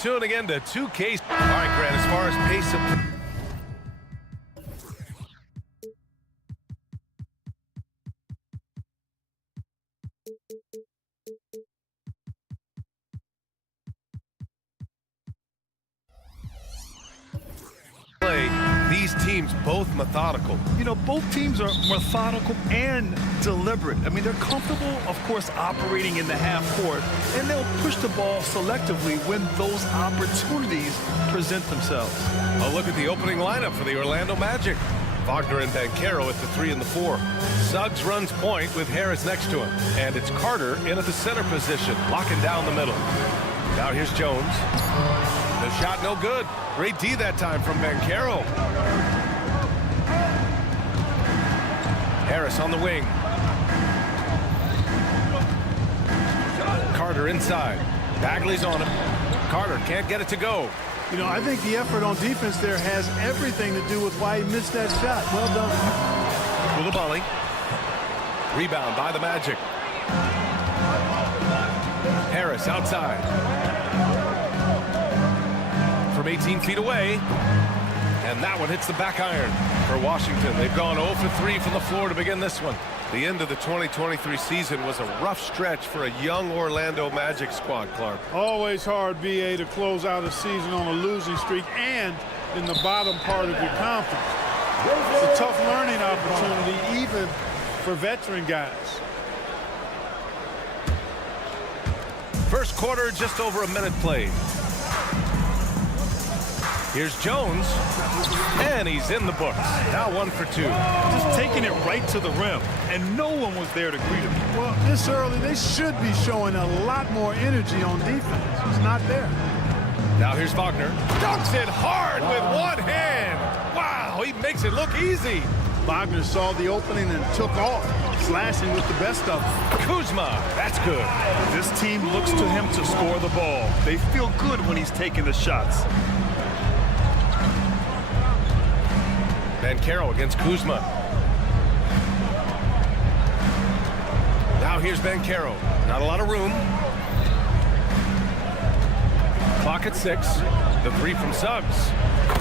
tuning in to 2K. All right, Grant, as far as pace of play, these teams both methodical. You know, both teams are methodical and deliberate. I mean, they're comfortable, of course, operating in the half court, and they'll push the ball selectively when those opportunities present themselves. A look at the opening lineup for the Orlando Magic. Wagner and Banchero at the 3 and the 4. Suggs runs point with Harris next to him. And it's Carter in at the center position, locking down the middle. Now here's Jones. The shot no good. Great D that time from Banchero. Harris on the wing. Carter inside. Bagley's on him. Carter can't get it to go. You know, I think the effort on defense there has everything to do with why he missed that shot. Well done. Koulibaly. Rebound by the Magic. Harris outside. From 18 feet away. And that one hits the back iron for Washington. They've gone 0 for 3 from the floor to begin this one. The end of the 2023 season was a rough stretch for a young Orlando Magic squad, Clark. Always hard, BA, to close out a season on a losing streak and in the bottom part of your conference. It's a tough learning opportunity, even for veteran guys. First quarter, just over a minute played. Here's Jones, and he's in the books. Now 1 for 2. Just taking it right to the rim, and no one was there to greet him. Well, this early, they should be showing a lot more energy on defense. It's not there. Now here's Wagner. Dunks it hard with one hand. Wow, he makes it look easy. Wagner saw the opening and took off, slashing with the best of them. Kuzma, that's good. This team looks to him to score the ball. They feel good when he's taking the shots. Banchero against Kuzma. Now here's Banchero. Not a lot of room. Clock at 6. The 3 from Suggs.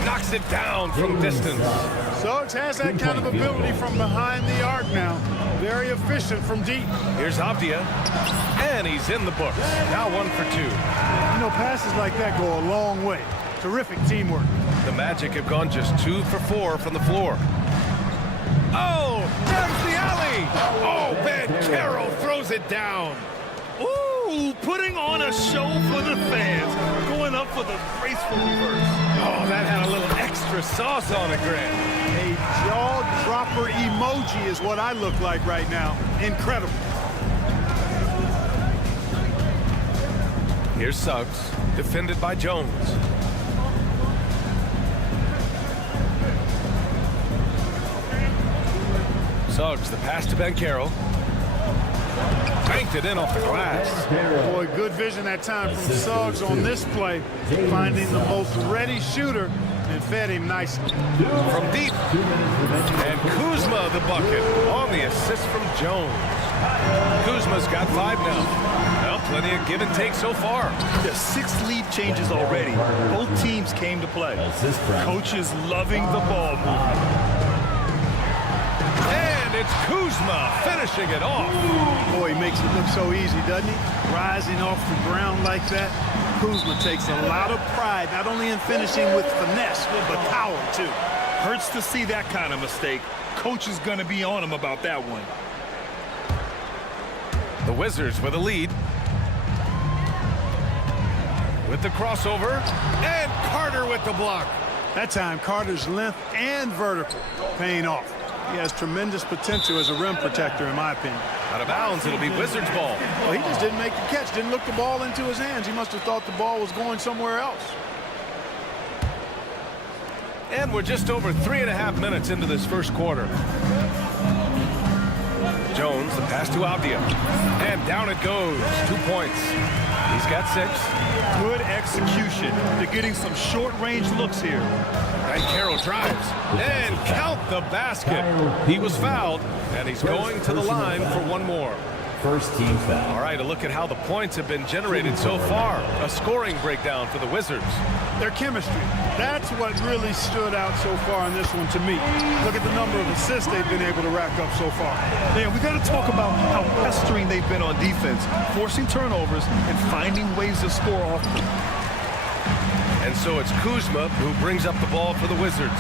Knocks it down from distance. Suggs has that kind of ability from behind the arc now. Very efficient from deep. Here's Avdia. And he's in the books. Now 1 for 2. You know, passes like that go a long way. Terrific teamwork. The Magic have gone just 2 for 4 from the floor. Oh, there's the alley. Oh, Banchero throws it down. Ooh, putting on a show for the fans. Going up for the graceful reverse. Oh, that had a little extra sauce on it, Grant. A jaw-dropper emoji is what I look like right now. Incredible. Here's Suggs, defended by Jones. Suggs, the pass to Banchero. Banked it in off the glass. Boy, good vision that time from Suggs on this play. Finding the most ready shooter and fed him nicely. From deep. And Kuzma the bucket on the assist from Jones. Kuzma's got 5 now. Well, plenty of give and take so far. The 6 lead changes already. Both teams came to play. Coach is loving the ball movement. It's Kuzma finishing it off. Boy, he makes it look so easy, doesn't he? Rising off the ground like that. Kuzma takes a lot of pride, not only in finishing with finesse, but power, too. Hurts to see that kind of mistake. Coach is going to be on him about that one. The Wizards with a lead. With the crossover. And Carter with the block. That time, Carter's length and vertical paying off. He has tremendous potential as a rim protector, in my opinion. Out of bounds, it'll be Wizards ball. Well, he just didn't make the catch, didn't look the ball into his hands. He must have thought the ball was going somewhere else. And we're just over 3.5 minutes into this first quarter. Jones, the pass to Avdia. And down it goes. 2 points. He's got 6. Good execution. They're getting some short-range looks here. Banchero drives. And count the basket. He was fouled, and he's going to the line for one more. First team foul. All right, a look at how the points have been generated so far. A scoring breakdown for the Wizards. Their chemistry. That's what really stood out so far in this one to me. Look at the number of assists they've been able to rack up so far. Man, we got to talk about how pestering they've been on defense, forcing turnovers and finding ways to score off them. And so it's Kuzma who brings up the ball for the Wizards.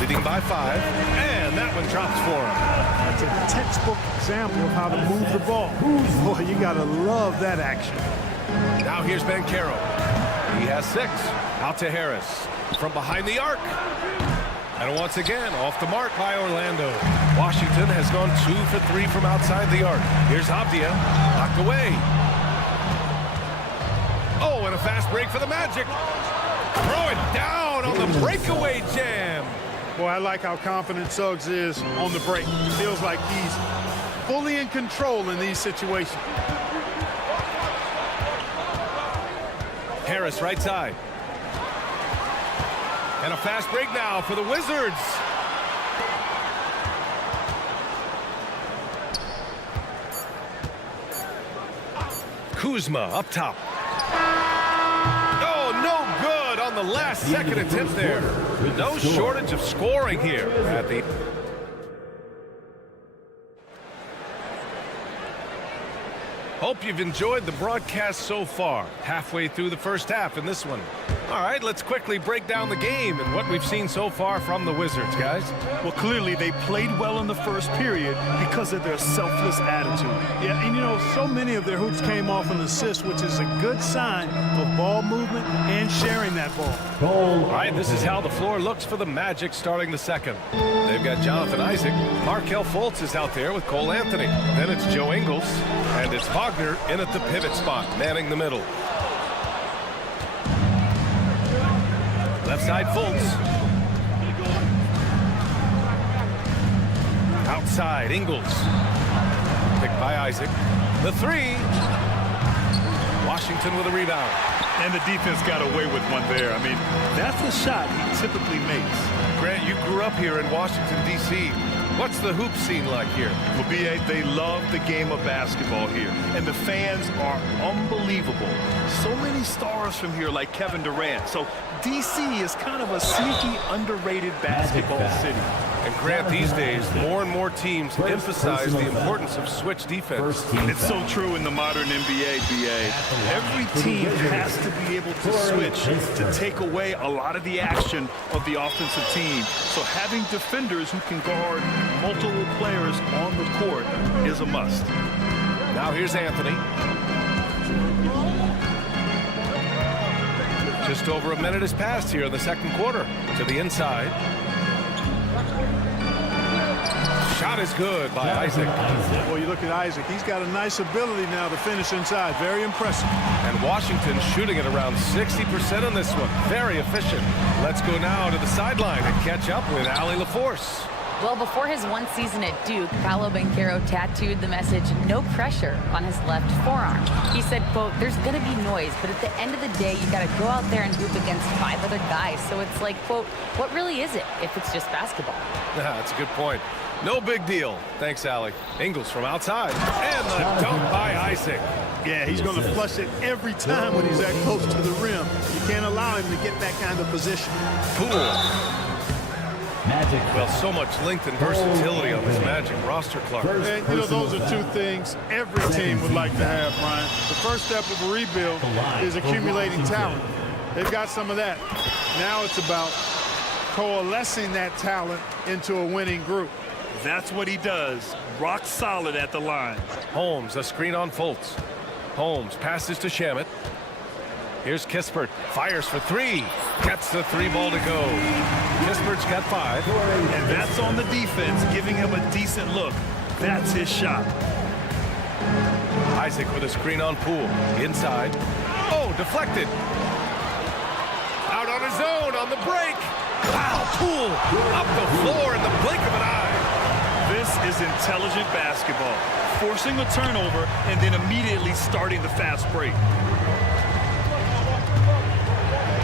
Leading by 5, and that one drops for him. That's a textbook example of how to move the ball. Boy, you got to love that action. Now here's Banchero. He has 6. Out to Harris. From behind the arc. And once again, off the mark by Orlando. Washington has gone 2 for 3 from outside the arc. Here's Abdia. Knocked away. Oh, and a fast break for the Magic. Throw it down on the breakaway jam. Boy, I like how confident Suggs is on the break. It feels like he's fully in control in these situations. Harris right side. And a fast break now for the Wizards. Kuzma up top. Oh, no good on the last second attempt there. No shortage of scoring here at the... Hope you've enjoyed the broadcast so far. Halfway through the first half in this one. All right, let's quickly break down the game and what we've seen so far from the Wizards, guys. Well, clearly they played well in the first period because of their selfless attitude. Yeah, and you know, so many of their hoops came off an assist, which is a good sign of ball movement and sharing that ball. All right, this is how the floor looks for the Magic starting the second. They've got Jonathan Isaac. Markelle Fultz is out there with Cole Anthony. Then it's Joe Ingles, and it's Wagner in at the pivot spot, manning the middle. Left side Fultz. Outside Ingles. Picked by Isaac. The 3. Washington with a rebound. And the defense got away with one there. I mean, that's the shot he typically makes. Grant, you grew up here in Washington, D.C. What's the hoop scene like here? Well, B.A., they love the game of basketball here, and the fans are unbelievable. So many stars from here, like Kevin Durant. So D.C. is kind of a sneaky, underrated basketball city. And Grant, these days, more and more teams emphasize the importance of switch defense. It's so true in the modern NBA, B.A. Every team has to be able to switch to take away a lot of the action of the offensive team. So having defenders who can guard multiple players on the court is a must. Now here's Anthony. Just over a minute has passed here in the second quarter. To the inside. Shot is good by Isaac. Well, you look at Isaac. He's got a nice ability now to finish inside. Very impressive. And Washington shooting at around 60% on this one. Very efficient. Let's go now to the sideline and catch up with Allie LaForce. Well, before his one season at Duke, Paolo Banchero tattooed the message, "No pressure," on his left forearm. He said, quote, "There's going to be noise, but at the end of the day, you got to go out there and hoop against 5 other guys." So it's like, quote, what really is it if it's just basketball? Yeah, that's a good point. No big deal. Thanks, Allie. Ingles from outside. And the dunk by Isaac. Yeah, he's going to flush it every time when he's that close to the rim. You can't allow him to get that kind of position. Poole. Magic. Well, so much length and versatility on this Magic roster, Clark. And, you know, those are two things every team would like to have, Brian. The first step of a rebuild is accumulating talent. They've got some of that. Now it's about coalescing that talent into a winning group. That's what he does. Rock solid at the line. Holmes, a screen on Fultz. Holmes passes to Shamet. Here's Kispert. Fires for 3. Gets the 3 ball to go. Kispert's got 5. And that's on the defense, giving him a decent look. That's his shot. Isaac with a screen on Poole. Inside. Oh, deflected. Out on his own on the break. Wow, Poole up the floor in the blink of an eye. This is intelligent basketball. Forcing a turnover and then immediately starting the fast break.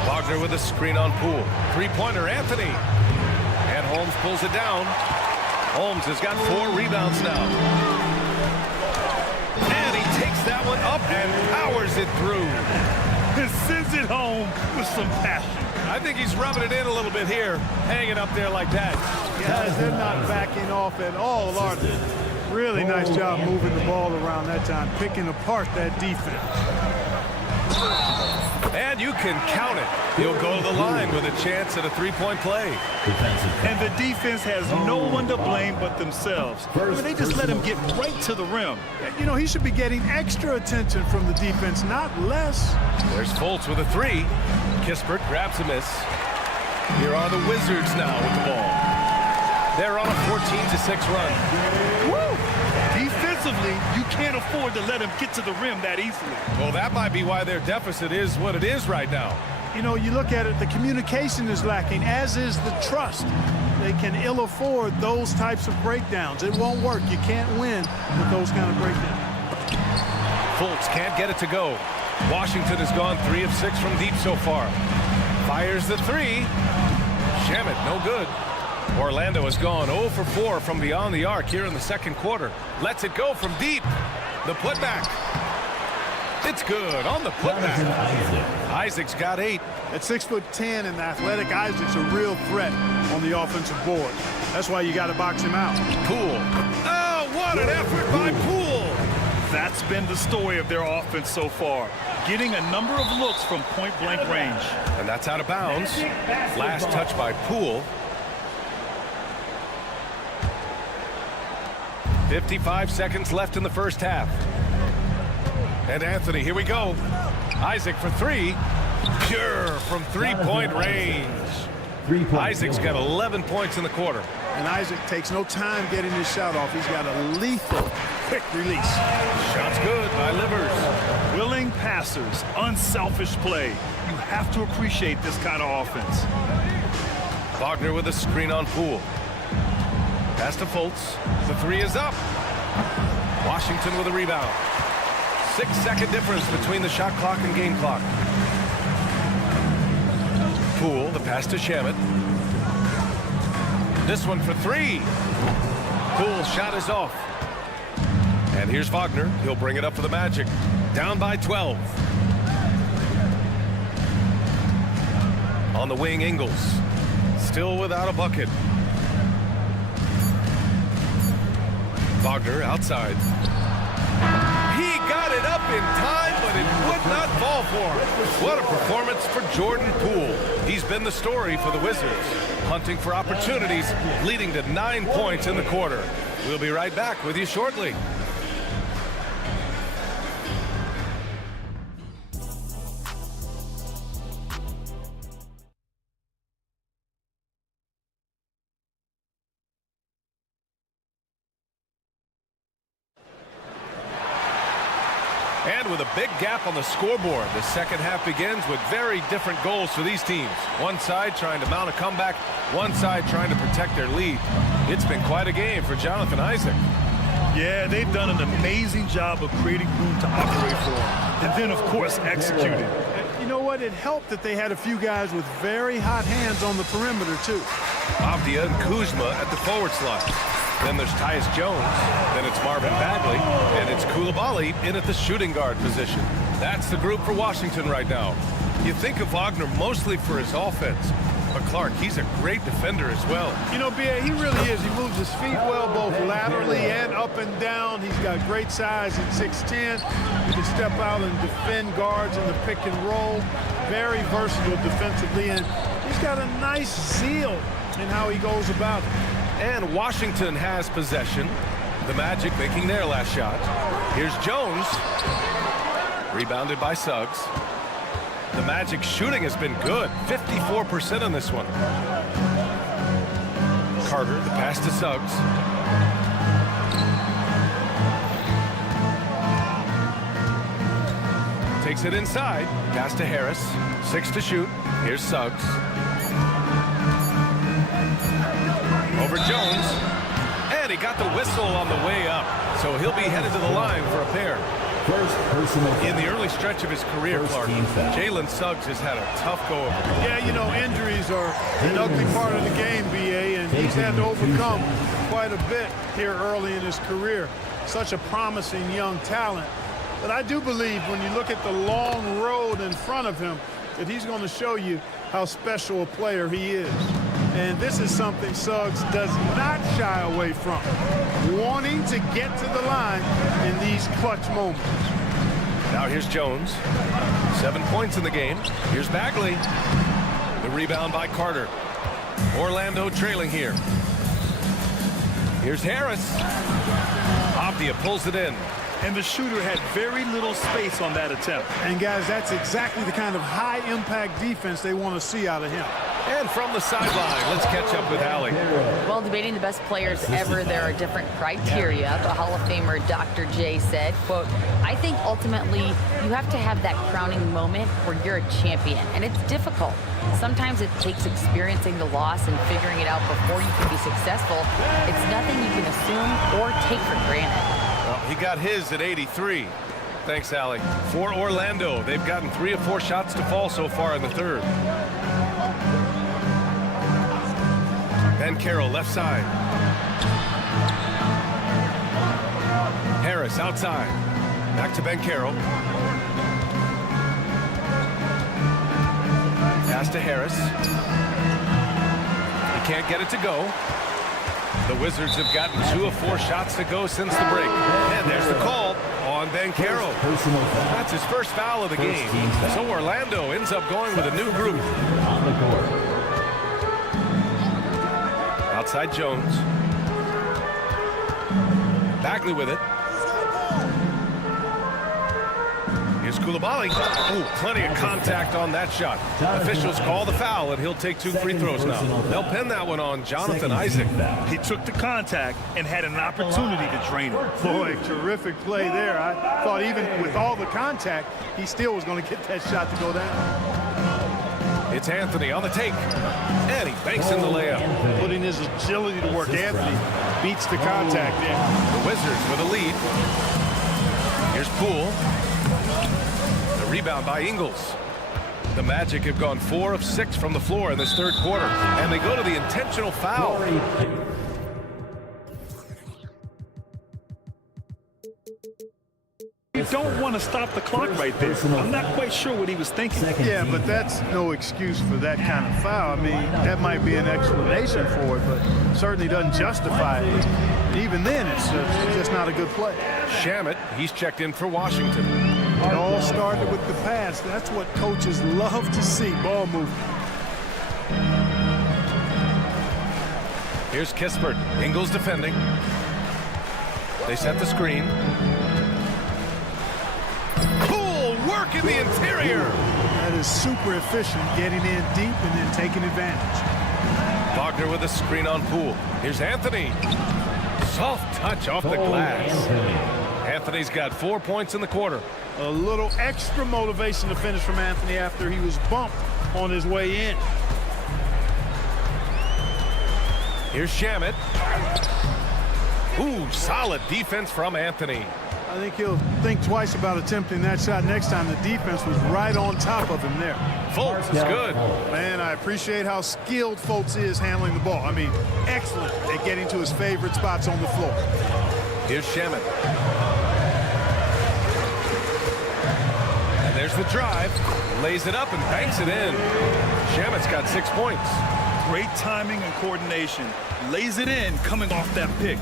Wagner with a screen on Poole. 3-pointer, Anthony. And Holmes pulls it down. Holmes has got 4 rebounds now. and powers it through. And sends it home with some passion. I think he's rubbing it in a little bit here, hanging up there like that. Guys, they're not backing off at all, are they? Really nice job moving the ball around that time, picking apart that defense. And you can count it. He'll go to the line with a chance at a three-point play. And the defense has no one to blame but themselves. I mean, they just let him get right to the rim. You know, he should be getting extra attention from the defense, not less. There's Fultz with a three. Kispert grabs a miss. Here are the Wizards now with the ball. They're on a 14-6 run. Woo! Defensively, you can't afford to let him get to the rim that easily. Well, that might be why their deficit is what it is right now. You know, you look at it, the communication is lacking, as is the trust. They can ill afford those types of breakdowns. It won't work. You can't win with those kind of breakdowns. Fultz can't get it to go. Washington has gone 3 of 6 from deep so far. Fires the three. Shamet, no good. Orlando has gone 0 for 4 from beyond the arc here in the second quarter. Lets it go from deep. The putback. It's good on the putback. Isaac's got 8. At 6'10" and athletic, Isaac's a real threat on the offensive board. That's why you got to box him out. Poole. Oh, what an effort by Poole. That's been the story of their offense so far. Getting a number of looks from point-blank range. And that's out of bounds. Last touch by Poole. 55 seconds left in the first half. And Anthony, here we go. Isaac for three. Pure from three-point range. Isaac's got 11 points in the quarter. And Isaac takes no time getting his shot off. He's got a lethal quick release. Shot's good by Livers. Willing passers, unselfish play. You have to appreciate this kind of offense. Wagner with a screen on Poole. Pass to Fultz. The three is up. Washington with a rebound. 6-second difference between the shot clock and game clock. Poole, the pass to Shamet. This one for three. Poole's shot is off. And here's Wagner. He'll bring it up for the Magic. Down by 12. On the wing, Ingles. Still without a bucket. Wagner outside. He got it up in time, but it would not fall for him. What a performance for Jordan Poole. He's been the story for the Wizards, hunting for opportunities, leading to 9 points in the quarter. We'll be right back with you shortly. And with a big gap on the scoreboard, the second half begins with very different goals for these teams. One side trying to mount a comeback, one side trying to protect their lead. It's been quite a game for Jonathan Isaac. Yeah, they've done an amazing job of creating room to operate for him. And then, of course, executing. You know what? It helped that they had a few guys with very hot hands on the perimeter, too. Avdia and Kuzma at the forward slot. Then there's Tyus Jones. Then it's Marvin Bagley. And it's Coulibaly in at the shooting guard position. That's the group for Washington right now. You think of Wagner mostly for his offense. But Clark, he's a great defender as well. You know, B.A., he really is. He moves his feet well both laterally and up and down. He's got great size at 6'10". He can step out and defend guards in the pick and roll. Very versatile defensively. And he's got a nice zeal in how he goes about it. And Washington has possession. The Magic making their last shot. Here's Jones. Rebounded by Suggs. The Magic shooting has been good. 54% on this one. Carter, the pass to Suggs. Takes it inside. Pass to Harris. 6 to shoot. Here's Suggs. Over Jones. And he got the whistle on the way up. So he'll be headed to the line for a pair. In the early stretch of his career, Clark, Jalen Suggs has had a tough go of it. Yeah, you know, injuries are an ugly part of the game, B.A., and he's had to overcome quite a bit here early in his career. Such a promising young talent, But I do believe when you look at the long road in front of him that he's going to show you how special a player he is. And this is something Suggs does not shy away from, wanting to get to the line in these clutch moments. Now here's Jones. 7 points in the game. Here's Bagley. The rebound by Carter. Orlando trailing here. Here's Harris. Abdia pulls it in. And the shooter had very little space on that attempt. And guys, that's exactly the kind of high-impact defense they want to see out of him. And from the sideline, let's catch up with Allie. Well, debating the best players ever, there are different criteria. The Hall of Famer Dr. J said, quote, I think ultimately you have to have that crowning moment where you're a champion, and it's difficult. Sometimes it takes experiencing the loss and figuring it out before you can be successful. It's nothing you can assume or take for granted. Well, he got his at 83. Thanks, Allie. For Orlando, they've gotten 3 of 4 shots to fall so far in the third. Ben Carroll, left side. Harris outside. Back to Ben Carroll. Pass to Harris. He can't get it to go. The Wizards have gotten 2 of 4 shots to go since the break. And there's the call on Ben Carroll. That's his first foul of the game. So Orlando ends up going with a new group. On the court. Outside Jones. Bagley with it. Here's Koulibaly. Oh, plenty of contact on that shot. Officials call the foul, and he'll take 2 free throws now. They'll pin that one on Jonathan Isaac. He took the contact and had an opportunity to drain it. Boy, terrific play there. I thought even with all the contact, he still was going to get that shot to go down. It's Anthony on the take. And he banks in the layup. Putting his agility to work. Anthony beats the contact there. The Wizards with a lead. Here's Poole. The rebound by Ingles. The Magic have gone 4 of 6 from the floor in this third quarter. And they go to the intentional foul. You don't want to stop the clock right there. I'm not quite sure what he was thinking. Yeah, but that's no excuse for that kind of foul. I mean, that might be an explanation for it, but certainly doesn't justify it. Even then, it's just not a good play. Shamet, he's checked in for Washington. It all started with the pass. That's what coaches love to see, ball movement. Here's Kispert. Ingles defending. They set the screen. Poole work in the interior. That is super efficient, getting in deep and then taking advantage. Wagner with a screen on Poole. Here's Anthony. Soft touch off the glass. Anthony's got 4 points in the quarter. A little extra motivation to finish from Anthony after he was bumped on his way in. Here's Shamet. Ooh, solid defense from Anthony. I think he'll think twice about attempting that shot next time. The defense was right on top of him there. Fultz is good. Man, I appreciate how skilled Fultz is handling the ball. I mean, excellent at getting to his favorite spots on the floor. Here's Shamet. And there's the drive. Lays it up and banks it in. Shamet's got 6 points. Great timing and coordination. Lays it in coming off that pick.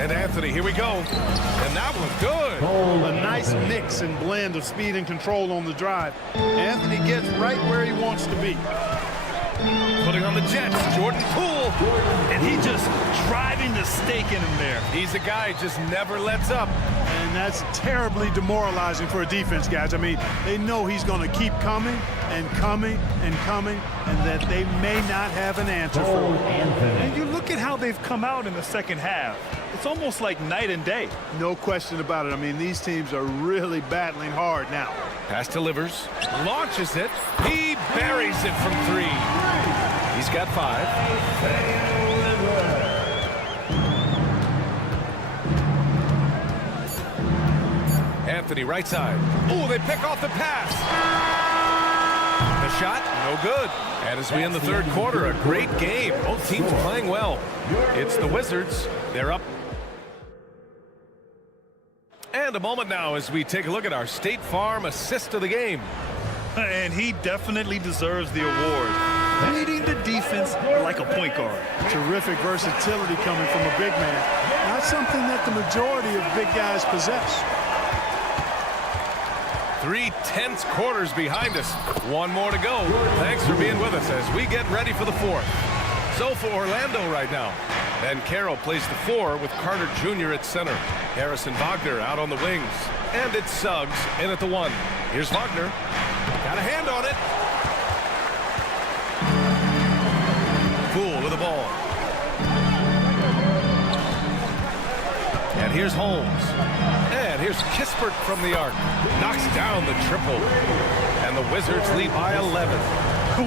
And Anthony, here we go. And that was good. A nice mix and blend of speed and control on the drive. Anthony gets right where he wants to be. Putting on the Jets, Jordan Poole. And he just driving the stake in him there. He's a guy who just never lets up. And that's terribly demoralizing for a defense, guys. I mean, they know he's going to keep coming and coming and coming, and that they may not have an answer for him. And you look at how they've come out in the second half. It's almost like night and day. No question about it. I mean, these teams are really battling hard now. Pass delivers, launches it. He buries it from 3. He's got 5. Anthony, right side. Oh, they pick off the pass. The shot, no good. And as we end the third quarter, a great game. Both teams playing well. It's the Wizards. They're up And a moment now as we take a look at our State Farm assist of the game. And he definitely deserves the award. Leading the defense like a point guard. Terrific versatility coming from a big man. Not something that the majority of big guys possess. 3 tense quarters behind us. One more to go. Thanks for being with us as we get ready for the fourth. So for Orlando right now, Banchero plays the 4 with Carter Jr. at center. Harrison Wagner out on the wings. And it's Suggs in at the 1. Here's Wagner. Got a hand on it. Poole with the ball. And here's Holmes. And here's Kispert from the arc. Knocks down the triple. And the Wizards lead by 11.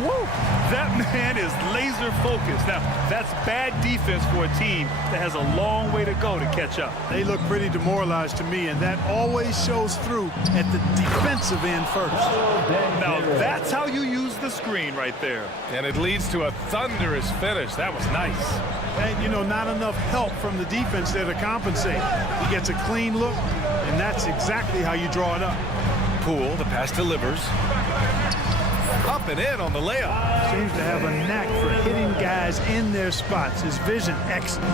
Woo! That man is laser focused. Now, that's bad defense for a team that has a long way to go to catch up. They look pretty demoralized to me, and that always shows through at the defensive end first. Now, that's how you use the screen right there. And it leads to a thunderous finish. That was nice. And, you know, not enough help from the defense there to compensate. He gets a clean look, and that's exactly how you draw it up. Poole, the pass delivers. Up and in on the layup. Seems to have a knack for hitting guys in their spots. His vision excellent.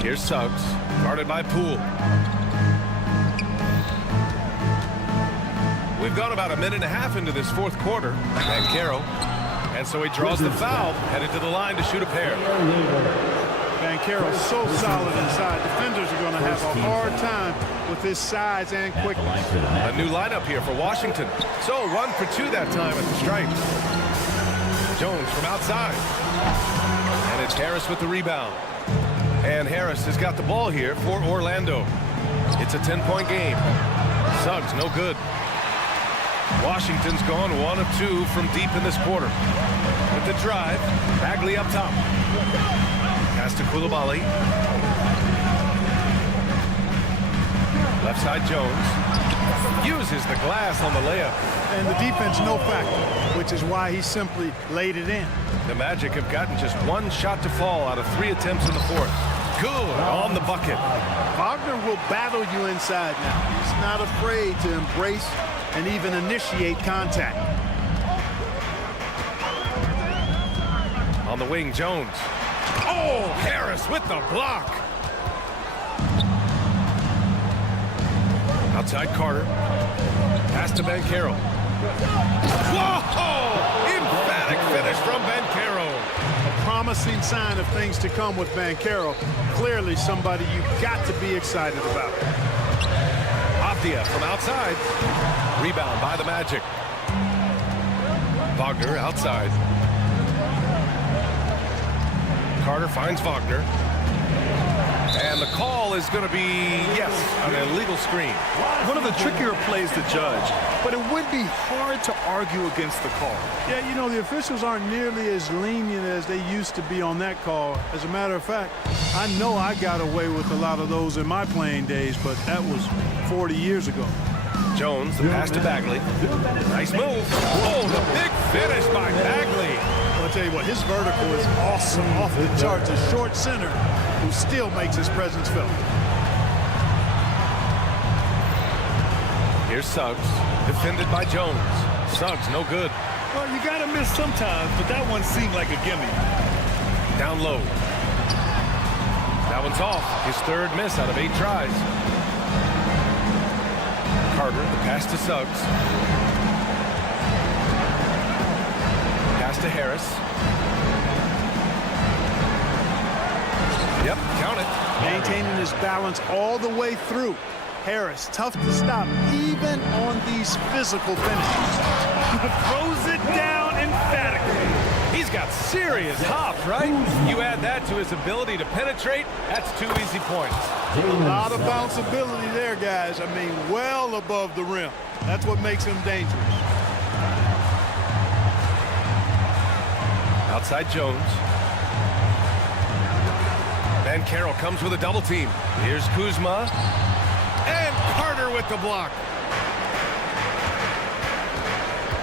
Here's Suggs, guarded by Poole. We've gone about a minute and a half into this fourth quarter. Banchero. And so he draws the foul, headed to the line to shoot a pair. Banchero so solid inside. Defenders are going to have a hard time with his size and quickness. A new lineup here for Washington. So 1 for 2 that time at the stripe. Jones from outside. And it's Harris with the rebound. And Harris has got the ball here for Orlando. It's a 10-point game. Suggs no good. Washington's gone 1 of 2 from deep in this quarter. With the drive, Bagley up top. Pass to Coulibaly. Left side Jones. Uses the glass on the layup. And the defense no factor, which is why he simply laid it in. The Magic have gotten just 1 shot to fall out of 3 attempts in the fourth. Good on the bucket. Wagner will battle you inside now. He's not afraid to embrace and even initiate contact. On the wing, Jones. Oh, Harris with the block. Outside Carter. Pass to Banchero. Whoa! Emphatic finish from Banchero. A promising sign of things to come with Banchero. Clearly somebody you've got to be excited about. Avdia from outside. Rebound by the Magic. Wagner outside. Carter finds Wagner. And the call is going to be, yes, an illegal screen. One of the trickier plays to judge, but it would be hard to argue against the call. Yeah, you know, the officials aren't nearly as lenient as they used to be on that call. As a matter of fact, I know I got away with a lot of those in my playing days, but that was 40 years ago. Jones, the pass to Bagley. Nice move. Oh, the big finish by Bagley. Well, I'll tell you what, his vertical is awesome, off the charts. A short center who still makes his presence felt. Here's Suggs, defended by Jones. Suggs, no good. Well, you got to miss sometimes, but that one seemed like a gimme. Down low. That one's off. His 3rd miss out of 8 tries. Carter, the pass to Suggs. Pass to Harris. Yep, count it. Maintaining his balance all the way through. Harris, tough to stop, even on these physical finishes. Throws it down emphatically. He's got serious hops, right? You add that to his ability to penetrate, that's 2 easy points. A lot of bounceability there, guys. I mean, well above the rim. That's what makes him dangerous. Outside Jones. Banchero comes with a double team. Here's Kuzma. And Carter with the block.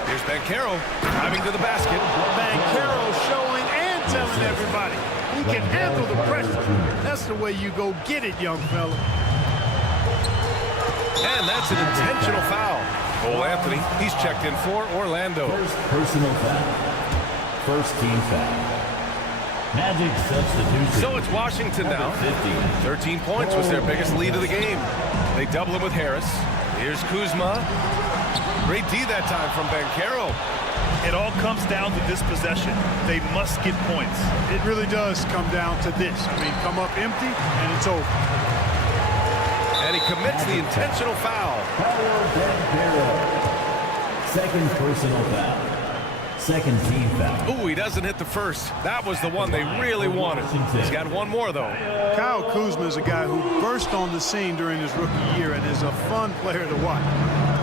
Here's Banchero driving to the basket. Banchero showing and telling everybody He can handle the pressure. That's the way you go get it, young fella. And that's an intentional foul. Cole Anthony, he's checked in for Orlando. First personal foul. First team foul. Magic substitution. So it's Washington now. 50. 13 points was their biggest lead of the game. They double him with Harris. Here's Kuzma. Great D that time from Banchero. It all comes down to this possession. They must get points. It really does come down to this. I mean, come up empty, and it's over. And he commits the intentional foul. Second personal foul. Second team foul. Ooh, he doesn't hit the first. That was the one they really wanted. He's got one more, though. Kyle Kuzma is a guy who burst on the scene during his rookie year and is a fun player to watch.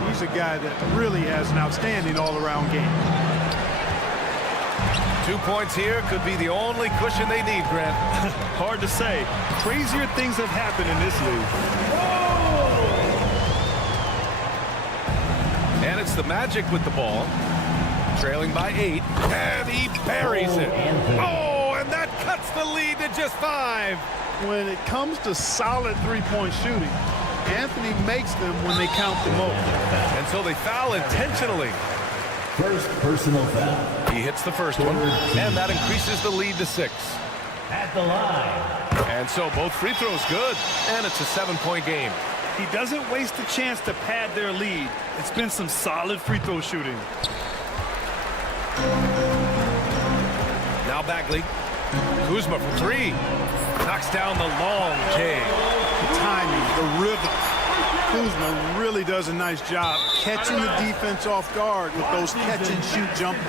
He's a guy that really has an outstanding all-around game. 2 points here could be the only cushion they need, Grant. Hard to say. Crazier things have happened in this league. And it's the Magic with the ball. Trailing by 8. And he buries it. Oh, and that cuts the lead to just 5. When it comes to solid three-point shooting, Anthony makes them when they count the most. And so they foul intentionally. First personal foul. He hits the first one, and that increases the lead to 6. At the line. And so both free throws good, and it's a 7-point game. He doesn't waste a chance to pad their lead. It's been some solid free throw shooting. Now Bagley. Kuzma from 3. Knocks down the long J. The timing, the rhythm. Kuzma really does a nice job catching the defense off guard with those catch-and-shoot jumpers.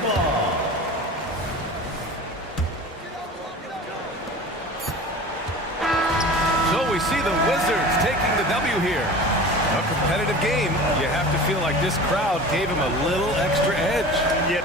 So we see the Wizards taking the W here. A competitive game. You have to feel like this crowd gave him a little extra edge. Yet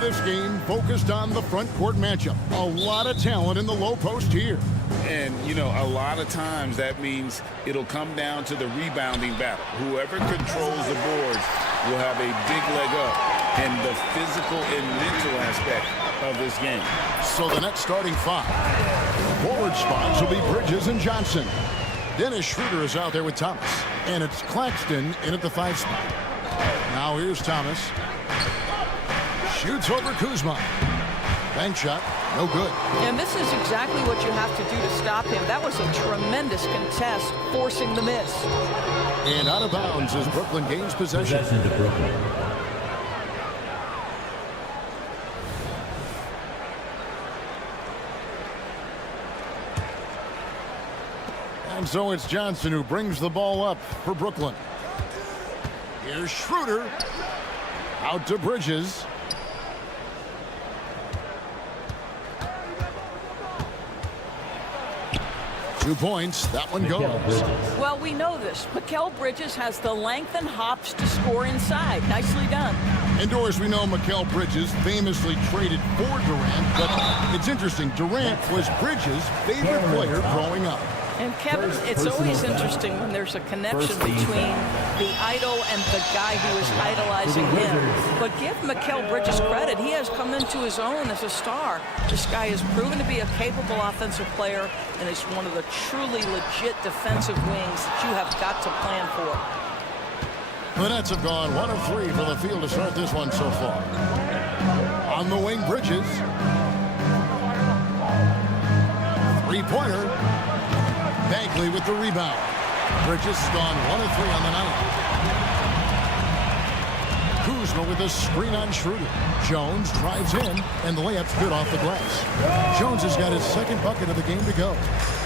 This game focused on the front court matchup. A lot of talent in the low post here. And, you know, a lot of times that means it'll come down to the rebounding battle. Whoever controls the boards will have a big leg up in the physical and mental aspect of this game. So the next starting five. Forward spots will be Bridges and Johnson. Dennis Schroeder is out there with Thomas. And it's Claxton in at the 5 spot. Now here's Thomas. Shoots over Kuzma. Bank shot, no good. And this is exactly what you have to do to stop him. That was a tremendous contest, forcing the miss. And out of bounds as Brooklyn gains possession. Possession to Brooklyn. And so it's Johnson who brings the ball up for Brooklyn. Here's Schroeder. Out to Bridges. Two points. That one goes. Well, we know this. Mikal Bridges has the length and hops to score inside. Nicely done. Indoors, we know Mikal Bridges famously traded for Durant, but it's interesting. Durant was Bridges' favorite player growing up. And Kevin, it's always interesting when there's a connection between the idol and the guy who is idolizing him. But give Mikal Bridges credit. He has come into his own as a star. This guy has proven to be a capable offensive player and is one of the truly legit defensive wings that you have got to plan for. The Nets have gone 1 of 3 for the field to start this one so far. On the wing, Bridges. Three-pointer. Bagley with the rebound. Bridges has gone 1 of 3 on the night. Kuzma with a screen on Schroeder. Jones drives in, and the layup's good off the glass. Jones has got his second bucket of the game to go.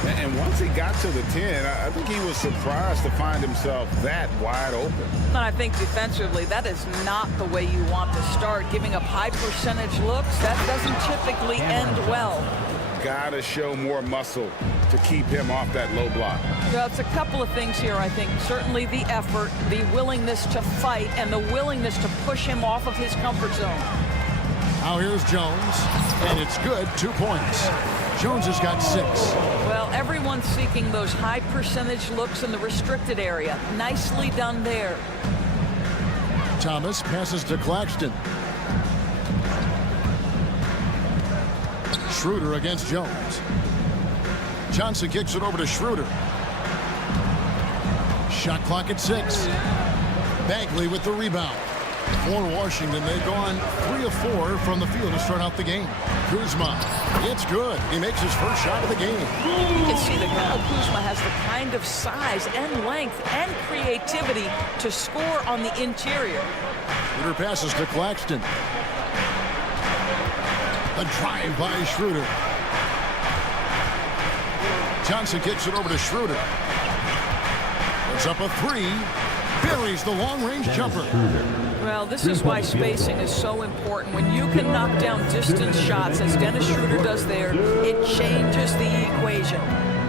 And once he got to the 10, I think he was surprised to find himself that wide open. And I think defensively, that is not the way you want to start. Giving up high percentage looks, that doesn't typically end well. Gotta show more muscle to keep him off that low block. Well, it's a couple of things here, I think. Certainly the effort, the willingness to fight, and the willingness to push him off of his comfort zone. Now here's Jones, and it's good, 2 points. Jones has got 6. Well, everyone's seeking those high percentage looks in the restricted area. Nicely done there. Thomas passes to Claxton. Schroeder against Jones. Johnson kicks it over to Schroeder. Shot clock at 6. Bagley with the rebound. For Washington, they've gone 3 of 4 from the field to start out the game. Kuzma, it's good. He makes his first shot of the game. You can see that Kyle Kuzma has the kind of size and length and creativity to score on the interior. Schroeder passes to Claxton. A drive by Schroeder. Johnson kicks it over to Schroeder. It's up a 3. Buries the long-range jumper. Well, this is why spacing is so important. When you can knock down distance shots, as Dennis Schroeder does there, it changes the equation.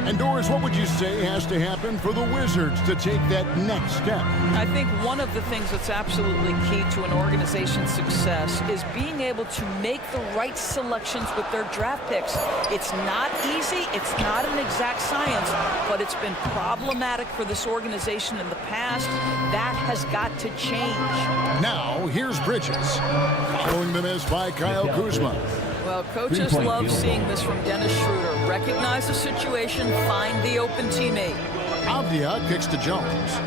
And Doris, what would you say has to happen for the Wizards to take that next step? I think one of the things that's absolutely key to an organization's success is being able to make the right selections with their draft picks. It's not easy, it's not an exact science, but it's been problematic for this organization in the past. That has got to change. Now, here's Bridges. Following the miss by Kyle Kuzma. Well, coaches love seeing this from Dennis Schroeder. Recognize the situation, find the open teammate. Avdia kicks to Jones.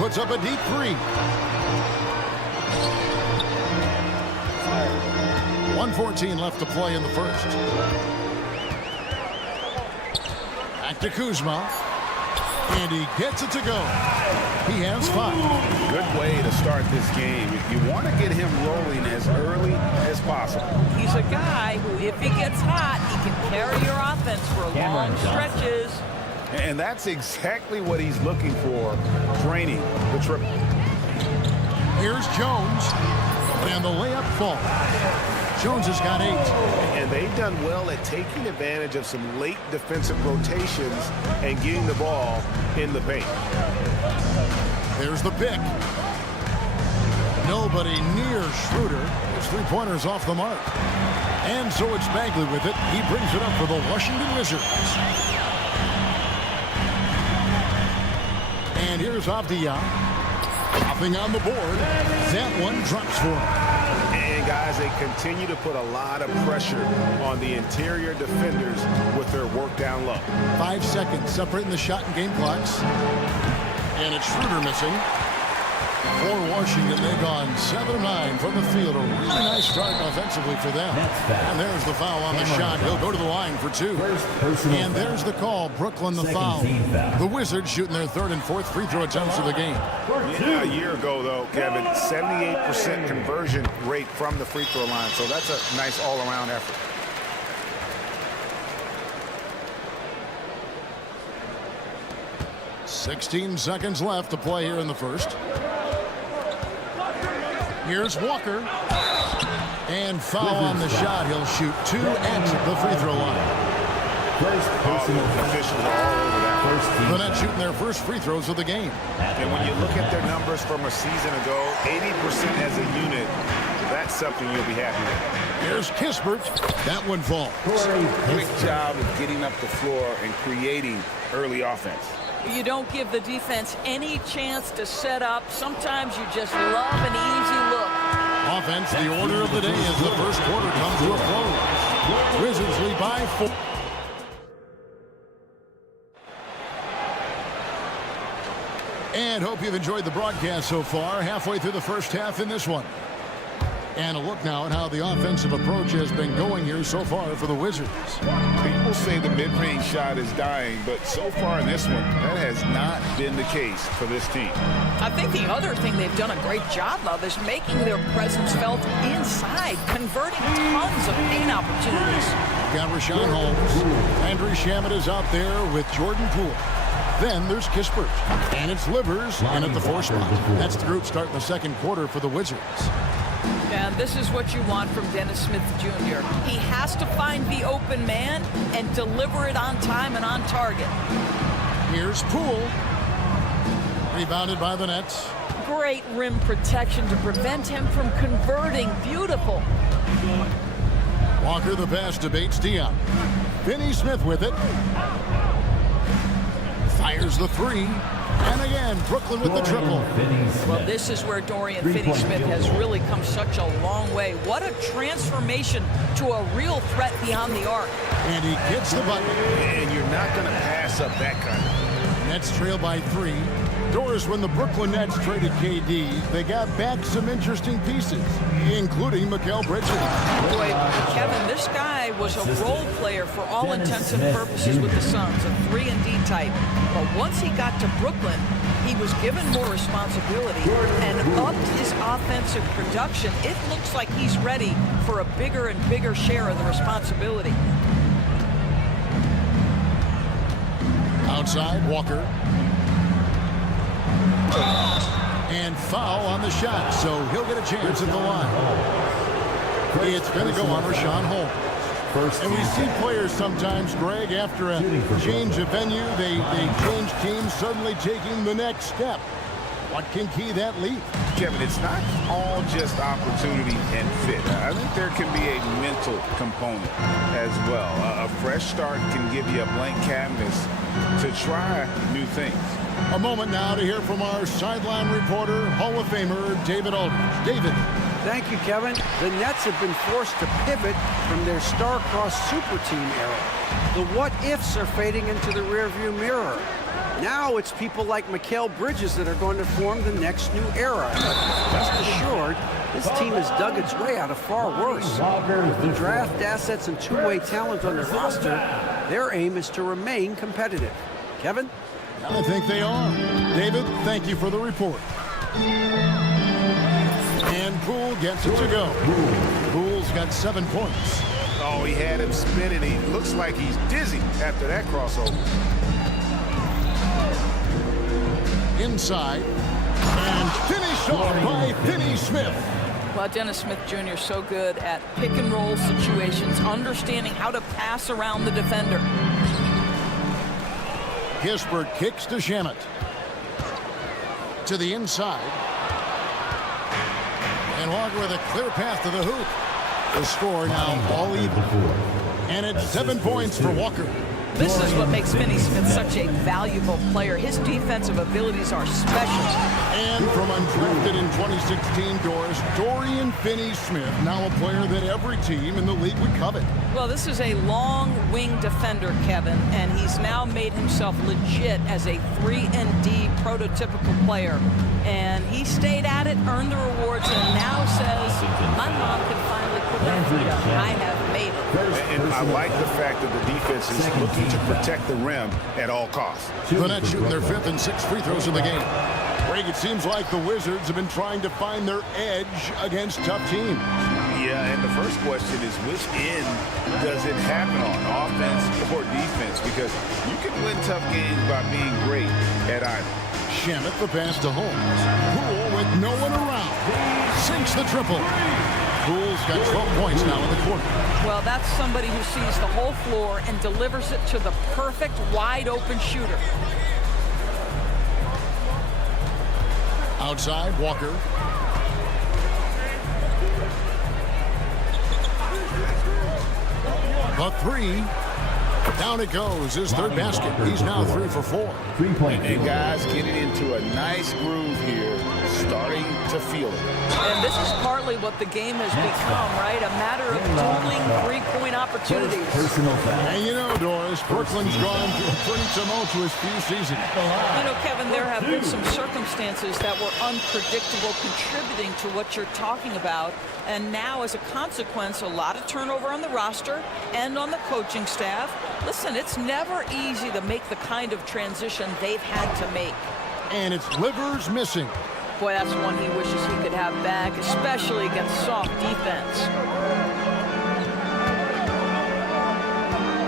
Puts up a deep 3. 1:14 left to play in the first. Back to Kuzma. And he gets it to go. He has 5. Good way to start this game. You want to get him rolling as early as possible. He's a guy who, if he gets hot, he can carry your offense for long stretches. And that's exactly what he's looking for, draining the triple. Here's Jones. And the layup falls. Jones has got 8. And they've done well at taking advantage of some late defensive rotations and getting the ball in the paint. There's the pick. Nobody near Schroeder. His 3-pointer's off the mark. And so it's Bagley with it. He brings it up for the Washington Wizards. And here's Avdia. Hopping on the board. That one drops for him. And guys, they continue to put a lot of pressure on the interior defenders with their work down low. 5 seconds separating the shot and game clocks. And it's Schroeder missing. For Washington, they've gone 7 of 9 from the field. A really nice start offensively for them. And there's the foul on the shot. He'll go to the line for 2. And there's the call. Brooklyn the foul. The Wizards shooting their 3rd and 4th free throw attempts of the game. Yeah, a year ago, though, Kevin, 78% conversion rate from the free throw line. So that's a nice all-around effort. .16 seconds left to play here in the first. Here's Walker. And foul on the shot. He'll shoot 2 at the free throw line. Officials are all over that. The Nets shooting their first free throws of the game. And when you look at their numbers from a season ago, 80% as a unit, that's something you'll be happy with. Here's Kispert. That one falls. Quick job of getting up the floor and creating early offense. You don't give the defense any chance to set up. Sometimes you just love an easy look. Offense, the order of the day as the first quarter comes to a close. Wizards lead by 4. And hope you've enjoyed the broadcast so far. Halfway through the first half in this one. And a look now at how the offensive approach has been going here so far for the Wizards. People say the mid-range shot is dying, but so far in this one, that has not been the case for this team. I think the other thing they've done a great job of is making their presence felt inside, converting tons of paint opportunities. Got Rashawn Holmes. Andrew Shamet is out there with Jordan Poole. Then there's Kispert. And it's Livers in at the 4 spot. That's the group starting the second quarter for the Wizards. And this is what you want from Dennis Smith Jr. He has to find the open man and deliver it on time and on target. Here's Poole. Rebounded by the Nets. Great rim protection to prevent him from converting. Beautiful. Walker the pass debates Dion. Finney Smith with it. Fires the 3. And again, Brooklyn with the triple. Well, this is where Dorian Finney-Smith has really come such a long way. What a transformation to a real threat beyond the arc. And he gets the button. And you're not going to pass up that kind of. Nets trail by 3. Doris, when the Brooklyn Nets traded KD, they got back some interesting pieces, including Mikal Bridges. Boy, Kevin, this guy was a role player for all intents and purposes with the Suns, a 3-and-D type. But once he got to Brooklyn, he was given more responsibility and upped his offensive production. It looks like he's ready for a bigger and bigger share of the responsibility. Outside, Walker. And foul on the shot, so he'll get a chance at the line. It's going to go on Rashawn Holmes. And we see players sometimes, Greg, after a change of venue, they change teams, suddenly taking the next step. What can key that leap? Kevin, it's not all just opportunity and fit. I think there can be a mental component as well. A fresh start can give you a blank canvas to try new things. A moment now to hear from our sideline reporter, Hall of Famer David Aldridge. David. Thank you, Kevin. The Nets have been forced to pivot from their star-crossed super team era. The what-ifs are fading into the rearview mirror. Now it's people like Mikal Bridges that are going to form the next new era. But rest assured, this team has dug its way out of far worse. With the draft assets and two-way talent on their roster, their aim is to remain competitive. Kevin? I think they are. David, thank you for the report. And Poole gets it to go. Poole's got 7 points. Oh, he had him spinning. He looks like he's dizzy after that crossover. Inside. And finished off by Finney-Smith. Well, Dennis Smith Jr. is so good at pick-and-roll situations, understanding how to pass around the defender. Kispert kicks to Shamet. To the inside. And Walker with a clear path to the hoop. The score now all even. And it's 7 points for Walker. This is what makes Finney-Smith such a valuable player. His defensive abilities are special. And from undrafted in 2016, Doris, Dorian Finney-Smith, now a player that every team in the league would covet. Well, this is a long wing defender, Kevin, and he's now made himself legit as a 3-and-D prototypical player. And he stayed at it, earned the rewards, and now says, my mom can finally put that feet up. I have made it. And I like the fact that the defense is looking to protect the rim at all costs. The Nets shooting their 5th and 6th free throws of the game. Greg, it seems like the Wizards have been trying to find their edge against tough teams. Yeah, and the first question is, which end does it happen on, offense or defense? Because you can win tough games by being great at either. Shamet the pass to Holmes. Poole with no one around. Sinks the triple. Poole's got 12 points now in the quarter. Well, that's somebody who sees the whole floor and delivers it to the perfect wide-open shooter. Outside, Walker. A 3. Down it goes. His 3rd basket. He's now 3 for 4. 3-point. And guys getting into a nice groove here, starting to feel it. And this is partly what the game has become, right? A matter of dueling three-point opportunities. Personal foul. And you know, Doris, Brooklyn's gone through a pretty tumultuous few seasons. You know, Kevin, there have been some circumstances that were unpredictable contributing to what you're talking about. And now, as a consequence, a lot of turnover on the roster and on the coaching staff. Listen, it's never easy to make the kind of transition they've had to make. And it's Livers missing. Boy, that's one he wishes he could have back, especially against soft defense.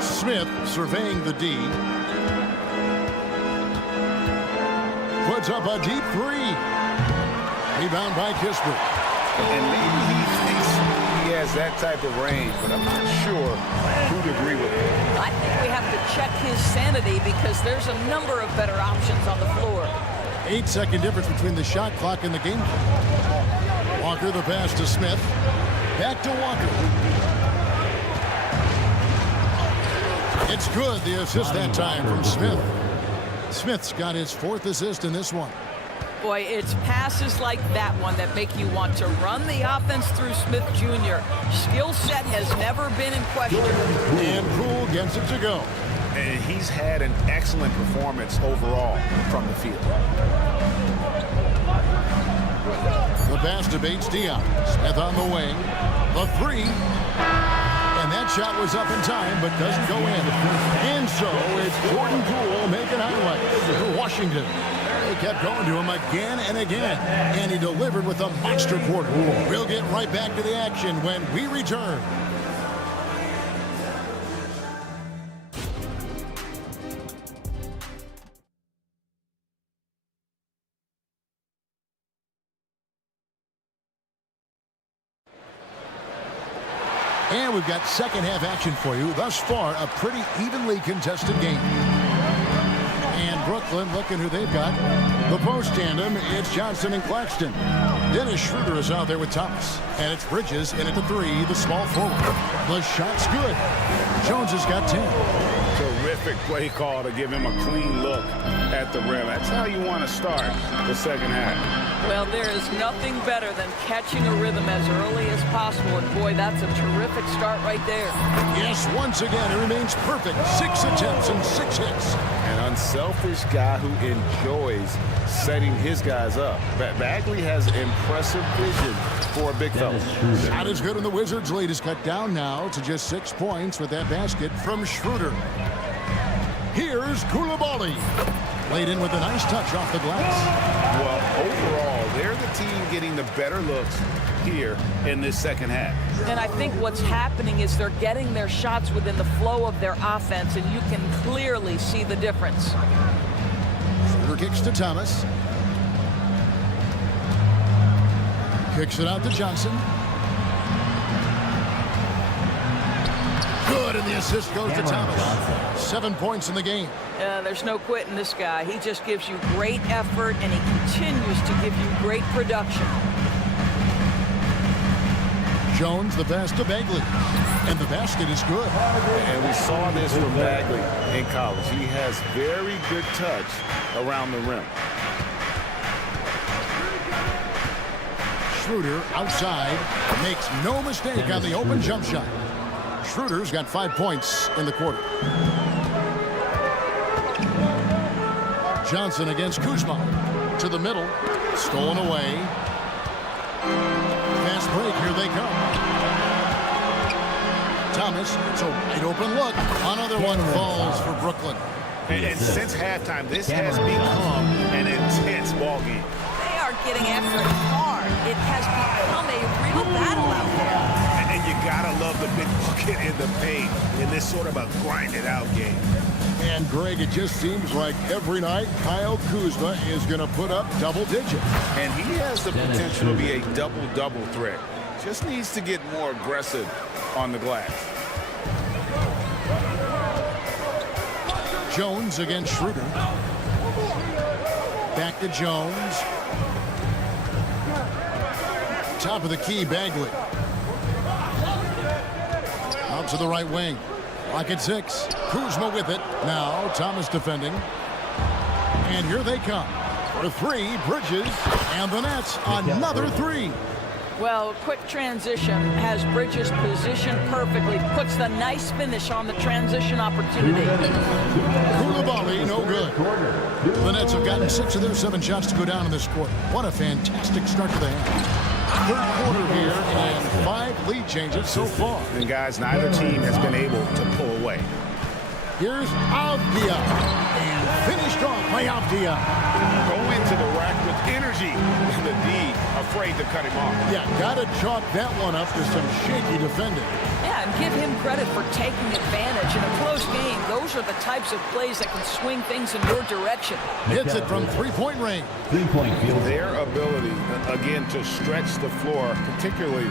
Smith surveying the D. Puts up a deep three. Rebound by Kispert. And maybe he thinks he has that type of range, but I'm not sure who'd agree with him. I think we have to check his sanity because there's a number of better options on the floor. 8-second difference between the shot clock and the game clock. Walker the pass to Smith. Back to Walker. It's good, the assist that time from Smith. Smith's got his 4th assist in this one. Boy, it's passes like that one that make you want to run the offense through Smith Jr. Skill set has never been in question. And Poole gets it to go. And he's had an excellent performance overall from the field. The pass to Bates Diop. Smith on the wing. The three. And that shot was up in time, but doesn't go in. And so it's Jordan Poole making highlights for Washington. They kept going to him again and again. And he delivered with a monster quarter. We'll get right back to the action when we return. And we've got second half action for you. Thus far, a pretty evenly contested game. And Brooklyn looking who they've got. The post tandem, it's Johnson and Claxton. Dennis Schroeder is out there with Thomas. And it's Bridges in at the 3, the small forward. The shot's good. Jones has got 10. Terrific play call to give him a clean look at the rim. That's how you want to start the second half. Well, there is nothing better than catching a rhythm as early as possible. And boy, that's a terrific start right there. Yes, once again, it remains perfect. 6 attempts and 6 hits. An unselfish guy who enjoys setting his guys up. Bagley has impressive vision for a big fella. Not as good, and the Wizards' lead is cut down now to just 6 points with that basket from Schroeder. Here's Koulibaly. Laid in with a nice touch off the glass. Well, overall, they're the team getting the better looks here in this second half. And I think what's happening is they're getting their shots within the flow of their offense, and you can clearly see the difference. Schroeder kicks to Thomas. Kicks it out to Johnson. Good, and the assist goes to Thomas. 7 points in the game. There's no quitting this guy. He just gives you great effort, and he continues to give you great production. Jones, the pass to Bagley. And the basket is good. And we saw this from Bagley in college. He has very good touch around the rim. Schroeder outside. Makes no mistake on the open jump shot. Schroeder's got 5 points in the quarter. Johnson against Kuzma. To the middle. Stolen away. Fast break. Here they come. Thomas. It's a wide open look. Another one falls for Brooklyn. And since halftime, this has become an intense ball game. They are getting after it hard. It has become a real battle out there. And you gotta love the big bucket in the paint in this sort of a grinded-out game. And, Greg, it just seems like every night Kyle Kuzma is going to put up double digits. And he has the potential to be a double-double threat. Just needs to get more aggressive on the glass. Jones against Schroeder. Back to Jones. Top of the key, Bagley. Out to the right wing. Lock at 6. Kuzma with it. Now Thomas defending. And here they come. For 3, Bridges. And the Nets, another 3. Well, quick transition has Bridges positioned perfectly, puts the nice finish on the transition opportunity. Koulibaly, no good. The Nets have gotten 6 of their 7 shots to go down in this quarter. What a fantastic start to the half. Third quarter here and 5 lead changes so far. And guys, neither team has been able to pull away. Here's Avdia. And finished off by Avdia. Go into the rack with energy. And the D afraid to cut him off. Yeah, got to chalk that one up to some shaky defending. Yeah, and give him credit for taking advantage. In a close game, those are the types of plays that can swing things in your direction. Hits it from three-point range. 3-point field. Their ability, again, to stretch the floor, particularly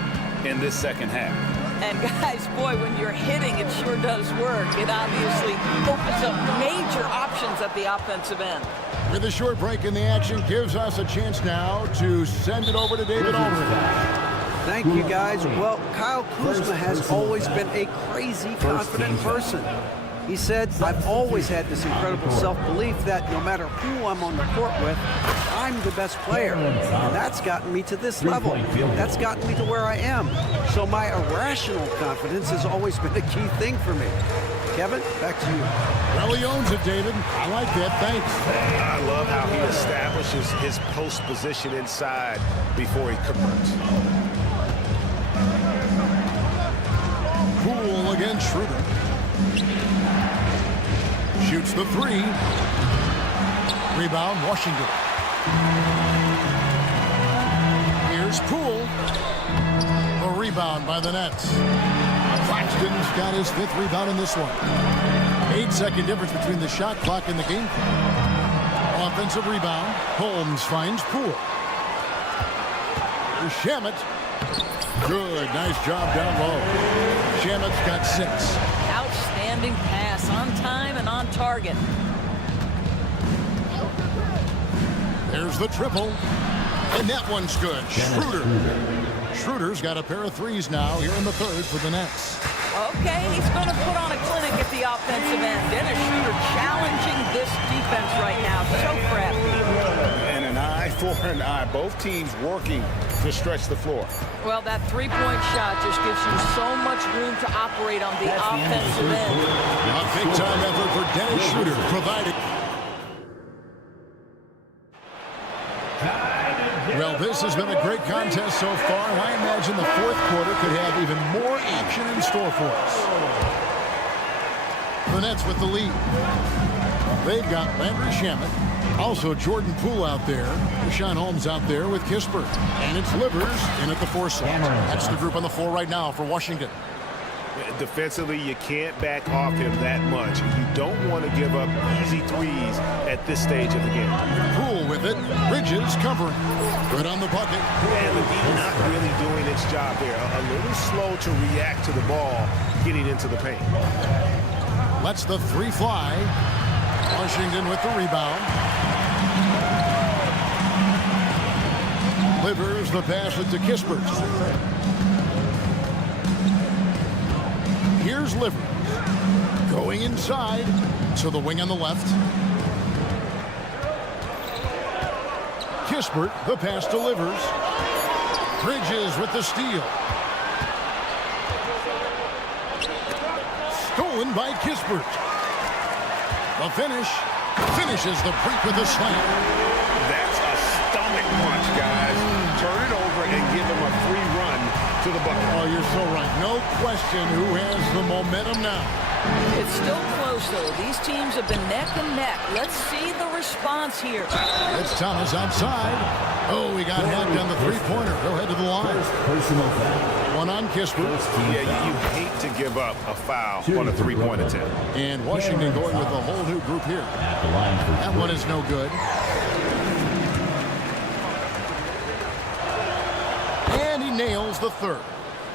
in this second half. And guys, boy, when you're hitting, it sure does work. It obviously opens up major options at the offensive end. With a short break in the action, gives us a chance now to send it over to David Aldridge. Thank you, guys. Well, Kyle Kuzma has always been a crazy, confident person. He said, I've always had this incredible self-belief that no matter who I'm on the court with, I'm the best player. And that's gotten me to this level. That's gotten me to where I am. So my irrational confidence has always been a key thing for me. Kevin, back to you. Well, he owns it, David. I like that. Thanks. I love how he establishes his post position inside before he converts. Poole against Schroeder. Shoots the 3. Rebound, Washington. Here's Poole. The rebound by the Nets. Claxton's got his 5th rebound in this one. 8-second difference between the shot clock and the game clock. Offensive rebound. Holmes finds Poole. Here's Shamet. Good, nice job down low. Shamet's got 6. Outstanding pass, on time and on target. There's the triple. And that one's good. Schroeder. Schroeder's got a pair of 3s now here in the 3rd for the Nets. Okay, he's going to put on a clinic at the offensive end. Dennis Schroeder challenging this defense right now. So crafty. And an eye for an eye. Both teams working to stretch the floor. Well, that three-point shot just gives you so much room to operate on the offensive end. A big-time effort for Dennis Schroeder, provided. Well, this has been a great contest so far, and I imagine the 4th quarter could have even more action in store for us. The Nets with the lead. They've got Landry Shamet, also Jordan Poole out there, Rashawn Holmes out there with Kispert, and it's Livers in at the 4 slot. That's the group on the floor right now for Washington. Defensively, you can't back off him that much. You don't want to give up easy 3s at this stage of the game. Poole with it. Bridges covering. Good on the bucket. And the D not really doing its job there. A little slow to react to the ball getting into the paint. Lets the 3 fly. Washington with the rebound. Livers the pass it to Kispert. Here's Livers. Going inside to the wing on the left. Kispert, the pass to Livers. Bridges with the steal. Stolen by Kispert. The finish. Finishes the break with a slam. That's a stomach punch, guys. Turn it over and give him a free run to the bucket. Oh, you're so right. No question who has the momentum now. It's still close, though. These teams have been neck and neck. Let's see the response here. It's Thomas outside. Oh, he got hacked on the 3-pointer. He'll head to the line. Personal foul. One on Kispert. Yeah, you hate to give up a foul on a 3-point attempt. And Washington going with a whole new group here. That one is no good. And he nails the 3rd.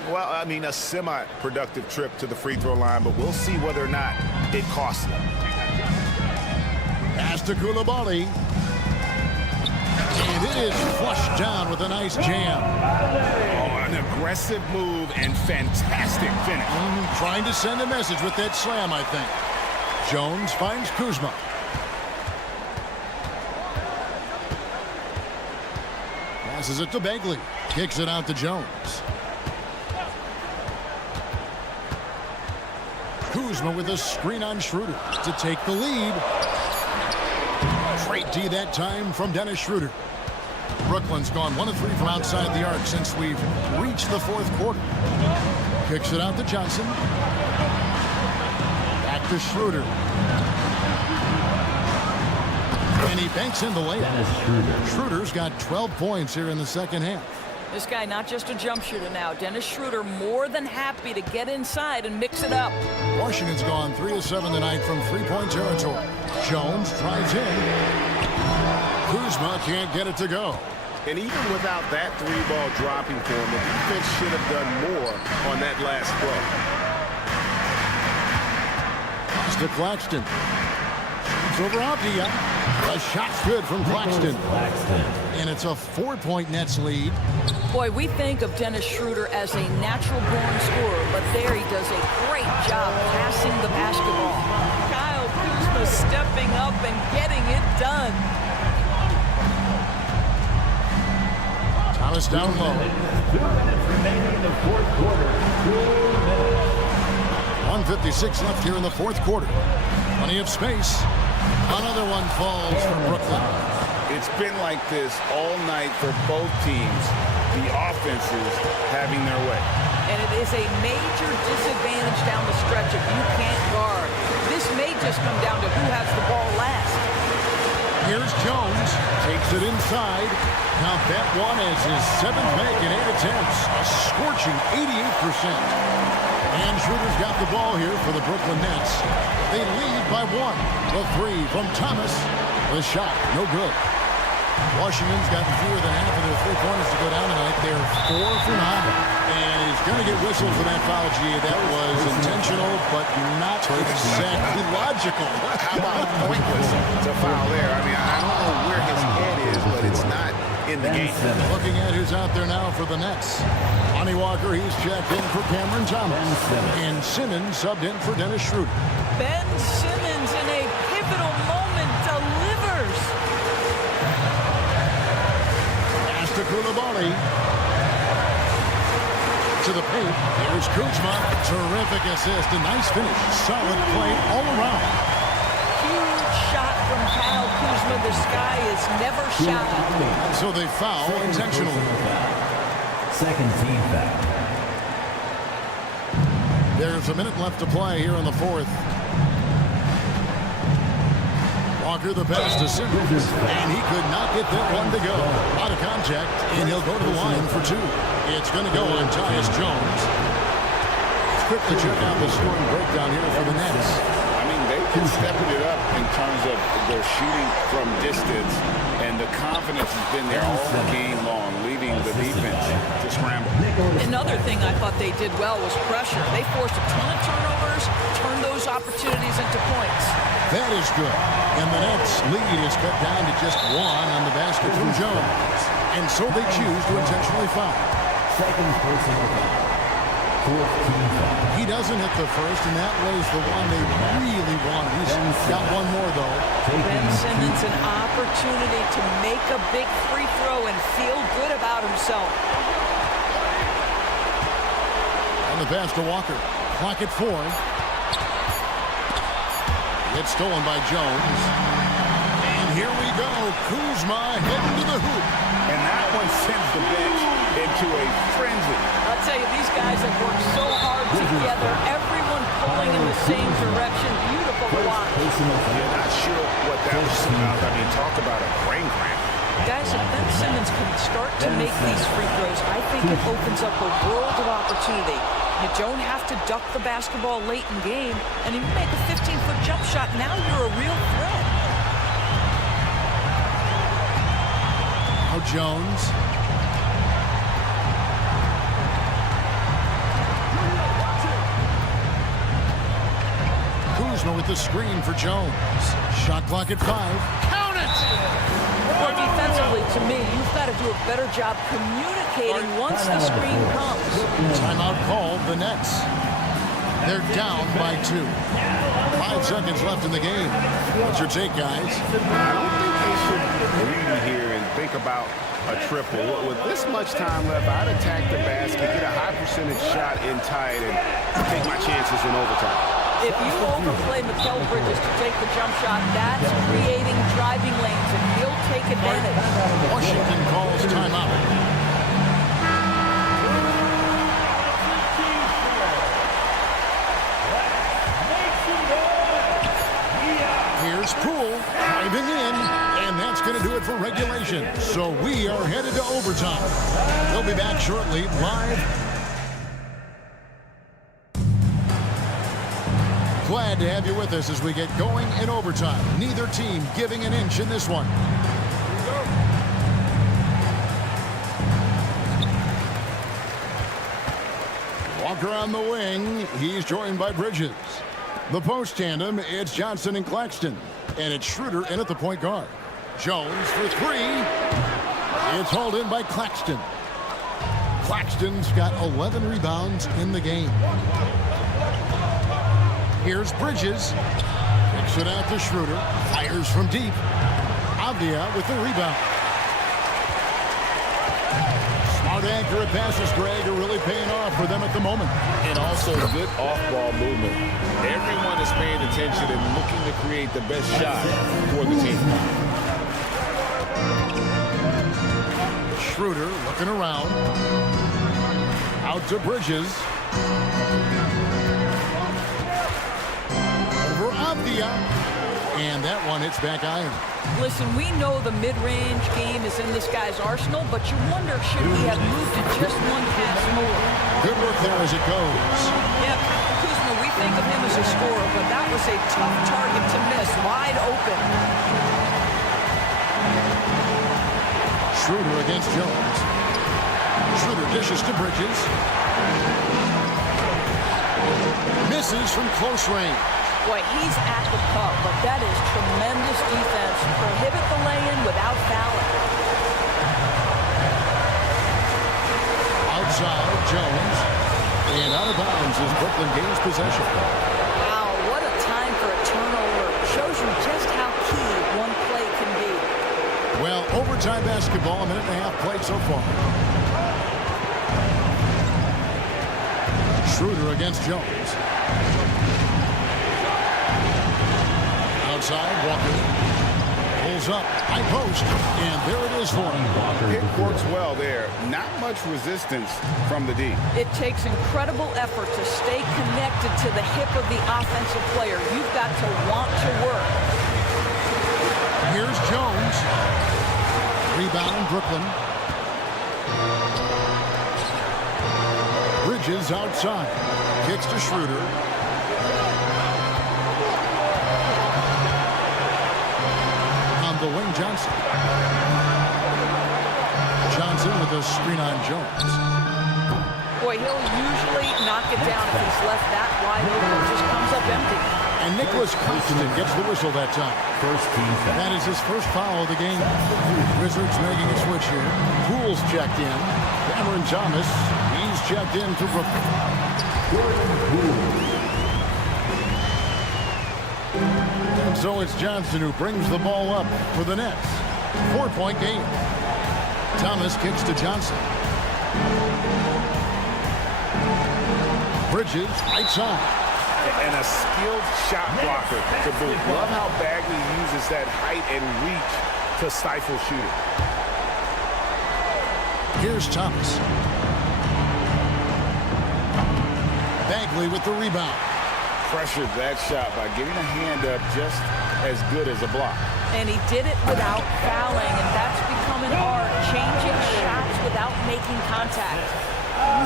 Well, I mean, a semi-productive trip to the free throw line, but we'll see whether or not it costs them. Pass to Koulibaly. And it is flushed down with a nice jam. Oh, an aggressive move and fantastic finish. Trying to send a message with that slam, I think. Jones finds Kuzma. Passes it to Bagley. Kicks it out to Jones. Kuzma with a screen on Schroeder to take the lead. Great D that time from Dennis Schroeder. Brooklyn's gone 1 of 3 from outside the arc since we've reached the fourth quarter. Kicks it out to Johnson. Back to Schroeder. And he banks in the layup. Schroeder's got 12 points here in the second half. This guy not just a jump shooter now. Dennis Schroeder more than happy to get inside and mix it up. Washington's gone 3 of 7 tonight from three-point territory. Jones drives in. Kuzma can't get it to go. And even without that 3-ball dropping for him, the defense should have done more on that last throw. Pass to Claxton. It's over Avdia. A shot's good from Claxton. And it's a 4-point Nets lead. Boy, we think of Dennis Schroeder as a natural-born scorer, but there he does a great job passing the basketball. Kyle Kuzma stepping up and getting it done. Thomas down low. 2 minutes remaining in the fourth quarter. 1:56 left here in the fourth quarter. Plenty of space. Another one falls for Brooklyn. It's been like this all night for both teams. The offenses having their way. And it is a major disadvantage down the stretch if you can't guard. This may just come down to who has the ball last. Here's Jones. Takes it inside. Now that one is his 7th make in 8 attempts. A scorching 88%. And Schroeder's got the ball here for the Brooklyn Nets. They lead by 1. The 3 from Thomas. The shot, no good. Washington's got fewer than half of their 3-pointers to go down tonight. They're 4 for 9. And he's going to get whistled for that foul, G. That was intentional, but not exactly logical. How about pointless to foul there? I mean, I don't know where his head is, but it's not in the game. Looking at who's out there now for the Nets. Lonnie Walker, he's checked in for Cameron Thomas. And Simmons subbed in for Dennis Schroeder. Ben Simmons in a pivotal moment delivers. Pass to Koulibaly. To the paint. Here's Kuzma. Terrific assist. A nice finish. Solid play all around. Huge shot from Kyle Kuzma. The sky is never shy. So they foul intentionally. Second team foul. There's a minute left to play here in the fourth. Walker the pass to Simmons, and he could not get that one to go. Out of contact, and he'll go to the line for 2. It's going to go on Tyus Jones. Let's quickly check out the scoring breakdown here for the Nets. I mean, they've been stepping it up in terms of their shooting from distance, and the confidence has been there all game long, leaving the defense to scramble. Another thing I thought they did well was pressure. They forced a ton of turnovers, turned those opportunities into points. That is good. And the Nets' lead is cut down to just 1 on the basket from Jones. And so they choose to intentionally foul. Second personal foul. Fourth team foul. He doesn't hit the first, and that was the one they really wanted. He's got one more, though. Ben Simmons an opportunity to make a big free throw and feel good about himself. And the pass to Walker. Clock at 4. It's stolen by Jones. And here we go. Kuzma heading to the hoop. And that one sends the bench into a frenzy. I'll tell you, these guys have worked so hard together. Everyone pulling in the same direction. Beautiful to watch. You're not sure what that was about. I mean, talk about a brain cramp. Guys, if Ben Simmons can start to make these free throws, I think it opens up a world of opportunity. You don't have to duck the basketball late in game, and if you make a 15-foot jump shot, now you're a real threat. Now Jones. Kuzma with the screen for Jones. Shot clock at 5. Count it! Well, defensively, to me, you've got to do a better job communicating once the screen comes. Timeout called the Nets. They're down by 2. 5 seconds left in the game. What's your take, guys? I don't think they should be greedy here and think about a triple. With this much time left, I'd attack the basket, get a high percentage shot in tight, and take my chances in overtime. If you overplay Mikal Bridges to take the jump shot, that's creating driving lanes, and he'll take advantage. Washington calls timeout. Here's Poole driving in, and that's going to do it for regulation. So we are headed to overtime. We'll be back shortly, live. Glad to have you with us as we get going in overtime. Neither team giving an inch in this one. Walker on the wing. He's joined by Bridges. The post tandem, it's Johnson and Claxton. And it's Schroeder in at the point guard. Jones for 3. It's hauled in by Claxton. Claxton's got 11 rebounds in the game. Here's Bridges. Kicks it out to Schroeder. Fires from deep. Avdia with the rebound. Smart accurate passes, Greg, are really paying off for them at the moment. And also good off-ball movement. Everyone is paying attention and looking to create the best shot for the team. Schroeder looking around. Out to Bridges. Over Avdia. And that one hits back iron. Listen, we know the mid-range game is in this guy's arsenal, but you wonder, should he have moved to just one pass more? Good work there as it goes. Yep, Kuzma, we think of him as a scorer, but that was a tough target to miss, wide open. Schroeder against Jones. Schroeder dishes to Bridges. Misses from close range. Boy, he's at the cup, but that is tremendous defense. Prohibit the lay-in without fouling. Outside, Jones. And out of bounds as Brooklyn gains possession. Wow, what a time for a turnover. Shows you just how key one play can be. Well, overtime basketball, a minute and a half played so far. Schroeder against Jones. Outside, Walker pulls up, high post, and there it is for him. It works well there. Not much resistance from the D. It takes incredible effort to stay connected to the hip of the offensive player. You've got to want to work. Here's Jones. Rebound, Brooklyn. Bridges outside. Kicks to Schroeder. The wing, Johnson. Johnson with a screen on Jones. Boy, he'll usually knock it down if he's left that wide open. It just comes up empty. And Nicholas Claxton gets the whistle that time. First team foul. That is his first foul of the game. Wizards making a switch here. Poole's checked in. Cameron Thomas, he's checked in to Brooklyn. So it's Johnson who brings the ball up for the Nets. 4-point game. Thomas kicks to Johnson. Bridges, right side. And a skilled shot blocker to boot. Love how Bagley uses that height and reach to stifle shooting. Here's Thomas. Bagley with the rebound. Pressured that shot by getting a hand up just as good as a block. And he did it without fouling, and that's become an art, changing shots without making contact.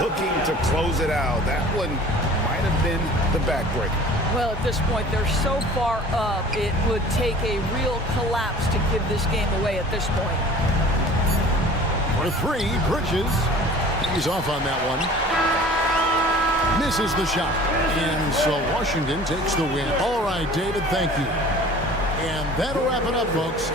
Looking to close it out. That one might have been the backbreaker. Well, at this point, they're so far up, it would take a real collapse to give this game away at this point. For 3, Bridges. He's off on that one. Misses the shot. And so Washington takes the win. All right, David, thank you. And that'll wrap it up, folks.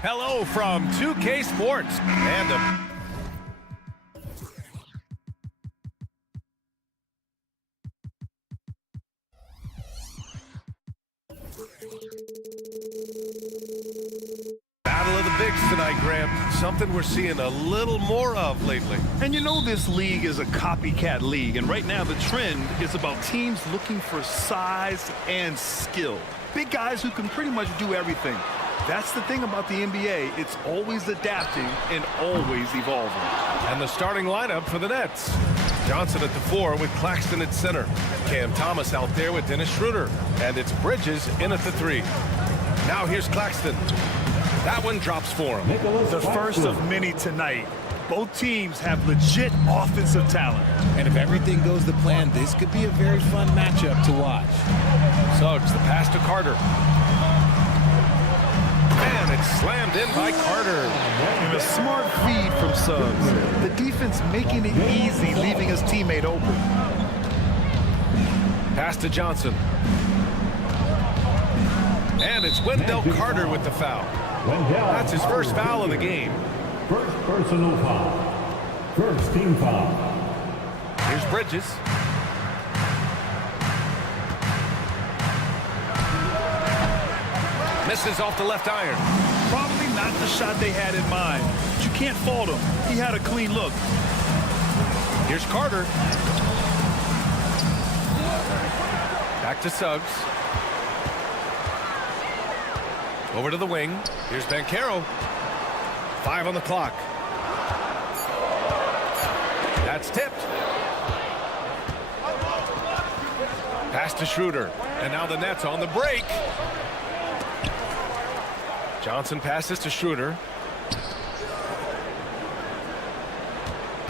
Hello from 2K Sports and a Battle of the Bigs tonight, Graham. Something we're seeing a little more of lately. And you know this league is a copycat league, and right now the trend is about teams looking for size and skill. Big guys who can pretty much do everything. That's the thing about the NBA. It's always adapting and always evolving. And the starting lineup for the Nets. Johnson at the 4 with Claxton at center. Cam Thomas out there with Dennis Schroeder. And it's Bridges in at the 3. Now here's Claxton. That one drops for him. The first of many tonight. Both teams have legit offensive talent. And if everything goes to plan, this could be a very fun matchup to watch. Suggs, the pass to Carter. And it's slammed in by Carter. And a smart feed from Suggs. The defense making it easy, leaving his teammate open. Pass to Johnson. And it's Wendell Carter with the foul. That's his first foul of the game. First personal foul. First team foul. Here's Bridges. Misses off the left iron. Probably not the shot they had in mind. But you can't fault him. He had a clean look. Here's Carter. Back to Suggs. Over to the wing. Here's Banchero. 5 on the clock. That's tipped. Pass to Schroeder. And now the Nets on the break. Johnson passes to Schroeder.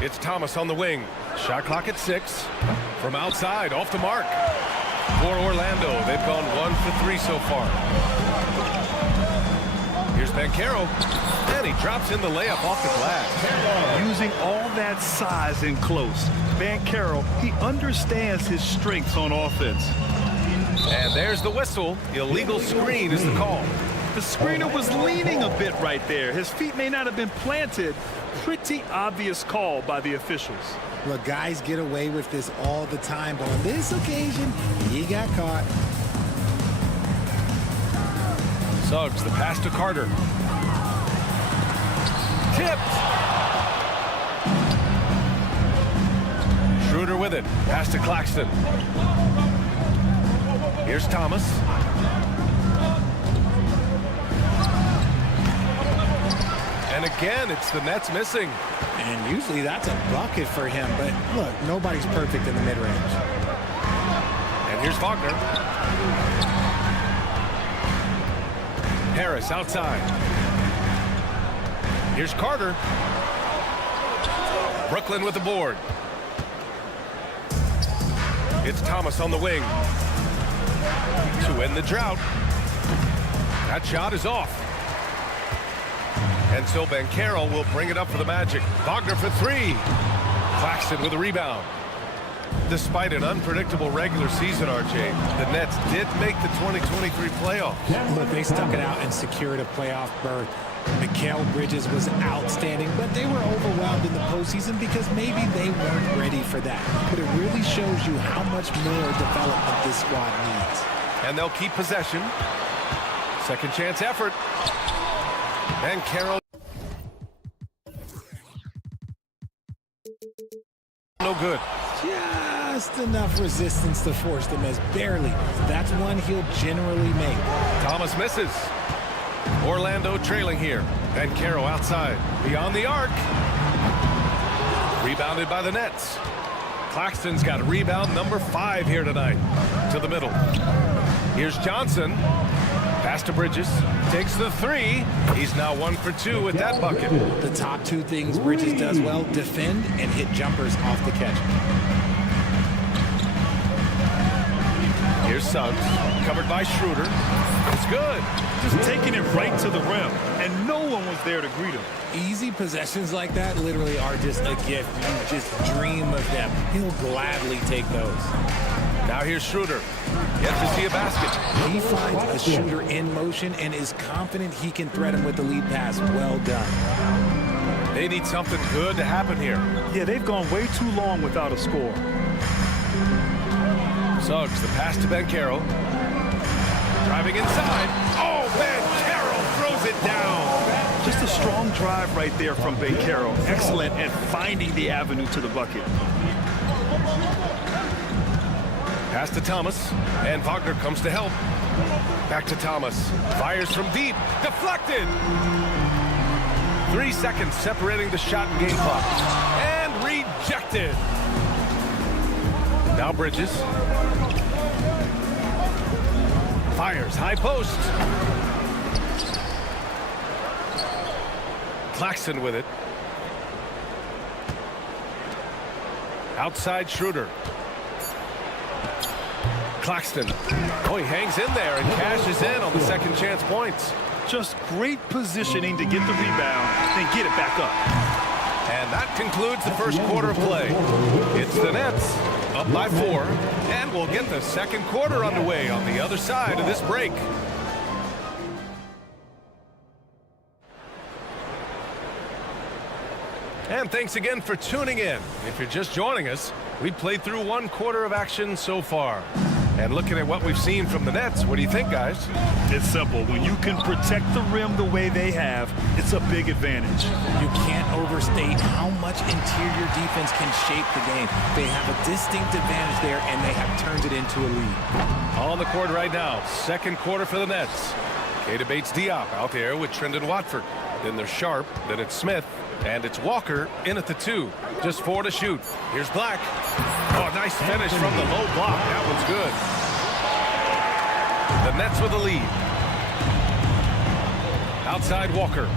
It's Thomas on the wing. Shot clock at 6. From outside, off the mark. For Orlando, they've gone 1 for 3 so far. Here's Banchero, and he drops in the layup off the glass. Using all that size in close, Banchero, he understands his strengths on offense. And there's the whistle. Illegal screen is the call. The screener was leaning a bit right there. His feet may not have been planted. Pretty obvious call by the officials. Look, guys get away with this all the time, but on this occasion, he got caught. Suggs, the pass to Carter. Tipped. Schroeder with it. Pass to Claxton. Here's Thomas. And again, it's the Nets missing. And usually that's a bucket for him, but look, nobody's perfect in the mid-range. And here's Wagner. Harris outside. Here's Carter. Brooklyn with the board. It's Thomas on the wing. To end the drought. That shot is off. And so Banchero will bring it up for the Magic. Wagner for 3. Claxton with a rebound. Despite an unpredictable regular season, RJ, the Nets did make the 2023 playoffs. Look, they stuck it out and secured a playoff berth. Mikal Bridges was outstanding, but they were overwhelmed in the postseason because maybe they weren't ready for that. But it really shows you how much more development this squad needs. And they'll keep possession. Second chance effort. And Carroll. No good. Just enough resistance to force them as barely. That's one he'll generally make. Thomas misses. Orlando trailing here. Banchero outside. Beyond the arc. Rebounded by the Nets. Claxton's got rebound number 5 here tonight. To the middle. Here's Johnson. Pass to Bridges. Takes the 3. He's now 1 for 2 with that bucket. The top 2 things Bridges does well, defend and hit jumpers off the catch. Here's Suggs. Covered by Schroeder. It's good. Just taking it right to the rim, and no one was there to greet him. Easy possessions like that literally are just a gift. You just dream of them. He'll gladly take those. Now here's Schroeder. Yet to see a basket. He finds a shooter in motion and is confident he can thread him with the lead pass. Well done. They need something good to happen here. Yeah, they've gone way too long without a score. Suggs, the pass to Bankero. Driving inside. Oh, Bankero throws it down. Just a strong drive right there from Bankero. Excellent at finding the avenue to the bucket. Pass to Thomas, and Wagner comes to help. Back to Thomas. Fires from deep. Deflected. 3 seconds separating the shot and game clock. And rejected. Now Bridges. Fires, high post. Claxton with it. Outside Schroeder. Claxton. Oh, he hangs in there and cashes in on the second chance points. Just great positioning to get the rebound and get it back up. And that concludes the first quarter of play. It's the Nets up by 4, and we'll get the second quarter underway on the other side of this break. And thanks again for tuning in. If you're just joining us, we played through 1 quarter of action so far. And looking at what we've seen from the Nets, what do you think, guys? It's simple. When you can protect the rim the way they have, it's a big advantage. You can't overstate how much interior defense can shape the game. They have a distinct advantage there, and they have turned it into a lead. On the court right now, second quarter for the Nets. Keita Bates-Diop out there with Trendon Watford. Then there's Sharp, then it's Smith, and it's Walker in at the 2. Just 4 to shoot. Here's Black. Oh, nice finish from the low block. That one's good. The Nets with the lead. Outside Walker.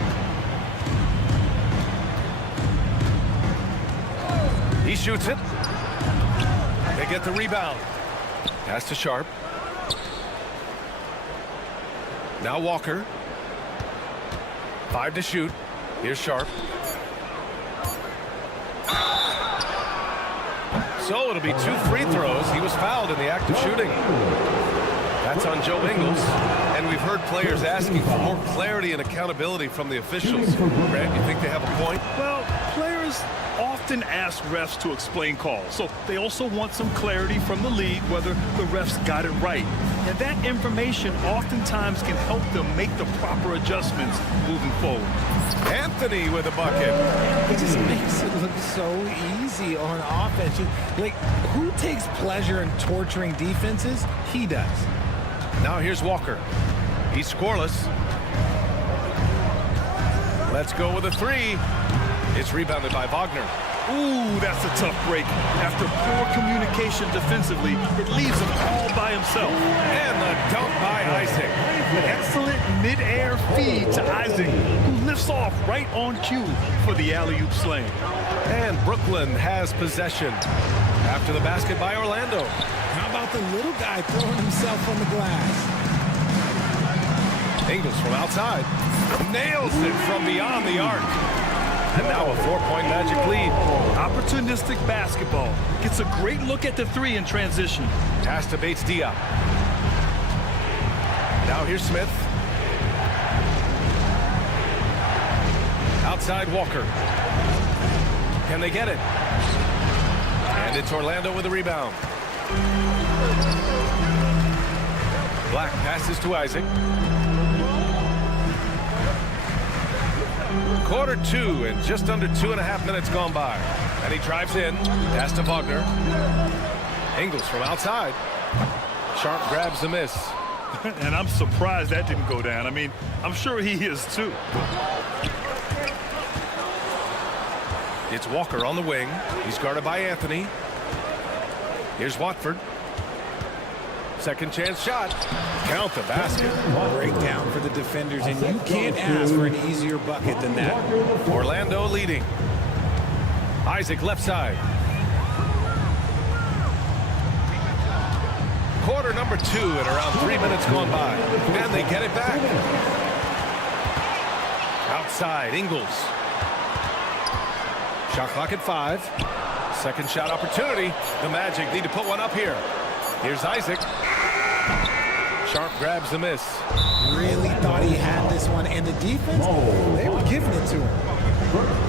He shoots it. They get the rebound. Pass to Sharp. Now Walker. 5 to shoot. Here's Sharp. So it'll be 2 free throws. He was fouled in the act of shooting. That's on Joe Ingles. And we've heard players asking for more clarity and accountability from the officials. Brad, you think they have a point? Well, players often ask refs to explain calls. So they also want some clarity from the league whether the refs got it right. And that information oftentimes can help them make the proper adjustments moving forward. Anthony with a bucket. It just makes it look so easy on offense. Like, who takes pleasure in torturing defenses? He does. Now here's Walker. He's scoreless. Let's go with a 3. It's rebounded by Wagner. Ooh, that's a tough break. After poor communication defensively, it leaves him all by himself. And the dunk by Isaac. Excellent mid-air feed to Isaac, who lifts off right on cue for the alley-oop slam. And Brooklyn has possession after the basket by Orlando. How about the little guy throwing himself on the glass? Ingles from outside. Nails it from beyond the arc. And now a 4-point Magic lead. Opportunistic basketball. Gets a great look at the 3 in transition. Pass to Bates-Diop. Now here's Smith. Outside Walker. Can they get it? And it's Orlando with the rebound. Black passes to Isaac. Quarter 2 and just under 2.5 minutes gone by. And he drives in. Pass to Wagner. Ingles from outside. Sharp grabs the miss. And I'm surprised that didn't go down. I mean, I'm sure he is too. It's Walker on the wing. He's guarded by Anthony. Here's Watford. Second chance shot. Count the basket. Breakdown for the defenders, and you can't ask for an easier bucket than that. Orlando leading. Isaac left side. Quarter number 2 and around 3 minutes gone by. And they get it back. Outside, Ingles. Shot clock at 5. Second shot opportunity. The Magic need to put one up here. Here's Isaac. Sharp grabs the miss. Really thought he had this one, and the defense, they were giving it to him.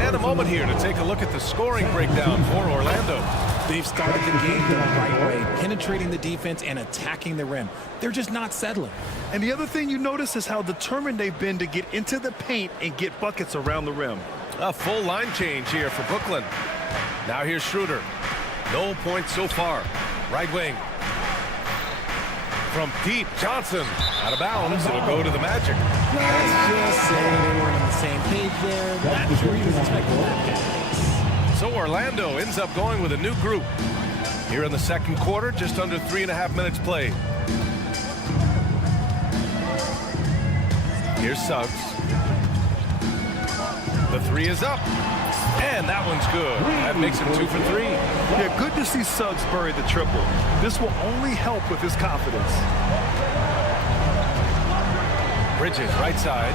And a moment here to take a look at the scoring breakdown for Orlando. They've started the game the right way, penetrating the defense and attacking the rim. They're just not settling. And the other thing you notice is how determined they've been to get into the paint and get buckets around the rim. A full line change here for Brooklyn. Now here's Schroeder. No points so far. Right wing. From deep, Johnson. Out of bounds. It'll go to the Magic. Let's just say they weren't on the same page there. Not sure he was expecting that. So Orlando ends up going with a new group. Here in the second quarter, just under 3.5 minutes played. Here's Suggs. The three is up. And that one's good. That makes him 2 for 3. Yeah, good to see Suggs bury the triple. This will only help with his confidence. Bridges, right side.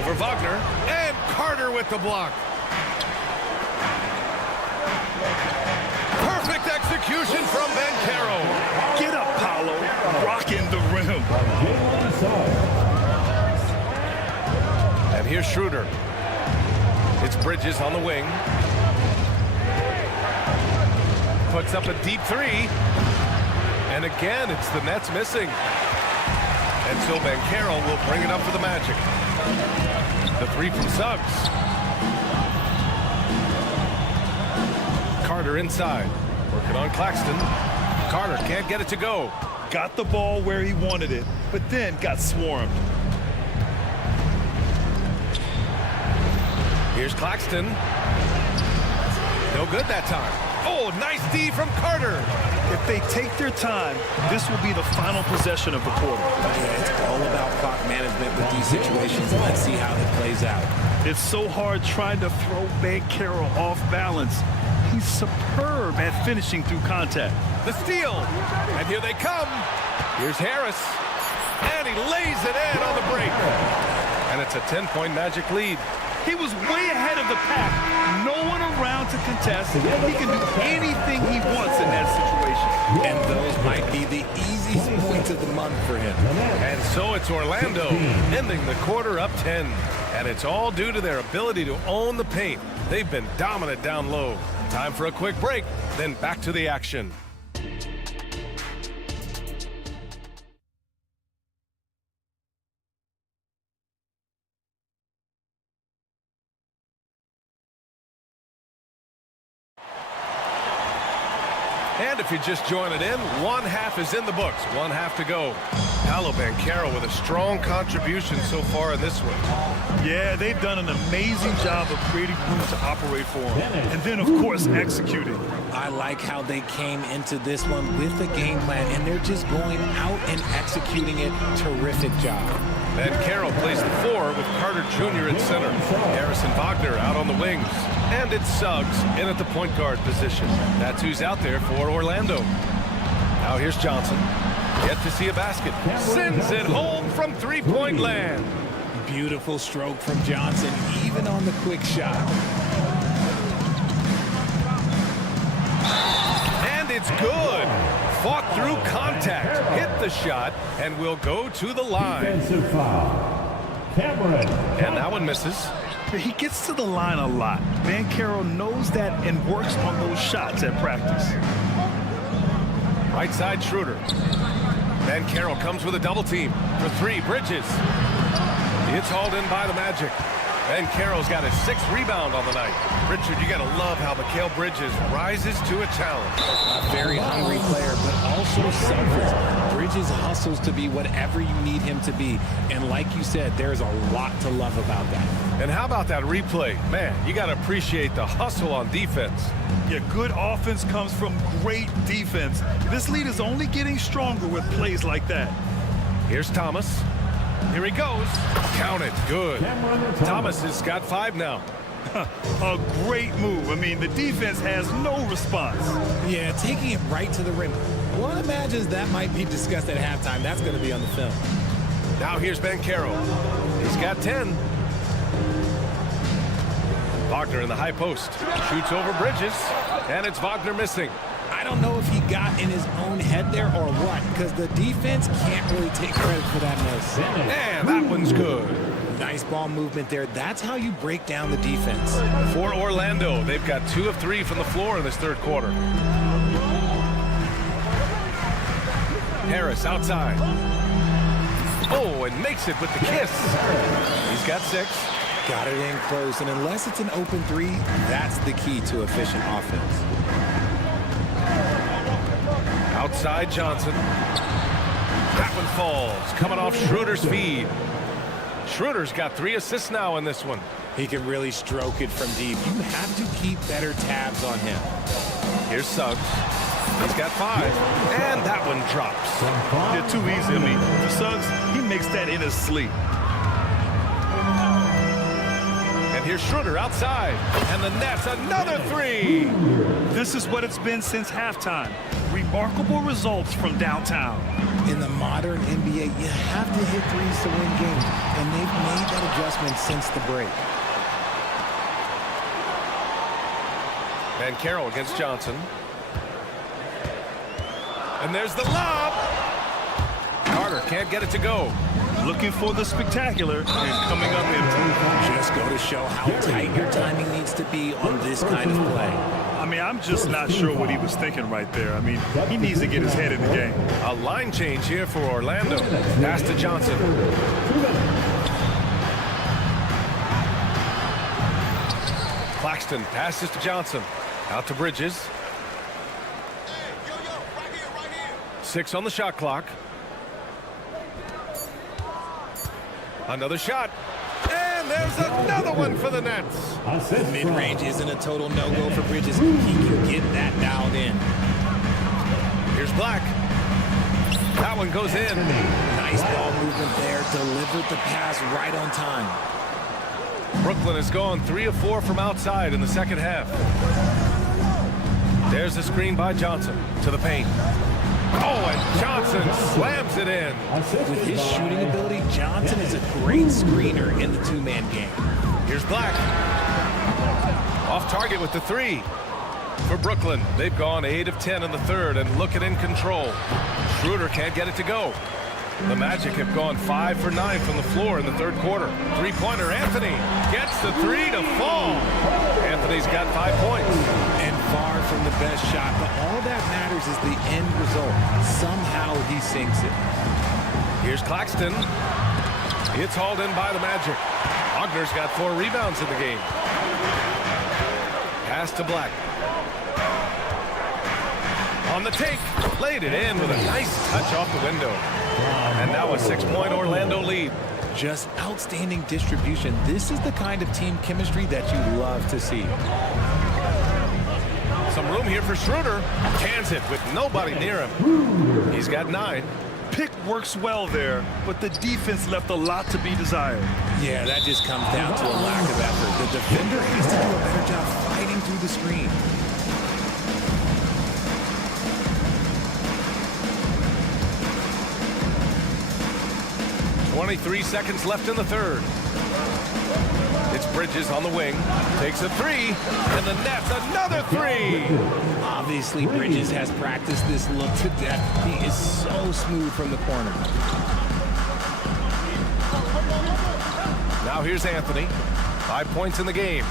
Over Wagner. And Carter with the block. Perfect execution from Banchero. Get up, Paolo. Rocking the rim. And here's Schroeder. It's Bridges on the wing. Puts up a deep three. And again, it's the Nets missing. And so Banchero will bring it up for the Magic. The three from Suggs. Carter inside. Working on Claxton. Carter can't get it to go. Got the ball where he wanted it, but then got swarmed. Here's Claxton. No good that time. Oh, nice D from Carter. If they take their time, this will be the final possession of the quarter. Yeah, it's all about clock management with these situations. Let's see how it plays out. It's so hard trying to throw Banchero off balance. He's superb at finishing through contact. The steal. And here they come. Here's Harris. And he lays it in on the break. And it's a 10-point Magic lead. He was way ahead of the pack. No one around to contest. He can do anything he wants in that situation. And those might be the easiest points of the month for him. And so it's Orlando ending the quarter up 10. And it's all due to their ability to own the paint. They've been dominant down low. Time for a quick break, then back to the action. And if you're just joining in, one half is in the books, one half to go. Paolo Banchero with a strong contribution so far in this one. Yeah, they've done an amazing job of creating room to operate for him. And then, of course, executing. I like how they came into this one with a game plan, and they're just going out and executing it. Terrific job. Banchero plays the 4 with Carter Jr. at center. Harrison Wagner out on the wings. And it's Suggs in at the point guard position. That's who's out there for Orlando. Now here's Johnson. Yet to see a basket. Sends it home from three-point land. Beautiful stroke from Johnson, even on the quick shot. And it's good. Fought through contact. Hit the shot and will go to the line. Defensive foul. Cameron. And that one misses. He gets to the line a lot. Banchero knows that and works on those shots at practice. Right side Schroeder. Banchero comes with a double team. For 3, Bridges. It's hauled in by the Magic. Banchero's got his 6th rebound on the night. Richard, you got to love how Mikal Bridges rises to a challenge. A very hungry player, but also selfless. Bridges hustles to be whatever you need him to be. And like you said, there's a lot to love about that. And how about that replay? Man, you got to appreciate the hustle on defense. Yeah, good offense comes from great defense. This lead is only getting stronger with plays like that. Here's Thomas. Here he goes. Count it. Good. Thomas has got 5 now. A great move. I mean, the defense has no response. Yeah, taking it right to the rim. One imagines that might be discussed at halftime. That's going to be on the film. Now here's Banchero. He's got 10. Wagner in the high post. Shoots over Bridges, and it's Wagner missing. I don't know if he got in his own head there or what, because the defense can't really take credit for that miss. And that one's good. Nice ball movement there. That's how you break down the defense. For Orlando, they've got 2 of 3 from the floor in this third quarter. Harris outside. Oh, and makes it with the kiss. He's got 6. Got it in close, and unless it's an open 3, that's the key to efficient offense. Outside Johnson. That one falls, coming off Schroeder's feed. Schroeder's got 3 assists now in this one. He can really stroke it from deep. You have to keep better tabs on him. Here's Suggs. He's got 5, and that one drops. They're too easy. I mean, for Suggs, he makes that in his sleep. And here's Schroeder outside, and the net's another 3. This is what it's been since halftime. Remarkable results from downtown. In the modern NBA, you have to hit threes to win games, and they've made that adjustment since the break. Banchero against Johnson. And there's the lob. Carter can't get it to go. Looking for the spectacular and coming up empty. Just go to show how tight your timing needs to be on this kind of play. I mean, I'm just not sure what he was thinking right there. I mean, he needs to get his head in the game. A line change here for Orlando. Pass to Johnson. Claxton passes to Johnson. Out to Bridges. 6 on the shot clock. Another shot. And there's another one for the Nets. Mid-range isn't a total no-go for Bridges. He can get that dialed in. Here's Black. That one goes in. Nice ball movement there. Delivered the pass right on time. Brooklyn has gone 3 of 4 from outside in the second half. There's the screen by Johnson to the paint. Oh, and Johnson slams it in. With his shooting ability, Johnson is a great screener in the 2-man game. Here's Black. Off target with the 3. For Brooklyn, they've gone 8 of 10 in the third and looking in control. Schroeder can't get it to go. The Magic have gone 5 for 9 from the floor in the third quarter. 3-pointer Anthony gets the 3 to fall. Anthony's got 5 points. And far from the best shot, but all that matters is the end result. Somehow he sinks it. Here's Claxton. It's hauled in by the Magic. Wagner's got 4 rebounds in the game. Pass to Black. On the take, laid it in with a nice touch off the window. And now a 6-point Orlando lead. Just outstanding distribution. This is the kind of team chemistry that you love to see. Some room here for Schroeder. Cans it with nobody near him. He's got 9. Pick works well there, but the defense left a lot to be desired. Yeah, that just comes down to a lack of effort. The defender has to do a better job fighting through the screen. .23 seconds left in the third. It's Bridges on the wing. Takes a 3, and the Nets another 3. Obviously, Bridges has practiced this look to death. He is so smooth from the corner. Now here's Anthony. 5 points in the game.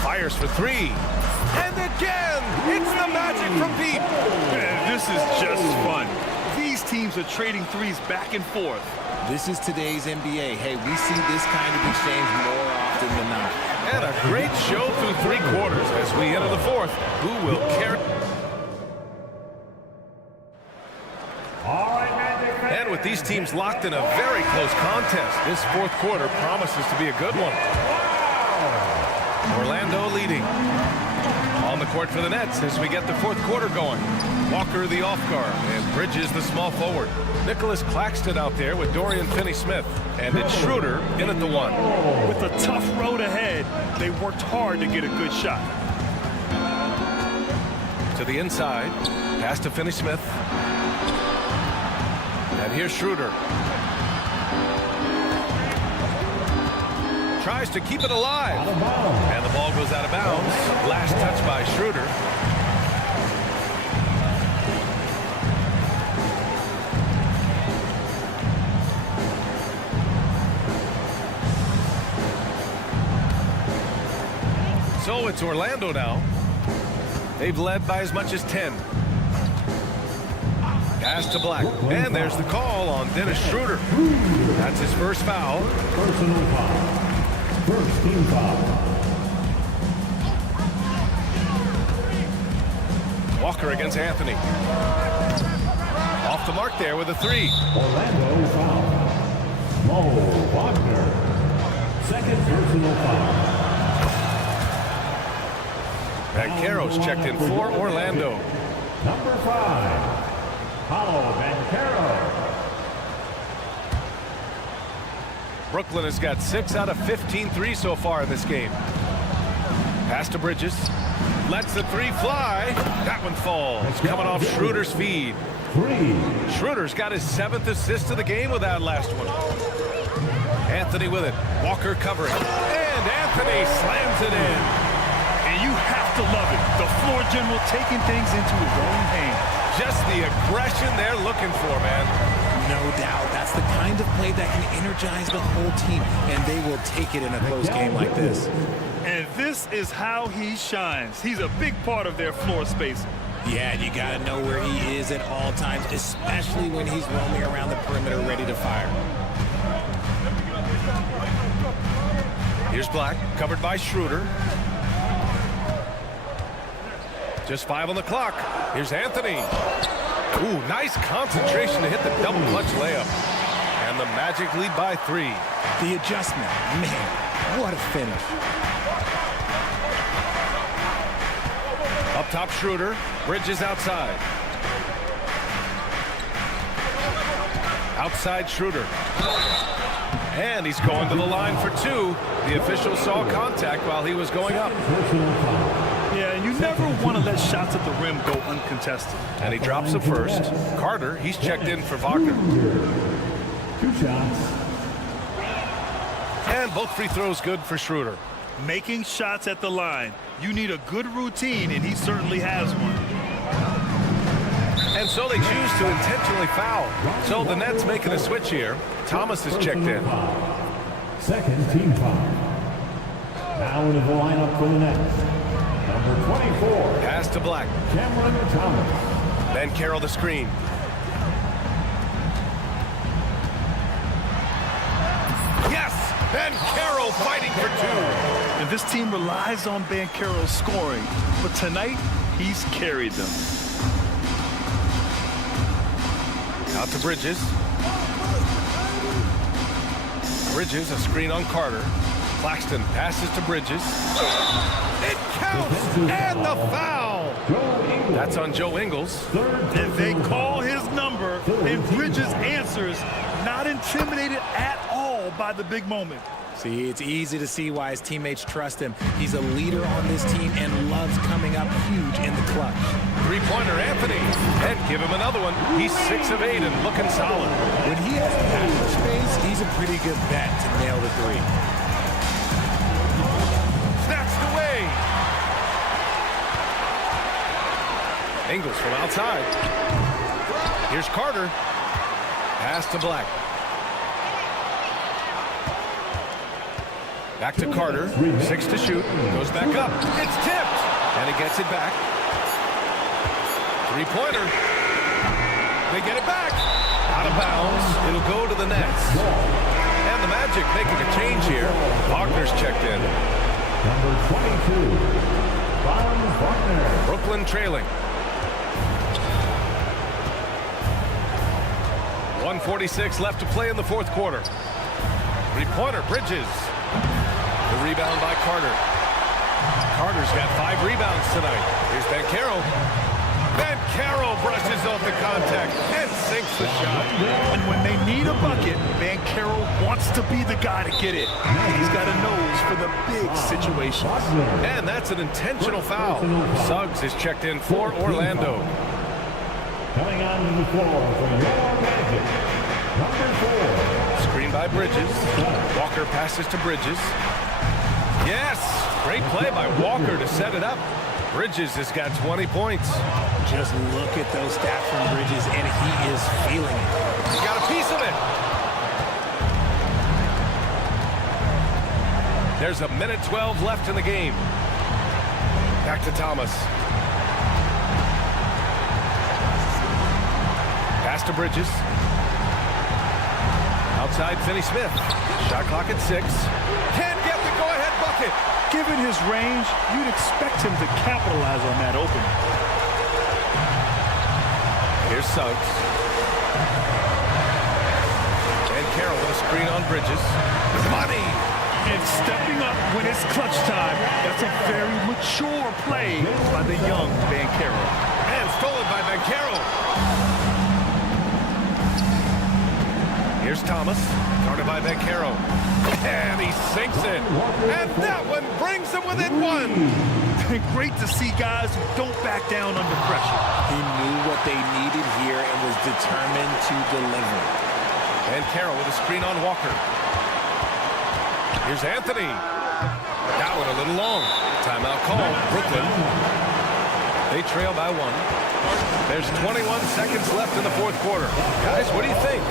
Fires for 3. And again, it's the Magic from deep. Man, this is just fun. These teams are trading threes back and forth. This is today's NBA. Hey, we see this kind of exchange more often than not. And a great show through 3 quarters as we enter the fourth. Who will carry? And with these teams locked in a very close contest, this fourth quarter promises to be a good one. Orlando leading. On the court for the Nets as we get the fourth quarter going. Walker the off guard and Bridges the small forward. Nicholas Claxton out there with Dorian Finney-Smith. And it's Schroeder in at the 1. With a tough road ahead, they worked hard to get a good shot. To the inside. Pass to Finney-Smith. And here's Schroeder. tries to keep it alive. And the ball goes out of bounds. Last touch by Schroeder. So it's Orlando now. They've led by as much as 10. Pass to Black. And there's the call on Dennis Schroeder. That's his first foul. Personal foul. First team foul. Walker against Anthony. Off the mark there with a 3. Orlando foul. Mo Wagner. Second personal foul. Banchero's checked in for Orlando. Number 5. Paulo Banchero. Brooklyn has got 6 out of 15 threes so far in this game. Pass to Bridges. Lets the 3 fly. That one falls. Coming off Schroeder's feed. 3. Schroeder's got his 7th assist of the game with that last one. Anthony with it. Walker covering. And Anthony slams it in. And you have to love it. The floor general taking things into his own hands. Just the aggression they're looking for, man. No doubt. That's the kind of play that can energize the whole team, and they will take it in a close game like this. And this is how he shines. He's a big part of their floor space. Yeah, you got to know where he is at all times, especially when he's roaming around the perimeter ready to fire. Here's Black, covered by Schroeder. Just 5 on the clock. Here's Anthony. Ooh, nice concentration to hit the double clutch layup. And the Magic lead by 3. The adjustment, man, what a finish. Up top, Schroeder. Bridges outside. Outside, Schroeder. And he's going to the line for 2. The official saw contact while he was going up. Yeah, and you never want to let shots at the rim go uncontested. And he drops it first. Carter, he's checked in for Wagner. 2 shots. And both free throws good for Schroeder. Making shots at the line. You need a good routine, and he certainly has one. And so they choose to intentionally foul. So the Nets making a switch here. Thomas is checked in. Second team foul. Now into the lineup for the Nets. Number 24. Pass to Black. Cameron Thomas. Banchero the screen. Yes! Banchero fighting for 2. And this team relies on Banchero's scoring. But tonight, he's carried them. Out to Bridges. Bridges, a screen on Carter. Claxton passes to Bridges. It counts! And the foul! That's on Joe Ingles. And they call his number, and Bridges answers, not intimidated at all by the big moment. See, it's easy to see why his teammates trust him. He's a leader on this team and loves coming up huge in the clutch. 3-pointer Anthony. And give him another one. He's 6 of 8 and looking solid. When he has package space, he's a pretty good bet to nail the 3. Snatched away. Ingles from outside. Here's Carter. Pass to Black. Back to Carter. 6 to shoot. Goes back up. It's tipped. And he gets it back. 3-pointer. They get it back. Out of bounds. It'll go to the Nets. And the Magic making a change here. Wagner's checked in. Number 22. Wagner. Brooklyn trailing. 1:46 left to play in the 4th quarter. 3-pointer, Bridges. The rebound by Carter. Carter's got 5 rebounds tonight. Here's Banchero. Banchero brushes off the contact and sinks the shot. And when they need a bucket, Banchero wants to be the guy to get it. He's got a nose for the big situations. And that's an intentional foul. Suggs is checked in for Orlando. Coming onto the floor for your Magic. Number 4. Screen screen by Bridges. Walker passes to Bridges. Yes! Great play by Walker to set it up. Bridges has got 20 points. Just look at those stats from Bridges, and he is feeling it. He got a piece of it. There's a minute 12 left in the game. Back to Thomas. Pass to Bridges. Outside Finney-Smith. Shot clock at 6. Can't get the go-ahead bucket. Given his range, you'd expect him to capitalize on that opening. Here's Suggs. And Carroll with a screen on Bridges. Money! And stepping up when it's clutch time. That's a very mature play by the young Banchero. And stolen by Banchero. Here's Thomas. Guarded by Banchero. And he sinks it. And that one brings them within 1. Great to see guys who don't back down under pressure. He knew what they needed here and was determined to deliver. And Carroll with a screen on Walker. Here's Anthony. That one a little long. Timeout called. Brooklyn. They trail by 1. There's 21 seconds left in the fourth quarter. Guys, what do you think?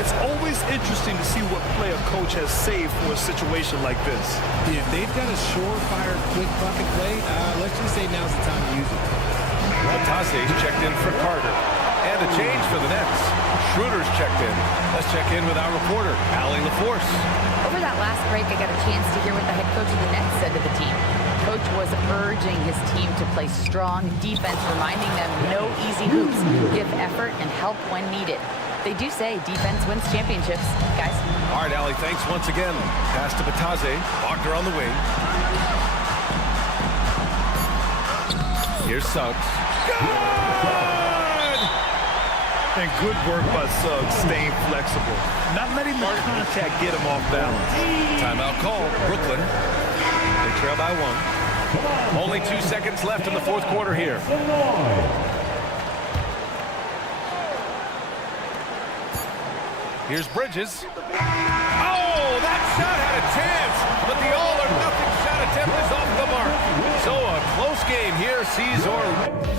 It's always interesting to see what play a coach has saved for a situation like this. If they've got a surefire quick bucket play, let's just say now's the time to use it. Batase's checked in for Carter. And a change for the Nets. Schroeder's checked in. Let's check in with our reporter, Allie LaForce. Over that last break, I got a chance to hear what the head coach of the Nets said to the team. Coach was urging his team to play strong defense, reminding them no easy hoops, give effort, and help when needed. They do say defense wins championships, guys. All right, Allie, thanks once again. Pass to Batase. Wagner on the wing. Here's Suggs. Good! And good work by Suggs, staying flexible. Not letting the contact get him off balance. Timeout called. Brooklyn. They trail by 1. Only 2 seconds left in the fourth quarter here. Here's Bridges. Oh, that shot had a chance, but the all-or-nothing shot attempt is off the mark. So a close game here sees or...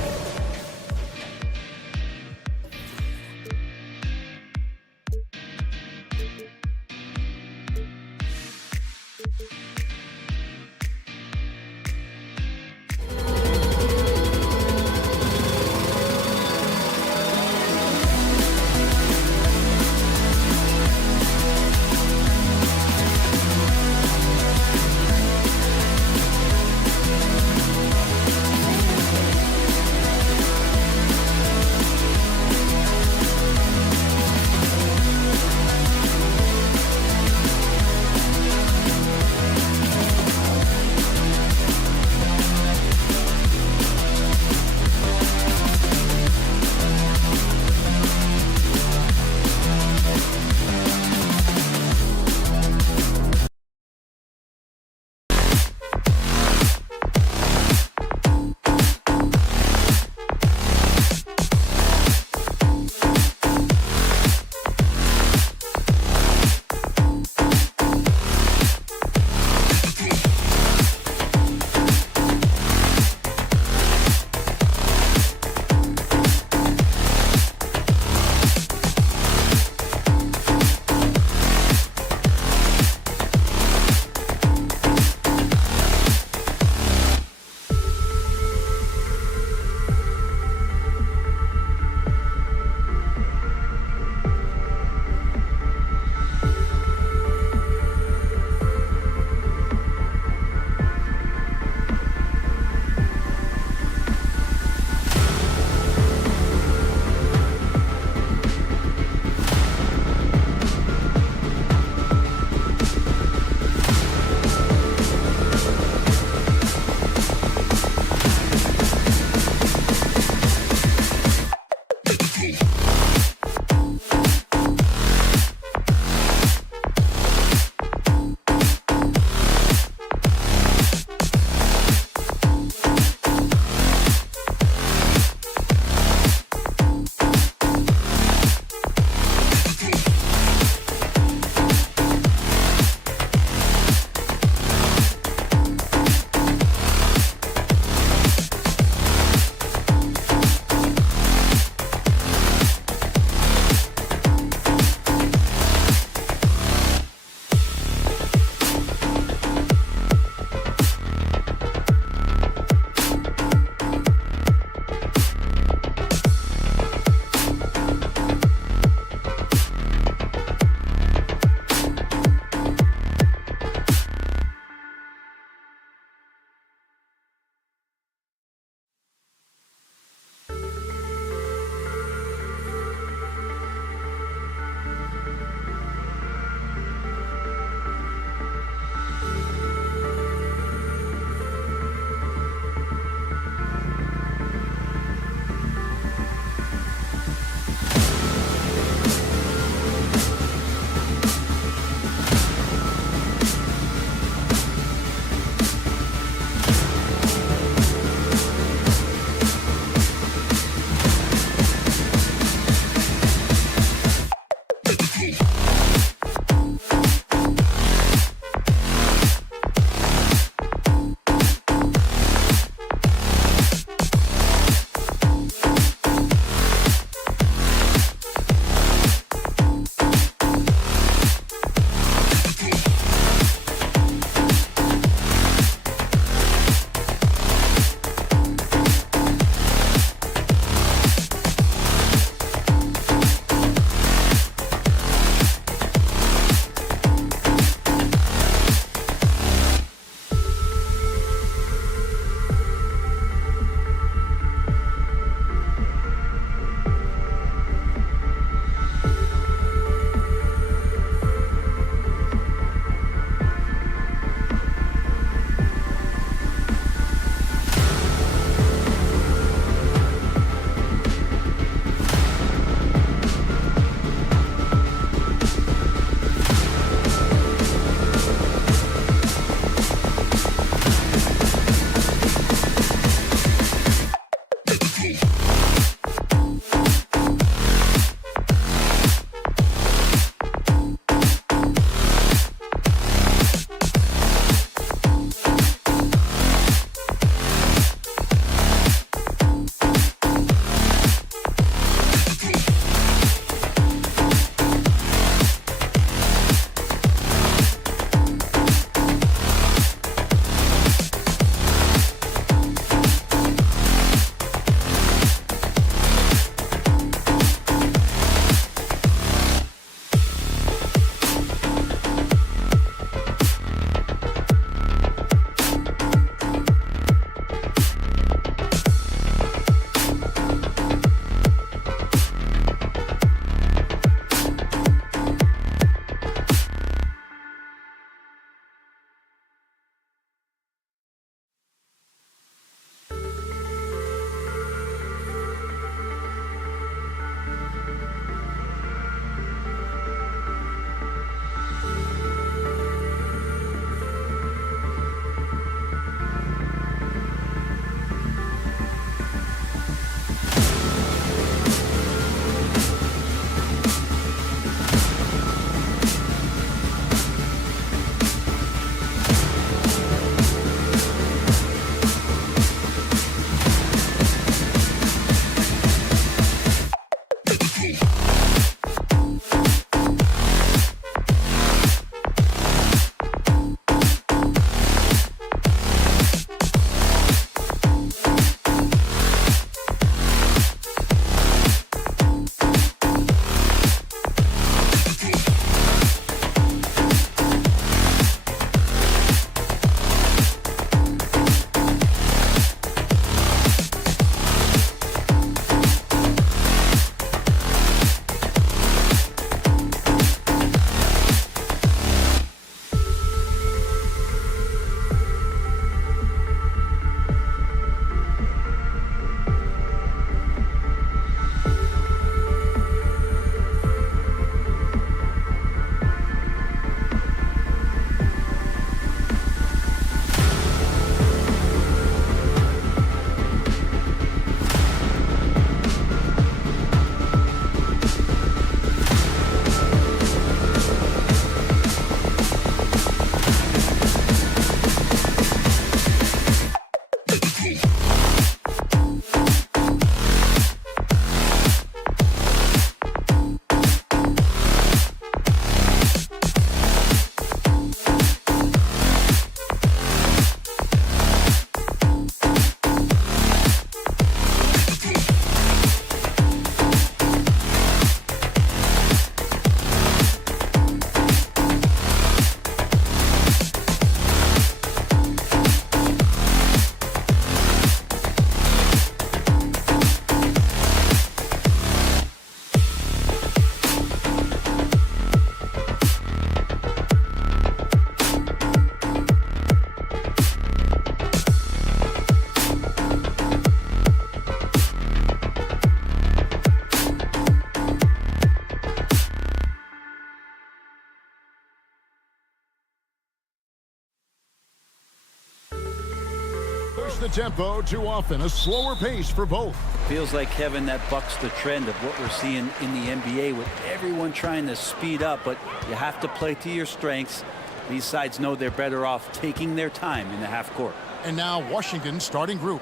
tempo too often, a slower pace for both. Feels like, Kevin, that bucks the trend of what we're seeing in the NBA with everyone trying to speed up, but you have to play to your strengths. These sides know they're better off taking their time in the half court. And now Washington's starting group.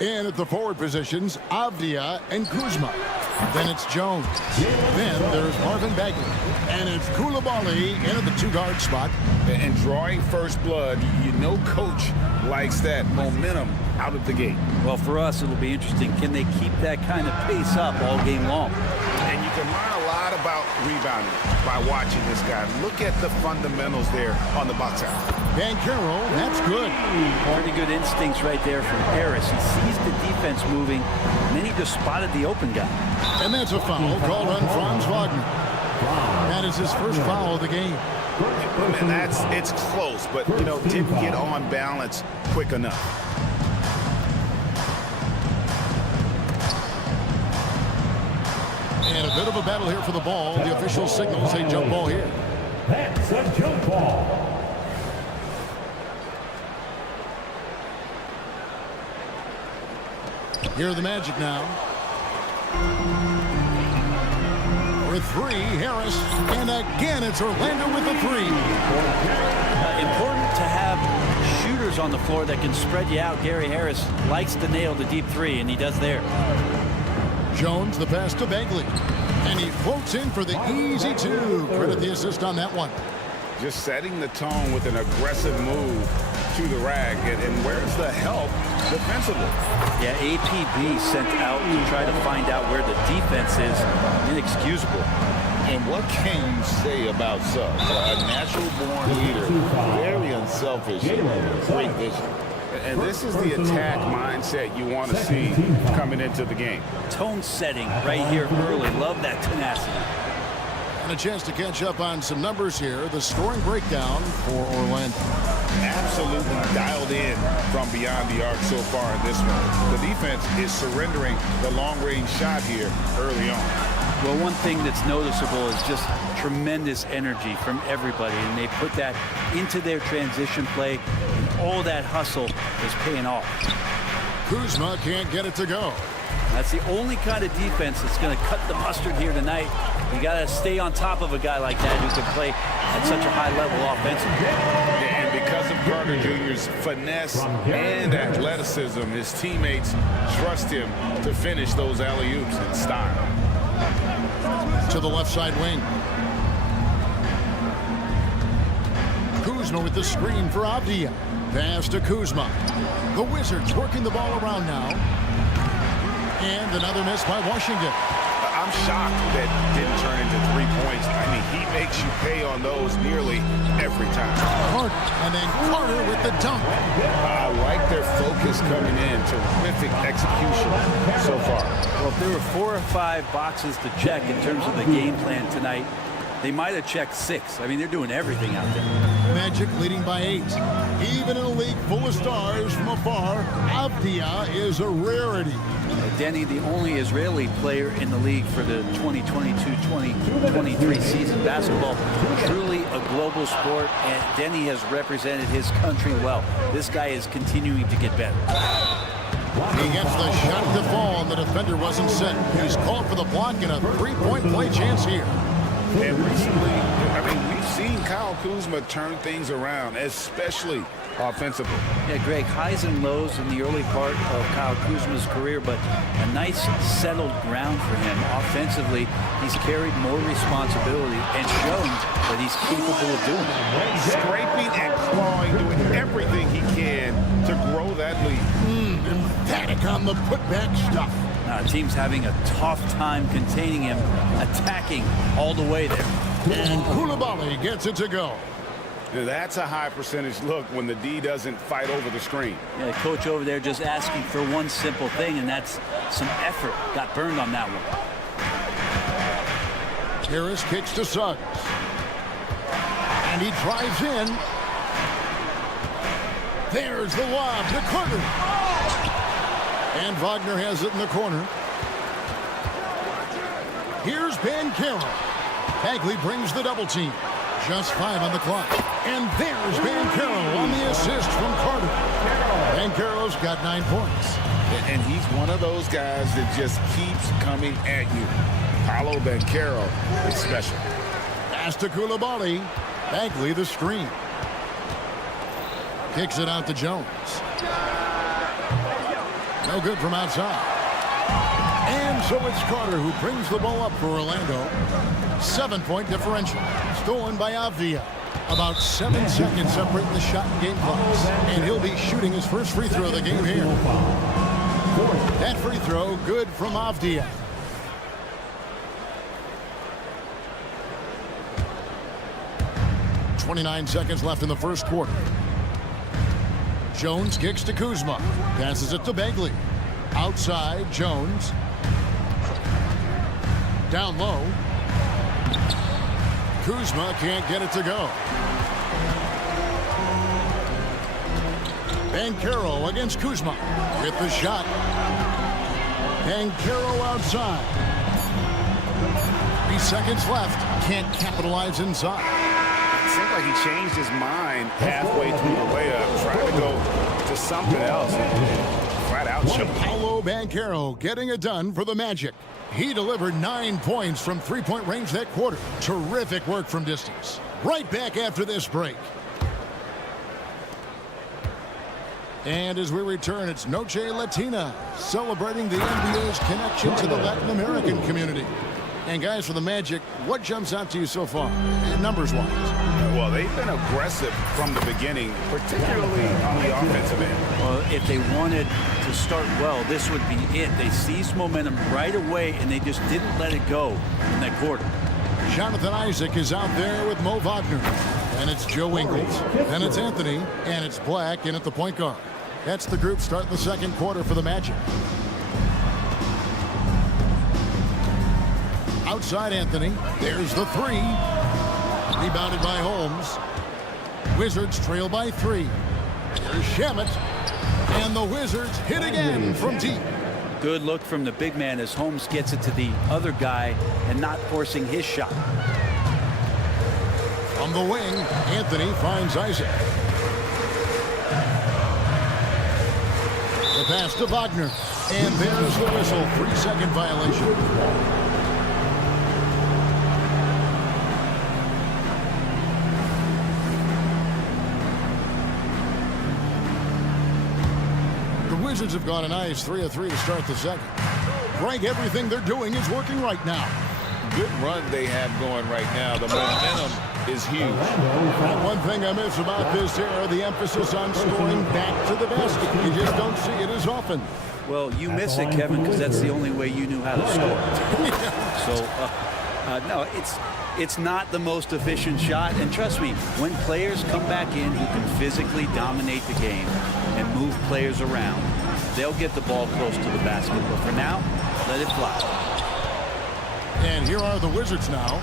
In at the forward positions, Avdia and Kuzma. Then it's Jones. Then there's Marvin Bagley. And it's Koulibaly in at the two-guard spot. And drawing first blood, you know coach likes that momentum out of the gate. Well, for us, it'll be interesting. Can they keep that kind of pace up all game long? And you can learn a lot about rebounding by watching this guy. Look at the fundamentals there on the box out. Banchero, that's good. Pretty good instincts right there from Harris. He sees the defense moving, and then he just spotted the open guy. And that's a foul called on Franz Wagner. That is his first foul of the game. And it's close, but, you know, didn't get on balance quick enough. And a bit of a battle here for the ball. The official signals a jump ball here. That's a jump ball. Here are the Magic now. For three, Harris. And again, it's Orlando with the three. Important to have shooters on the floor that can spread you out. Gary Harris likes to nail the deep three, and he does there. Jones, the pass to Bagley. And he floats in for the easy two. Credit the assist on that one. Just setting the tone with an aggressive move to the rack. And where's the help defensively? Yeah, APB sent out to try to find out where the defense is. Inexcusable. And what can you say about Suggs? A natural-born leader, very unselfish, great vision. And this is the attack mindset you want to see coming into the game. Tone setting right here early. Love that tenacity. And a chance to catch up on some numbers here. The scoring breakdown for Orlando. Absolutely dialed in from beyond the arc so far in this one. The defense is surrendering the long-range shot here early on. Well, one thing that's noticeable is just tremendous energy from everybody, and they put that into their transition play, and all that hustle is paying off. Kuzma can't get it to go. That's the only kind of defense that's going to cut the mustard here tonight. You got to stay on top of a guy like that who can play at such a high level offensively. And because of Carter Jr.'s finesse and athleticism, his teammates trust him to finish those alley-oops in style. To the left side wing. Kuzma with the screen for Avdia. Pass to Kuzma. The Wizards working the ball around now. And another miss by Washington. I'm shocked that didn't turn into 3 points. I mean, he makes you pay on those nearly every time. Carter, and then Carter with the dunk. I like their focus coming in. Terrific execution so far. Well, if there were 4 or 5 boxes to check in terms of the game plan tonight, they might have checked 6. I mean, they're doing everything out there. Magic leading by 8. Even in a league full of stars from afar, Avdia is a rarity. Denny, the only Israeli player in the league for the 2022-2023 season. Basketball, truly a global sport, and Denny has represented his country well. This guy is continuing to get better. He gets the shot to fall, and the defender wasn't set. He's called for the block and a three-point play chance here. And recently, I mean, we've seen Kyle Kuzma turn things around, especially offensively. Yeah, Greg, highs and lows in the early part of Kyle Kuzma's career, but a nice settled ground for him. Offensively, he's carried more responsibility and shown that he's capable of doing it. Scraping and clawing, doing everything he can to grow that lead. Emphatic on the putback stuff. Team's having a tough time containing him, attacking all the way there. And Koulibaly gets it to go. That's a high percentage look when the D doesn't fight over the screen. Yeah, the coach over there just asking for one simple thing, and that's some effort. Got burned on that one. Harris kicks to Suggs. And he drives in. There's the lob to Carter. And Wagner has it in the corner. Here's Banchero. Bagley brings the double team. Just 5 on the clock. And there's Banchero on the assist from Carter. Banchero's got 9 points. And he's one of those guys that just keeps coming at you. Paolo Banchero is special. Pass to Coulibaly. Bagley the screen. Kicks it out to Jones. No good from outside. And so it's Carter who brings the ball up for Orlando. 7-point differential. Stolen by Avdia. About 7 seconds separating the shot and game clocks. And he'll be shooting his first free throw of the game here. That free throw good from Avdia. .29 seconds left in the first quarter. Jones kicks to Kuzma. Passes it to Bagley. Outside, Jones. Down low. Kuzma can't get it to go. Banchero against Kuzma. With the shot. Banchero outside. 3 seconds left. Can't capitalize inside. It seemed like he changed his mind halfway through the layup, trying to go to something else. Flat out choked. Paolo Banchero getting it done for the Magic. He delivered 9 points from three-point range that quarter. Terrific work from distance. Right back after this break. And as we return, it's Noche Latina, celebrating the NBA's connection to the Latin American community. And guys, for the Magic, what jumps out to you so far, numbers-wise? Well, they've been aggressive from the beginning, particularly on the offensive end. Well, if they wanted to start well, this would be it. They seized momentum right away, and they just didn't let it go in that quarter. Jonathan Isaac is out there with Mo Wagner. And it's Joe Ingles. Then it's Anthony. And it's Black in at the point guard. That's the group starting the second quarter for the Magic. Outside Anthony. There's the three. Rebounded by Holmes. Wizards trail by 3. There's Shamet. And the Wizards hit again from deep. Good look from the big man as Holmes gets it to the other guy and not forcing his shot. From the wing, Anthony finds Isaac. The pass to Wagner. And there's the whistle. 3-second violation. Wizards have gone a nice 3 of 3 to start the second. Frank, everything they're doing is working right now. Good run they have going right now. The momentum is huge. And one thing I miss about this era, the emphasis on scoring back to the basket. You just don't see it as often. Well, you miss it, Kevin, because that's the only way you knew how to score. So, no, it's not the most efficient shot. And trust me, when players come back in who can physically dominate the game and move players around, they'll get the ball close to the basket. But for now, let it fly. And here are the Wizards now.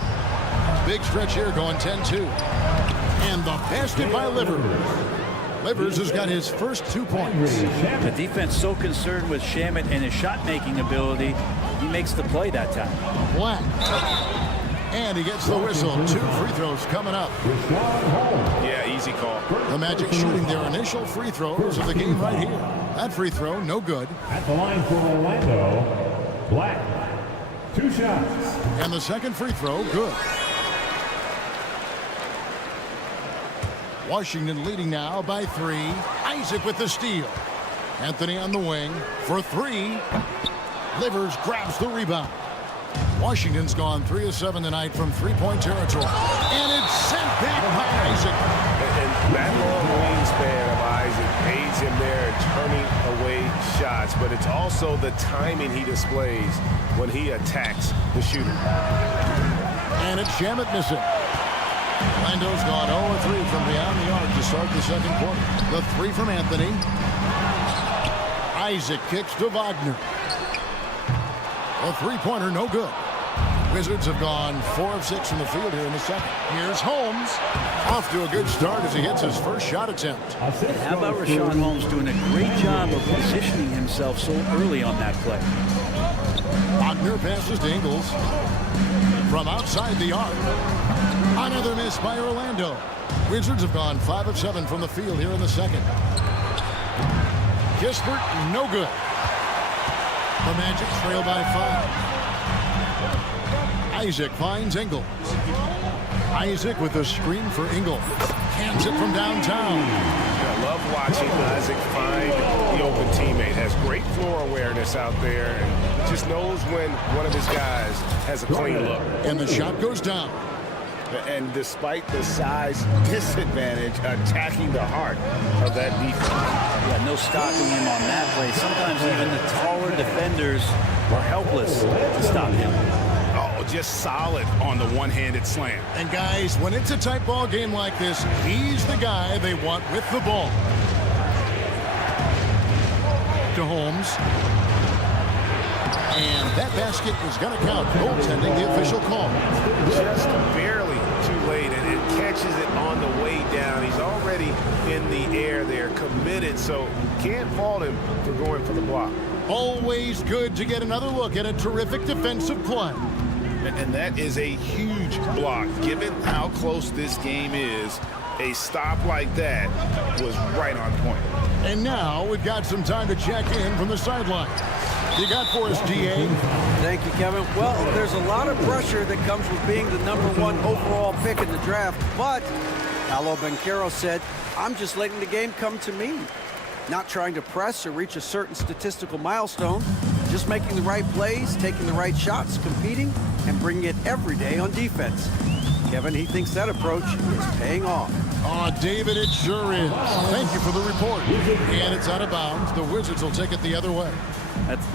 Big stretch here going 10-2. And the basket by Livers. Livers has got his first 2 points. The defense so concerned with Shamet and his shot-making ability, he makes the play that time. Black. And he gets the whistle. 2 free throws coming up. Yeah, easy call. The Magic shooting their initial free throws of the game right here. That free throw, no good. At the line for Orlando, Black. 2 shots. And the second free throw, good. Washington leading now by 3. Isaac with the steal. Anthony on the wing for 3. Livers grabs the rebound. Washington's gone 3 of 7 tonight from three-point territory. And it's sent back by Isaac. And that long wingspan of Isaac aids him there in turning away shots, but it's also the timing he displays when he attacks the shooter. And it's Shamet missing. Orlando's gone 0-3 from beyond the arc to start the second quarter. The 3 from Anthony. Isaac kicks to Wagner. A three-pointer, no good. Wizards have gone 4 of 6 from the field here in the second. Here's Holmes. Off to a good start as he hits his first shot attempt. And how about Rashawn Holmes doing a great job of positioning himself so early on that play? Wagner passes to Ingles. From outside the arc. Another miss by Orlando. Wizards have gone 5 of 7 from the field here in the second. Kispert, no good. The Magic trail by 5. Isaac finds Ingles. Isaac with a screen for Ingles. Hands it from downtown. I love watching Isaac find the open teammate. Has great floor awareness out there and just knows when one of his guys has a clean look. And the shot goes down. And despite the size disadvantage, attacking the heart of that defense. Yeah, no stopping him on that play. Sometimes even the taller defenders are helpless to stop him. Oh, just solid on the one-handed slam. And guys, when it's a tight ball game like this, he's the guy they want with the ball. To Holmes. And that basket is going to count. Goaltending, the official call. Just barely too late, and it catches it on the way down. He's already in the air there, committed, so can't fault him for going for the block. Always good to get another look at a terrific defensive play. And that is a huge block. Given how close this game is, a stop like that was right on point. And now we've got some time to check in from the sideline. You got for us, DA? Thank you, Kevin. Well, there's a lot of pressure that comes with being the #1 overall pick in the draft, but Paolo Banchero said, I'm just letting the game come to me. Not trying to press or reach a certain statistical milestone, just making the right plays, taking the right shots, competing, and bringing it every day on defense. Kevin, he thinks that approach is paying off. Oh, David, it sure is. Thank you for the report. And it's out of bounds. The Wizards will take it the other way.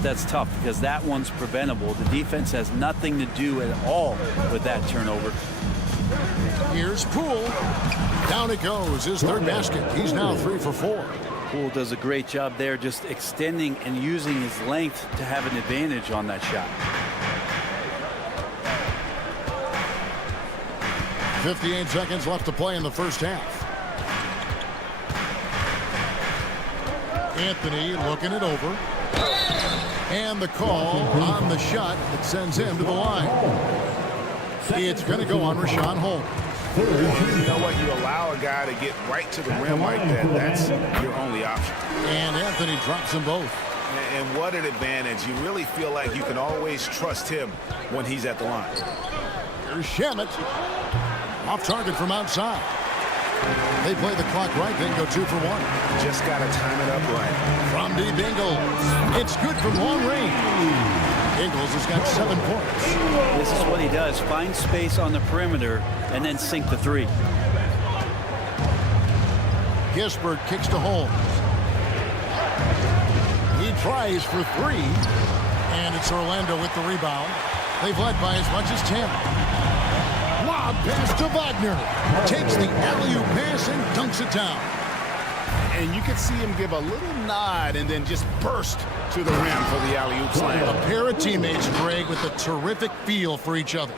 That's tough because that one's preventable. The defense has nothing to do at all with that turnover. Here's Poole. Down it goes, his third basket. He's now 3 for 4. Poole does a great job there just extending and using his length to have an advantage on that shot. 58 seconds left to play in the first half. Anthony looking it over. And the call on the shot that sends him to the line. It's going to go on Rashawn Holmes. You know what? You allow a guy to get right to the rim like that. That's your only option. And Anthony drops them both. And what an advantage. You really feel like you can always trust him when he's at the line. Here's Shamet. Off target from outside. They play the clock right, then go 2 for 1. Just got to time it up right. From deep Ingles. It's good from long range. Ingles has got 7 points. This is what he does. Find space on the perimeter and then sink the 3. Kispert kicks to Holmes. He tries for 3. And it's Orlando with the rebound. They've led by as much as 10. Lob pass to Wagner. Takes the alley-oop pass and dunks it down. And you can see him give a little nod and then just burst to the rim for the alley-oop slam. A pair of teammates, Greg, with a terrific feel for each other.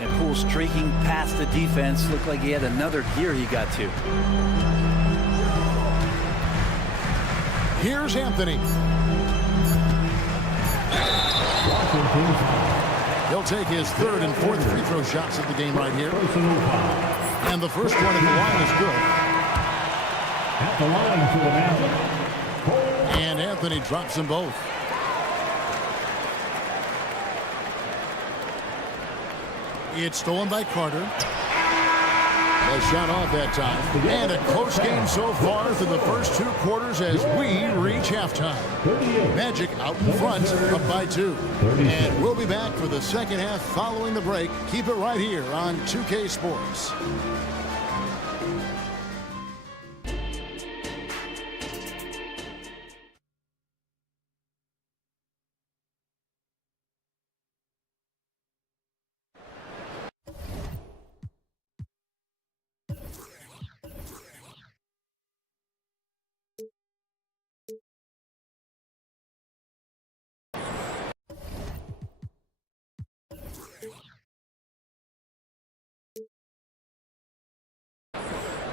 And Poole streaking past the defense. Looked like he had another gear he got to. Here's Anthony. He'll take his 3rd and 4th free throw shots of the game right here. And the first one at the line is good. At the line for the Magic. And Anthony drops them both. It's stolen by Carter. A shot off that time. And a close game so far through the first 2 quarters as we reach halftime. Magic out in front, up by 2. And we'll be back for the second half following the break. Keep it right here on 2K Sports.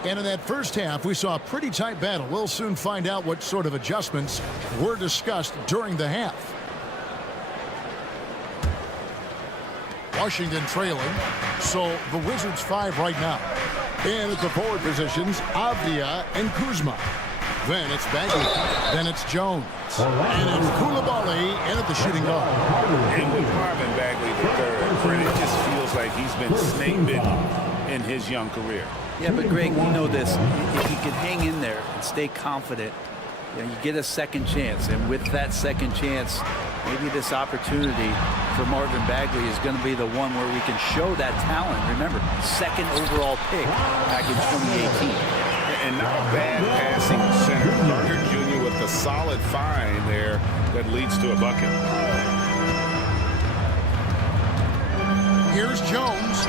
And in that first half, we saw a pretty tight battle. We'll soon find out what sort of adjustments were discussed during the half. Washington trailing, so the Wizards 5 right now. And at the forward positions, Avdia and Kuzma. Then it's Bagley. Then it's Jones. And it's Coulibaly in at the shooting guard. And with Marvin Bagley III, it just feels like he's been snake bitten in his young career. Yeah, but Greg, you know this. If you can hang in there and stay confident, you get a second chance. And with that second chance, maybe this opportunity for Marvin Bagley is going to be the one where we can show that talent. Remember, second overall pick back in 2018. And not a bad passing center. Carter Jr. with a solid find there that leads to a bucket. Here's Jones.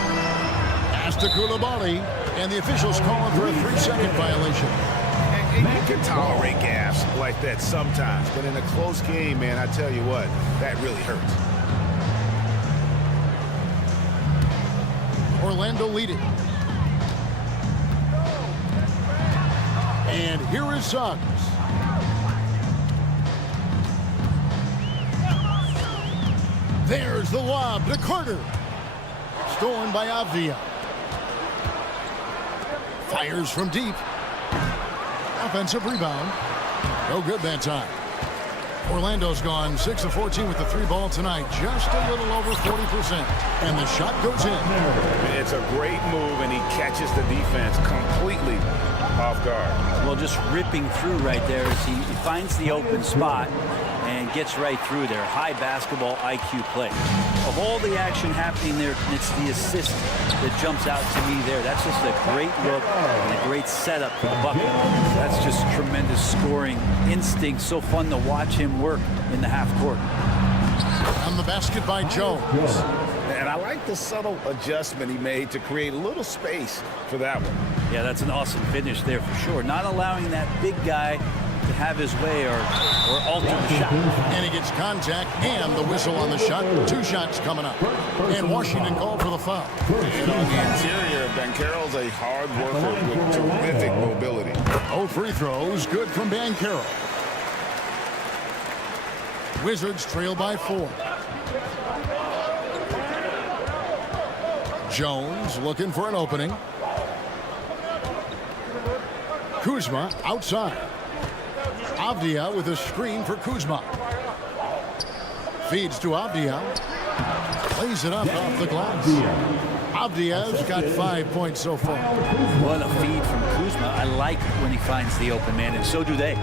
Pass to Coulibaly. And the officials calling for a 3-second violation. And you can tolerate gaffes like that sometimes, but in a close game, man, I tell you what, that really hurts. Orlando leading. And here is Suggs. There's the lob to Carter. Stolen by Avdia. Fires from deep. Offensive rebound. No good that time. Orlando's gone 6 of 14 with the 3-ball tonight. Just a little over 40%. And the shot goes in. It's a great move, and he catches the defense completely off guard. Well, just ripping through right there as he finds the open spot and gets right through there. High basketball IQ play. Of all the action happening there, it's the assist that jumps out to me there. That's just a great look and a great setup for the bucket. That's just tremendous scoring instinct. So fun to watch him work in the half court. On the basket by Jones. And I like the subtle adjustment he made to create a little space for that one. Yeah, that's an awesome finish there for sure. Not allowing that big guy to have his way or alter the shot. And he gets contact and the whistle on the shot. 2 shots coming up. And Washington called for the foul. And on the interior, Banchero's a hard worker with terrific mobility. 0 free throws, good from Banchero. Wizards trail by 4. Jones looking for an opening. Kuzma outside. Avdia with a screen for Kuzma. Feeds to Avdia. Plays it up off the glass. Avdia's got 5 points so far. What a feed from Kuzma. I like when he finds the open man, and so do they.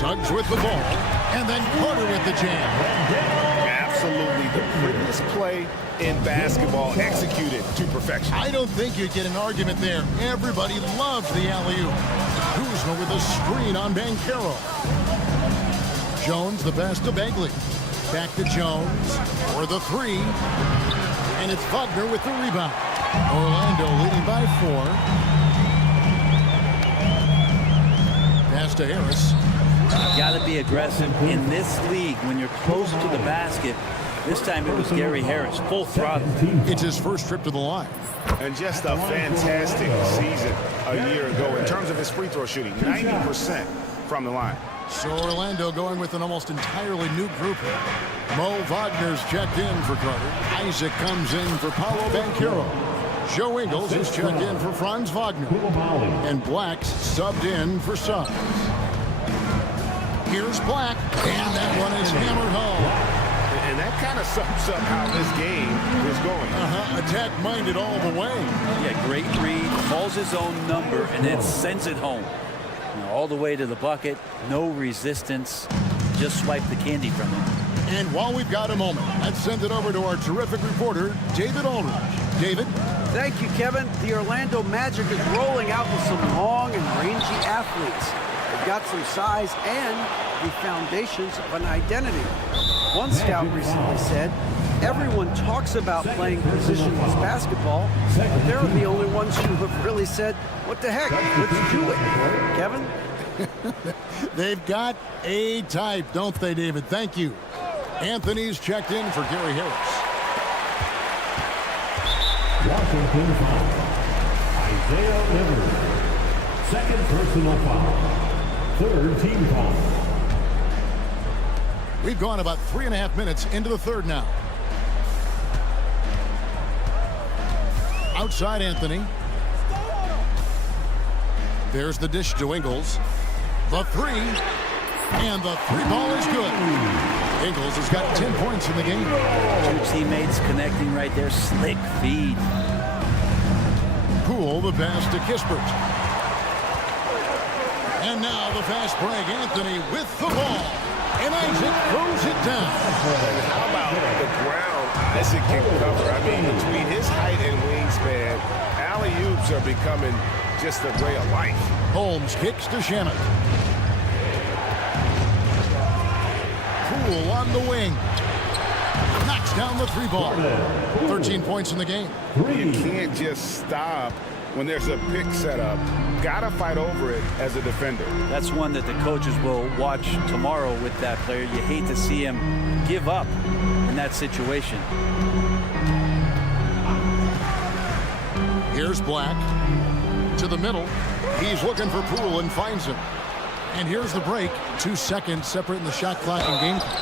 Suggs with the ball. And then Carter with the jam. Absolutely the prettiest play in basketball, executed to perfection. I don't think you'd get an argument there. Everybody loves the alley-oop. Kuzma with a screen on Banchero. Jones the best to Bagley. Back to Jones for the 3. And it's Wagner with the rebound. Orlando leading by 4. Pass to Harris. You got to be aggressive in this league when you're close to the basket. This time it was Gary Harris, full throttle. It's his first trip to the line. And just a fantastic season a year ago in terms of his free throw shooting, 90% from the line. So Orlando going with an almost entirely new group here. Mo Wagner's checked in for Carter. Isaac comes in for Paolo Banchero. Joe Ingles is checked in for Franz Wagner. And Black's subbed in for Suggs. Here's Black, and that one is hammered home. And that kind of sums up how this game is going. Attack-minded all the way. Yeah, great read, calls his own number, and then sends it home. All the way to the bucket, no resistance, just swipe the candy from him. And while we've got a moment, let's send it over to our terrific reporter, David Aldridge. David? Thank you, Kevin. The Orlando Magic is rolling out with some long and rangy athletes. They've got some size and the foundations of an identity. One scout recently said, everyone talks about playing positionless basketball, but they're the only ones who have really said, what the heck, let's do it. Kevin? They've got a type, don't they, David? Thank you. Anthony's checked in for Gary Harris. Washington foul. Isaiah Rivers. Second personal foul. Third team foul. We've gone about 3.5 minutes into the third now. Outside Anthony. There's the dish to Ingles. The three. And the three ball is good. Ingles has got 10 points in the game. Two teammates connecting right there. Slick feed. Poole the pass to Kispert. And now the fast break. Anthony with the ball. And Isaac throws it down. And how about the ground Isaac can cover? I mean, between his height and wingspan, alley-oops are becoming just a way of life. Holmes kicks to Shannon. Poole on the wing. Knocks down the three ball. 13 points in the game. You can't just stop when there's a pick set up. Gotta fight over it as a defender. That's one that the coaches will watch tomorrow with that player. You hate to see him give up in that situation. Here's Black to the middle. He's looking for Poole and finds him. And here's the break. 2 seconds separating the shot clock and game clock.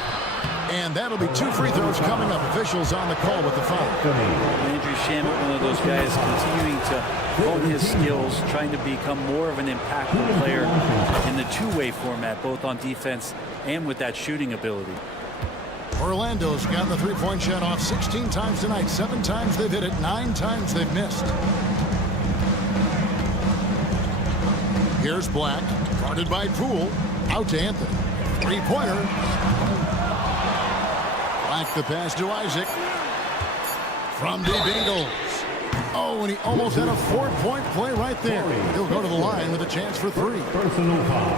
And that'll be 2 free throws coming up. Officials on the call with the foul. Andrew Shamet, one of those guys continuing to hone his skills, trying to become more of an impactful player in the two-way format, both on defense and with that shooting ability. Orlando's gotten the three-point shot off 16 times tonight. 7 times they've hit it, 9 times they've missed. Here's Black, guarded by Poole. Out to Anthony. Three-pointer. Black the pass to Isaac. From deep Ingles. Oh, and he almost had a 4-point play right there. He'll go to the line with a chance for 3. Personal foul.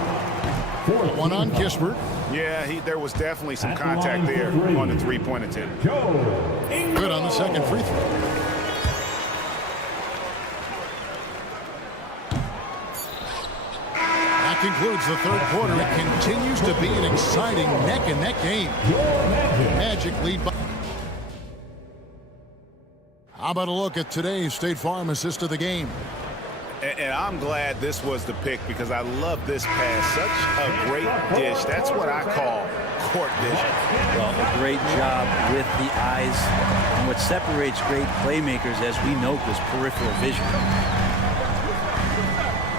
One on Kispert. Yeah, there was definitely some contact there on the three-point attempt. Good on the second free throw. That concludes the third quarter. It continues to be an exciting neck-and-neck game. Magic lead by... How about a look at today's State Farm assist of the game? And I'm glad this was the pick because I love this pass. Such a great dish. That's what I call court vision. Well, a great job with the eyes. And what separates great playmakers, as we know, is peripheral vision.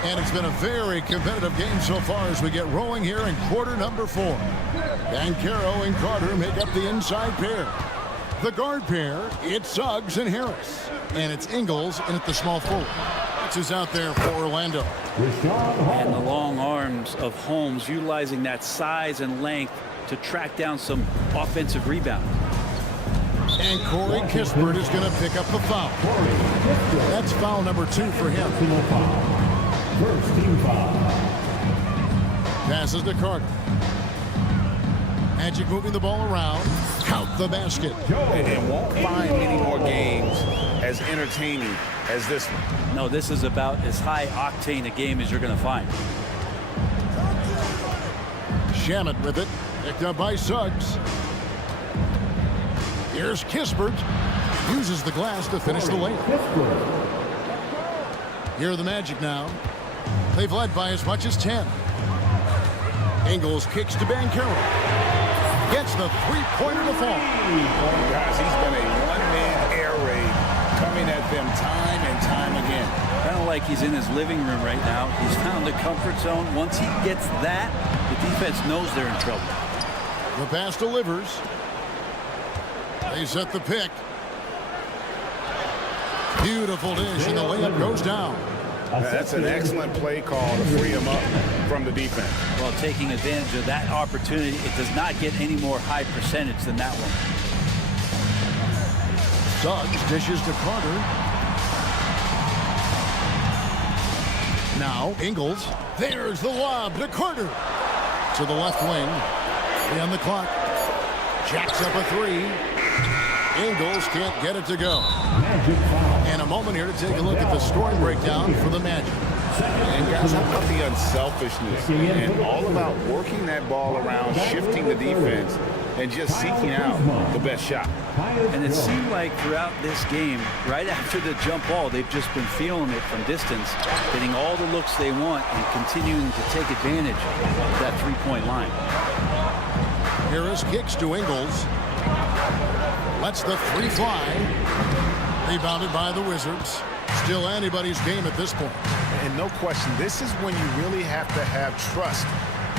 And it's been a very competitive game so far as we get rolling here in quarter number 4. Banchero and Carter make up the inside pair. The guard pair, it's Suggs and Harris. And it's Ingles in at the small forward. Who's out there for Orlando. And the long arms of Holmes utilizing that size and length to track down some offensive rebound. And Corey Kispert is going to pick up the foul. That's foul number 2 for him. First team foul. Passes to Carter. Magic moving the ball around. Count the basket. And won't find many more games as entertaining as this one. No, this is about as high octane a game as you're going to find. Shamet with it. Picked up by Suggs. Here's Kispert. Uses the glass to finish the layup. Here are the Magic now. They've led by as much as 10. Ingles kicks to Banchero. Gets the three-pointer to fall. Guys, he's been a one-man air raid coming at them time and time again. Kind of like he's in his living room right now. He's found the comfort zone. Once he gets that, the defense knows they're in trouble. The pass delivers. They set the pick. Beautiful dish, and the layup goes down. That's an excellent play call to free him up from the defense. Well, taking advantage of that opportunity, it does not get any more high percentage than that one. Suggs dishes to Carter. Now Ingles. There's the lob to Carter. To the left wing. On the clock. Jacks up a 3. Ingles can't get it to go. And a moment here to take a look at the scoring breakdown for the Magic. And guys, how about the unselfishness and all about working that ball around, shifting the defense, and just seeking out the best shot. And it seemed like throughout this game, right after the jump ball, they've just been feeling it from distance, getting all the looks they want and continuing to take advantage of that three-point line. Harris kicks to Ingles. Lets the three fly. Rebounded by the Wizards. Still anybody's game at this point. And no question, this is when you really have to have trust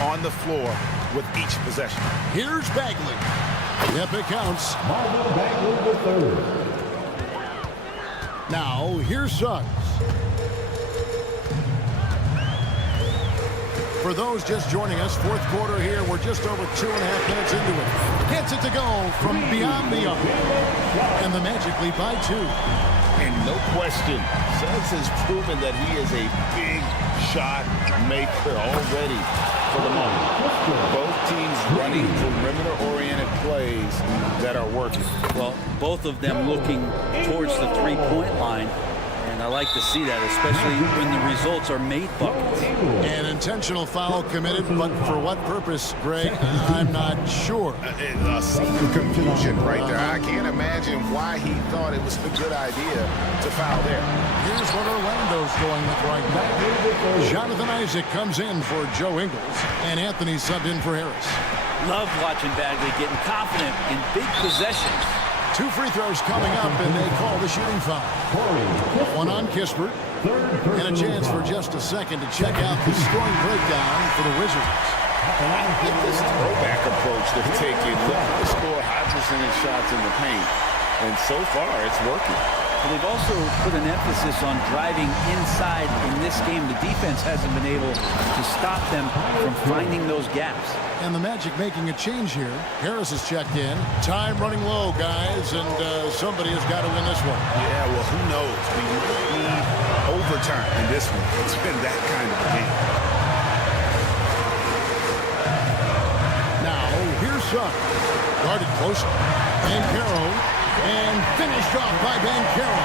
on the floor with each possession. Here's Bagley. Yep, it counts. Marvin Bagley the third. Now, here's Suggs. For those just joining us, fourth quarter here. We're just over 2.5 minutes into it. Gets it to go from beyond the arc. And the Magic lead by 2. And no question, Suggs has proven that he is a big shot maker already for the moment. Both teams running perimeter-oriented plays that are working. Well, both of them looking towards the three-point line. And I like to see that, especially when the results are made buckets. An intentional foul committed, but for what purpose, Greg? I'm not sure. A scene of confusion right there. I can't imagine why he thought it was a good idea to foul there. Here's what Orlando's going with right now. Jonathan Isaac comes in for Joe Ingles, and Anthony subbed in for Harris. Love watching Bagley getting confident in big possessions. 2 free throws coming up, and they call the shooting foul. One on Kispert, and a chance for just a second to check out the scoring breakdown for the Wizards. I think this throwback approach they're taking, looking to score high percentage shots in the paint, and so far it's working. Well, they've also put an emphasis on driving inside in this game. The defense hasn't been able to stop them from finding those gaps. And the Magic making a change here. Harris has checked in. Time running low, guys, and somebody has got to win this one. Yeah, well, who knows? We need overtime in this one. It's been that kind of a game. Now, here's Suggs. Guarded closely. Bancaro, and finished off by Bancaro.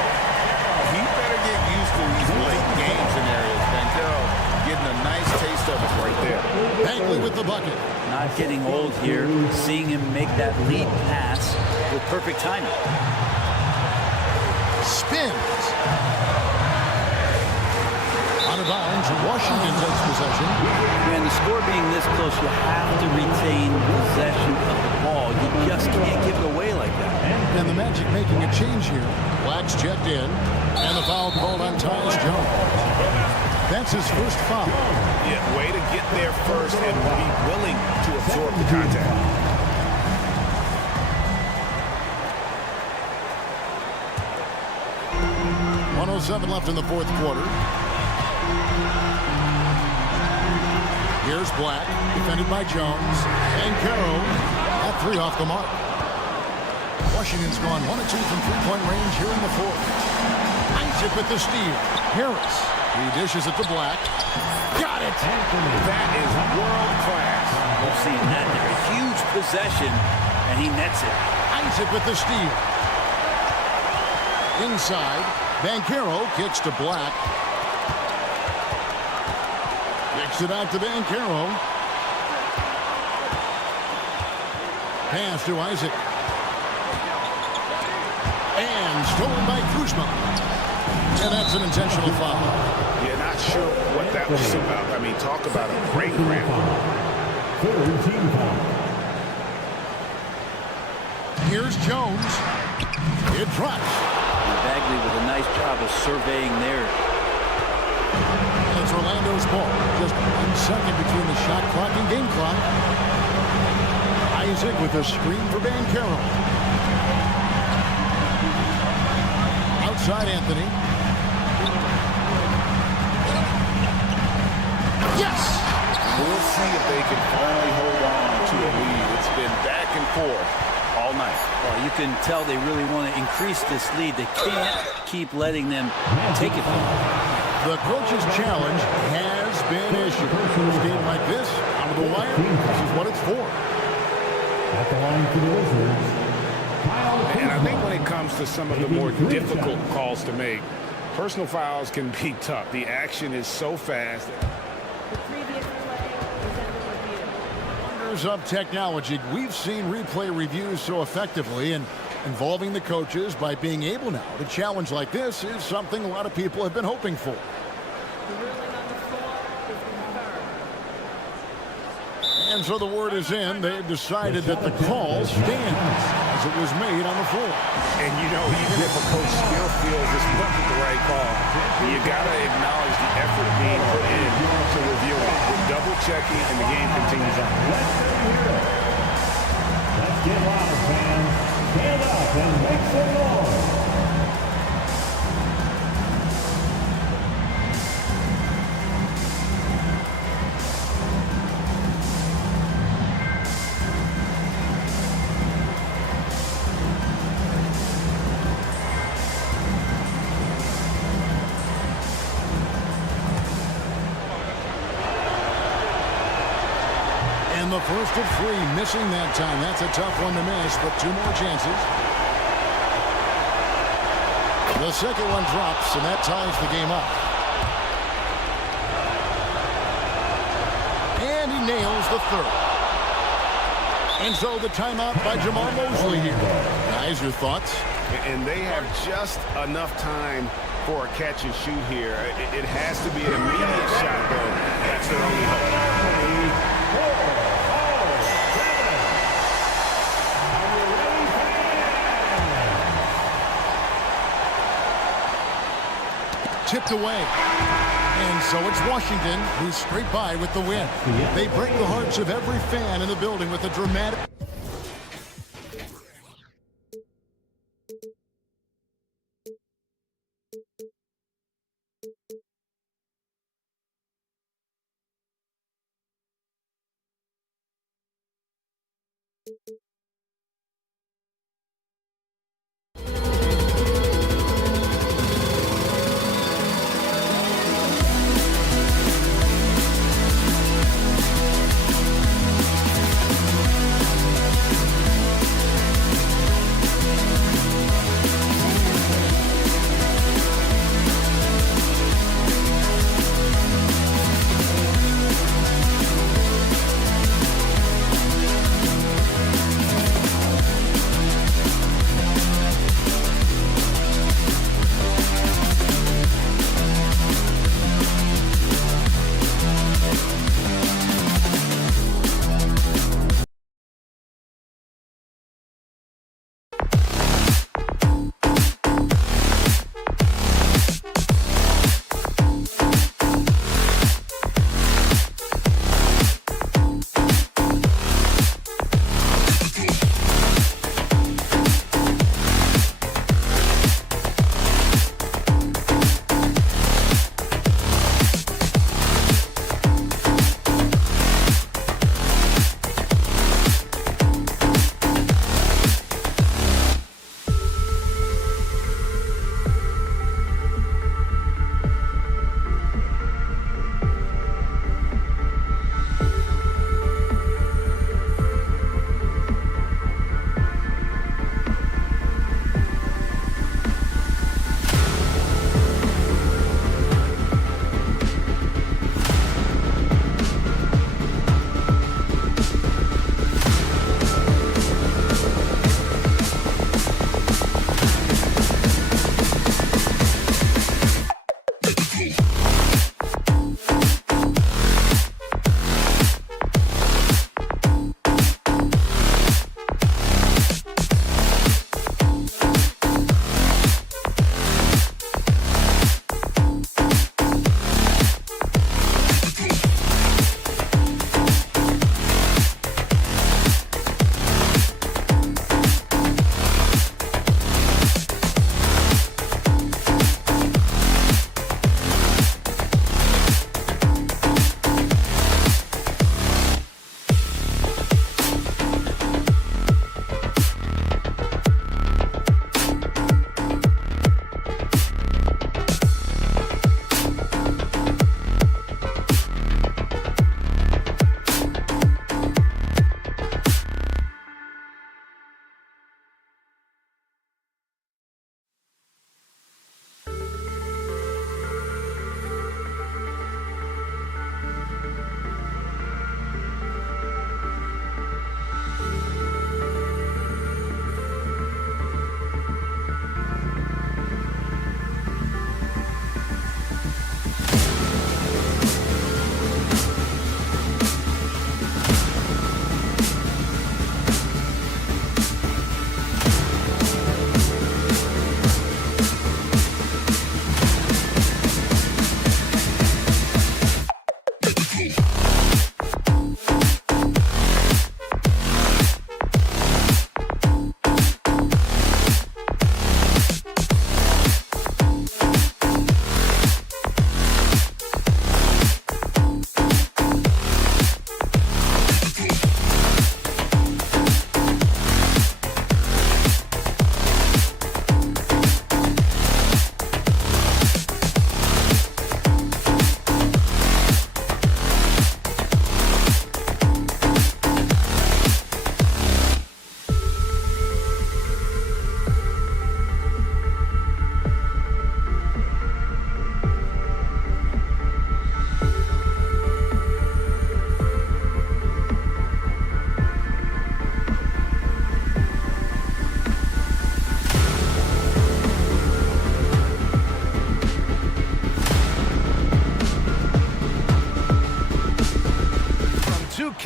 He better get used to these late game scenarios. Bancaro getting a nice taste of it right there. Bagley with the bucket. Not getting old here, seeing him make that lead pass with perfect timing. Spins. Out of bounds, Washington takes possession. Man, the score being this close, you have to retain possession of the ball. You just can't give it away like that. And the Magic making a change here. Black's checked in, and the foul called on Tyus Jones. That's his first foul. Yeah, way to get there first and be willing to absorb the contact. .107 left in the fourth quarter. Here's Black, defended by Jones. And Caro at 3 off the mark. Washington's gone 1 of 2 from three-point range here in the fourth. Isaac with the steal. Harris. He dishes it to Black. Got it! That is world class. We've seen that there. A huge possession, and he nets it. Isaac with the steal. Inside, Bancaro kicks to Black. Kicks it out to Bancaro. Pass to Isaac. And stolen by Kuzma. And that's an intentional foul. Yeah, not sure what that was about. I mean, talk about a great grab. Here's Jones. It drops. And Bagley with a nice job of surveying there. And it's Orlando's ball. Just 1 second between the shot clock and game clock. Isaac with a screen for Bancaro. Outside Anthony. Yes! We'll see if they can finally hold on to a lead. It's been back and forth all night. Well, you can tell they really want to increase this lead. They can't keep letting them take it from them. The coach's challenge has been issued. A game like this, out of the wire, this is what it's for. At the line for the Wizards. And I think when it comes to some of the more difficult calls to make, personal fouls can be tough. The action is so fast. wonders of technology. We've seen replay reviews so effectively, and involving the coaches by being able now to challenge like this is something a lot of people have been hoping for. And so the word is in. They've decided that the call stands as it was made on the floor. And, you know, even if a coach still feels this wasn't the right call, you got to acknowledge the effort being put in to review it. We're double-checking, and the game continues on. Let's get loud, fans. Stand up and make some noise. And the first of 3, missing that time. That's a tough one to miss, but 2 more chances. The second one drops, and that ties the game up. And he nails the third. And so the timeout by Jamal Mosley here. Guys, your thoughts? And they have just enough time for a catch and shoot here. It has to be an immediate shot, though. That's their only hope. Tipped away. And so it's Washington who's straight by with the win. They break the hearts of every fan in the building with a dramatic...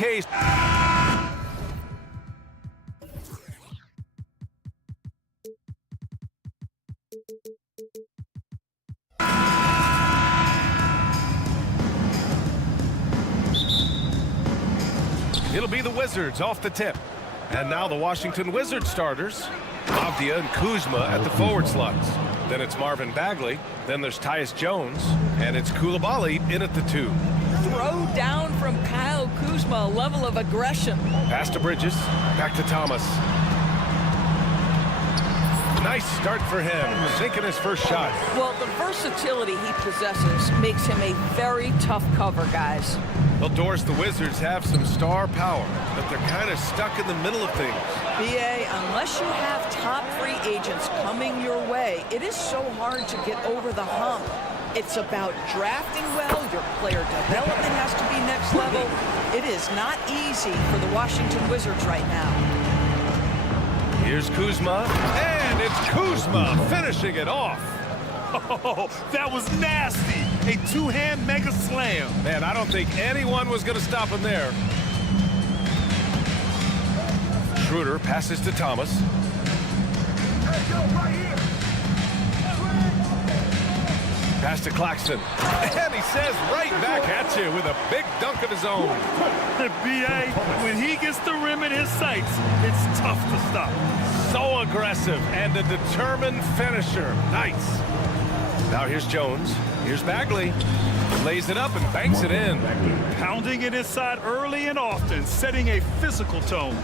case. It'll be the Wizards off the tip. And now the Washington Wizards starters, Avdia and Kuzma at the forward slots. Then it's Marvin Bagley. Then there's Tyus Jones. And it's Coulibaly in at the 2. Throw down from Kyle Kuzma, a level of aggression. Pass to Bridges. Back to Thomas. Nice start for him, sinking his first shot. Well, the versatility he possesses makes him a very tough cover, guys. Well, Doris, the Wizards have some star power, but they're kind of stuck in the middle of things. BA, unless you have top free agents coming your way, it is so hard to get over the hump. It's about drafting well. Your player development has to be next level. It is not easy for the Washington Wizards right now. Here's Kuzma, and it's Kuzma finishing it off. Oh, that was nasty. A two-hand mega slam. Man, I don't think anyone was going to stop him there. Schroeder passes to Thomas. Pass to Claxton. And he says right back at you with a big dunk of his own. B.A., when he gets the rim in his sights, it's tough to stop. So aggressive and a determined finisher. Nice. Now here's Jones. Here's Bagley. Lays it up and banks it in. Pounding it inside early and often, setting a physical tone.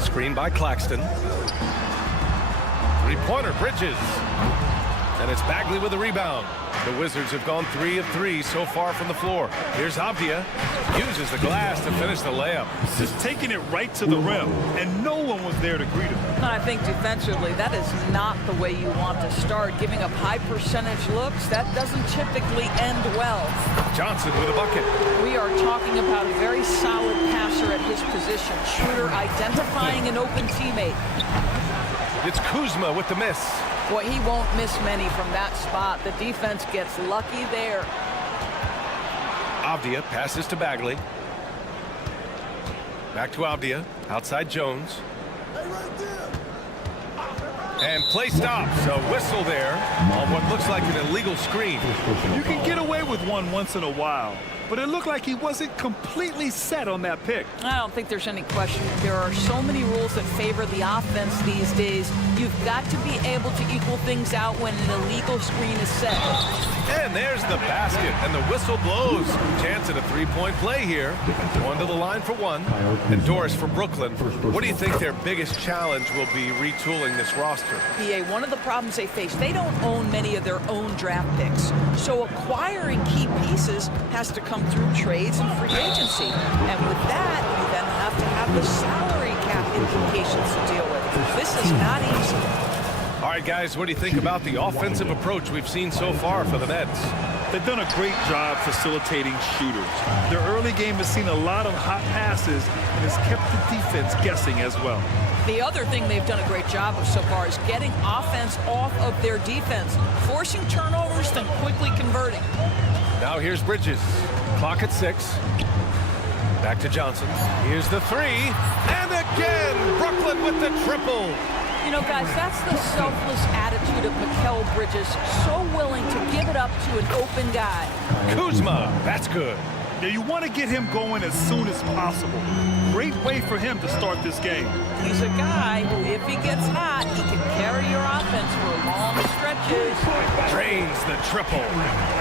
Screen by Claxton. Three-pointer, Bridges. And it's Bagley with the rebound. The Wizards have gone 3 of 3 so far from the floor. Here's Avdia. Uses the glass to finish the layup. Just taking it right to the rim, and no one was there to greet him. I think defensively, that is not the way you want to start. Giving up high percentage looks, that doesn't typically end well. Johnson with a bucket. We are talking about a very solid passer at his position. Schroeder identifying an open teammate. It's Kuzma with the miss. Boy, he won't miss many from that spot. The defense gets lucky there. Avdia passes to Bagley. Back to Avdia. Outside Jones. And play stops. A whistle there on what looks like an illegal screen. You can get away with one once in a while, but it looked like he wasn't completely set on that pick. I don't think there's any question. There are so many rules that favor the offense these days. You've got to be able to equal things out when an illegal screen is set. And there's the basket, and the whistle blows. Chance at a three-point play here. Going to the line for one. And Doris for Brooklyn. What do you think their biggest challenge will be retooling this roster? BA, one of the problems they face, they don't own many of their own draft picks. So acquiring key pieces has to come through trades and free agency. And with that, you then have to have the salary cap implications to deal with. This is not easy. All right, guys, what do you think about the offensive approach we've seen so far for the Nets? They've done a great job facilitating shooters. Their early game has seen a lot of hot passes and has kept the defense guessing as well. The other thing they've done a great job of so far is getting offense off of their defense, forcing turnovers, then quickly converting. Now here's Bridges. Clock at 6. Back to Johnson. Here's the three. And again, Brooklyn with the triple. You know, guys, that's the selfless attitude of Mikal Bridges, so willing to give it up to an open guy. Kuzma, that's good. Now, you want to get him going as soon as possible. Great way for him to start this game. He's a guy who, if he gets hot, he can carry your offense for long stretches. Drains the triple.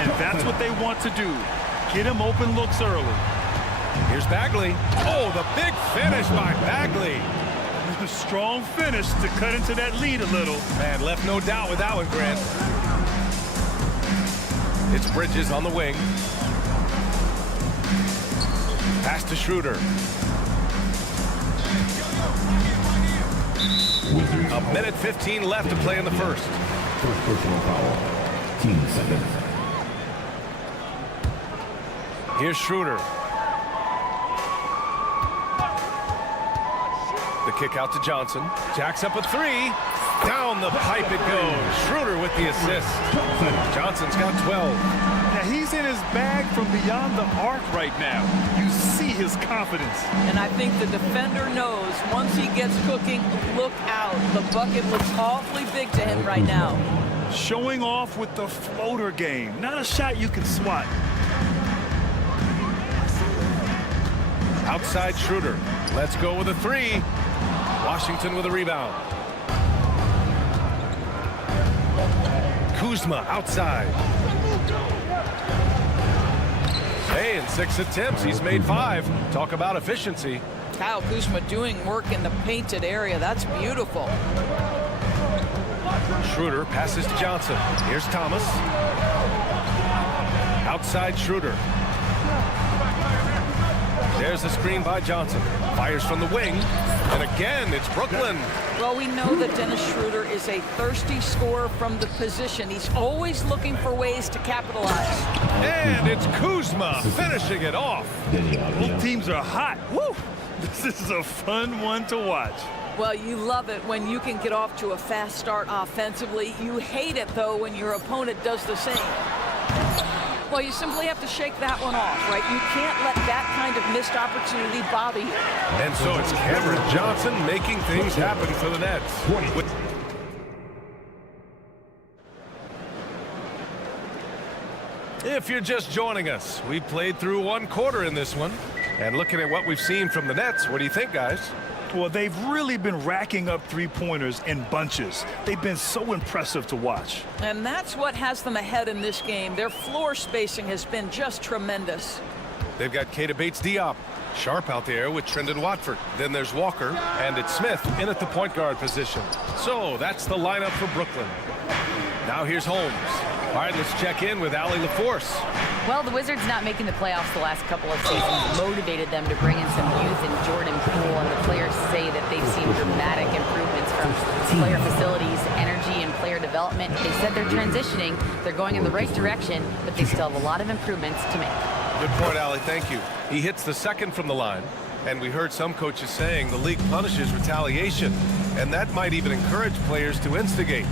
And that's what they want to do. Get him open looks early. Here's Bagley. Oh, the big finish by Bagley. A strong finish to cut into that lead a little. Man, left no doubt with that one, Grant. It's Bridges on the wing. Pass to Schroeder. A minute 15 left to play in the first. First personal foul. Team seconds. Here's Schroeder. The kick out to Johnson. Jacks up a three. Down the pipe it goes. Schroeder with the assist. Johnson's got 12. Yeah, he's in his bag from beyond the arc right now. You see his confidence. And I think the defender knows once he gets cooking, look out. The bucket looks awfully big to him right now. Showing off with the floater game. Not a shot you can swat. Outside Schroeder. Let's go with a three. Washington with a rebound. Kuzma outside. Hey, in 6 attempts, he's made 5. Talk about efficiency. Kyle Kuzma doing work in the painted area. That's beautiful. Schroeder passes to Johnson. Here's Thomas. Outside Schroeder. There's the screen by Johnson. Fires from the wing. And again, it's Brooklyn. Well, we know that Dennis Schroeder is a thirsty scorer from the position. He's always looking for ways to capitalize. And it's Kuzma finishing it off. Both teams are hot. Woo! This is a fun one to watch. Well, you love it when you can get off to a fast start offensively. You hate it, though, when your opponent does the same. Well, you simply have to shake that one off, right? You can't let that kind of missed opportunity bother you. And so it's Cameron Johnson making things happen for the Nets. If you're just joining us, we played through 1 quarter in this one. And looking at what we've seen from the Nets, what do you think, guys? Well, they've really been racking up three-pointers in bunches. They've been so impressive to watch. And that's what has them ahead in this game. Their floor spacing has been just tremendous. They've got Keita Bates-Diop. Sharp out there with Trendon Watford. Then there's Walker, and it's Smith in at the point guard position. So that's the lineup for Brooklyn. Now here's Holmes. All right, let's check in with Allie LaForce. Well, the Wizards not making the playoffs the last couple of seasons motivated them to bring in some youth in Jordan Poole, and the players say that they've seen dramatic improvements from player facilities, energy, and player development. They said they're transitioning, they're going in the right direction, but they still have a lot of improvements to make. Good point, Allie. Thank you. He hits the second from the line, and we heard some coaches saying the league punishes retaliation, and that might even encourage players to instigate.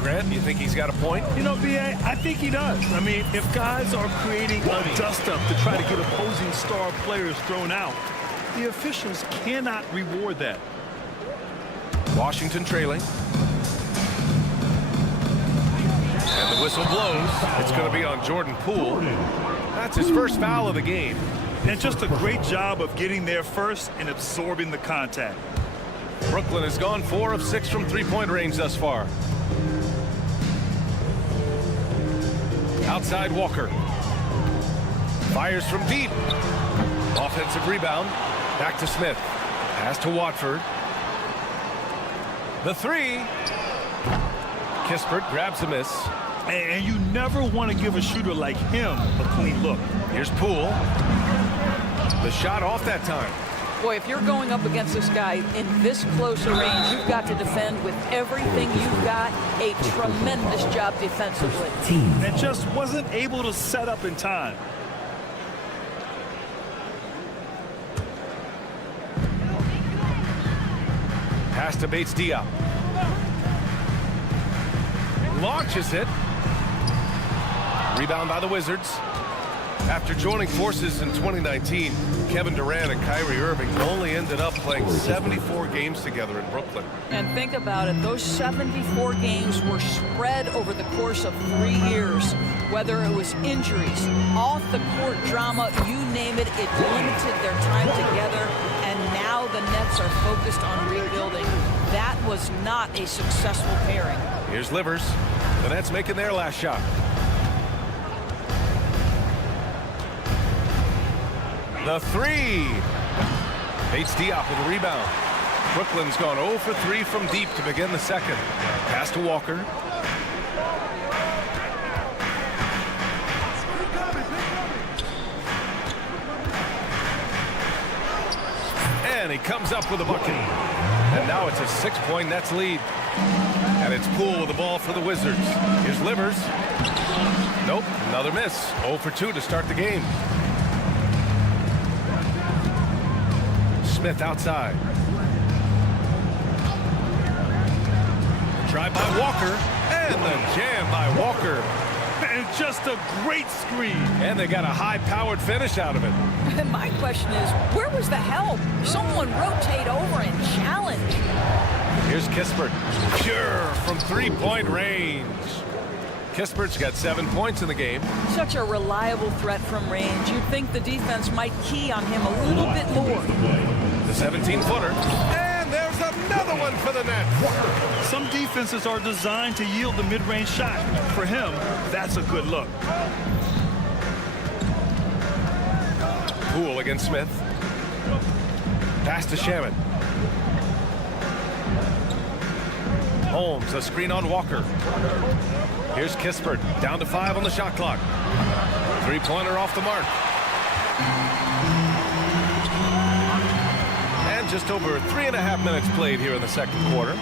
Grant, you think he's got a point? You know, B.A., I think he does. I mean, if guys are creating a dust-up to try to get opposing star players thrown out, the officials cannot reward that. Washington trailing. And the whistle blows. It's going to be on Jordan Poole. That's his first foul of the game. And just a great job of getting there first and absorbing the contact. Brooklyn has gone 4 of 6 from three-point range thus far. Outside Walker. Fires from deep. Offensive rebound. Back to Smith. Pass to Watford. The three. Kispert grabs a miss. And you never want to give a shooter like him a clean look. Here's Poole. The shot off that time. Boy, if you're going up against this guy in this close a range, you've got to defend with everything you've got. A tremendous job defensively. And just wasn't able to set up in time. Pass to Bates-Diop. Launches it. Rebound by the Wizards. After joining forces in 2019, Kevin Durant and Kyrie Irving only ended up playing 74 games together in Brooklyn. And think about it, those 74 games were spread over the course of 3 years. Whether it was injuries, off-the-court drama, you name it, it limited their time together. And now the Nets are focused on rebuilding. That was not a successful pairing. Here's Livers. The Nets making their last shot. The three. Bates-Diop with a rebound. Brooklyn's gone 0 for 3 from deep to begin the second. Pass to Walker. And he comes up with a bucket. And now it's a 6-point Nets lead. And it's Poole with the ball for the Wizards. Here's Livers. Nope, another miss. 0 for 2 to start the game. Smith outside. Drive by Walker, and the jam by Walker. And just a great screen. And they got a high-powered finish out of it. And my question is, where was the help? Someone rotate over and challenge. Here's Kispert. Pure from three-point range. Kispert's got 7 points in the game. Such a reliable threat from range. You'd think the defense might key on him a little bit more. The 17-footer. And there's another one for the net. Some defenses are designed to yield the mid-range shot. For him, that's a good look. Poole against Smith. Pass to Shaman. Holmes, a screen on Walker. Here's Kispert, down to 5 on the shot clock. Three-pointer off the mark. And just over 3.5 minutes played here in the second quarter.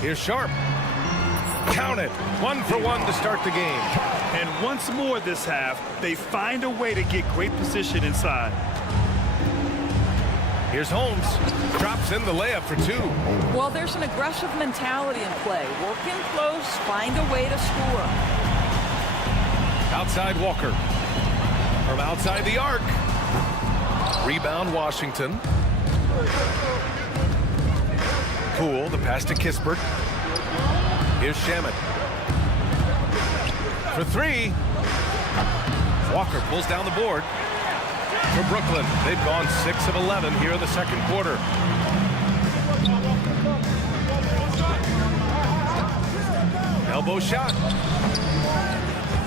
Here's Sharp. Count it. 1 for 1 to start the game. And once more this half, they find a way to get great position inside. Here's Holmes. Drops in the layup for 2. Well, there's an aggressive mentality in play. Work in close, find a way to score. Outside Walker. From outside the arc. Rebound Washington. Poole, the pass to Kispert. Here's Shaman. For 3. Walker pulls down the board. For Brooklyn, they've gone 6 of 11 here in the second quarter. Elbow shot.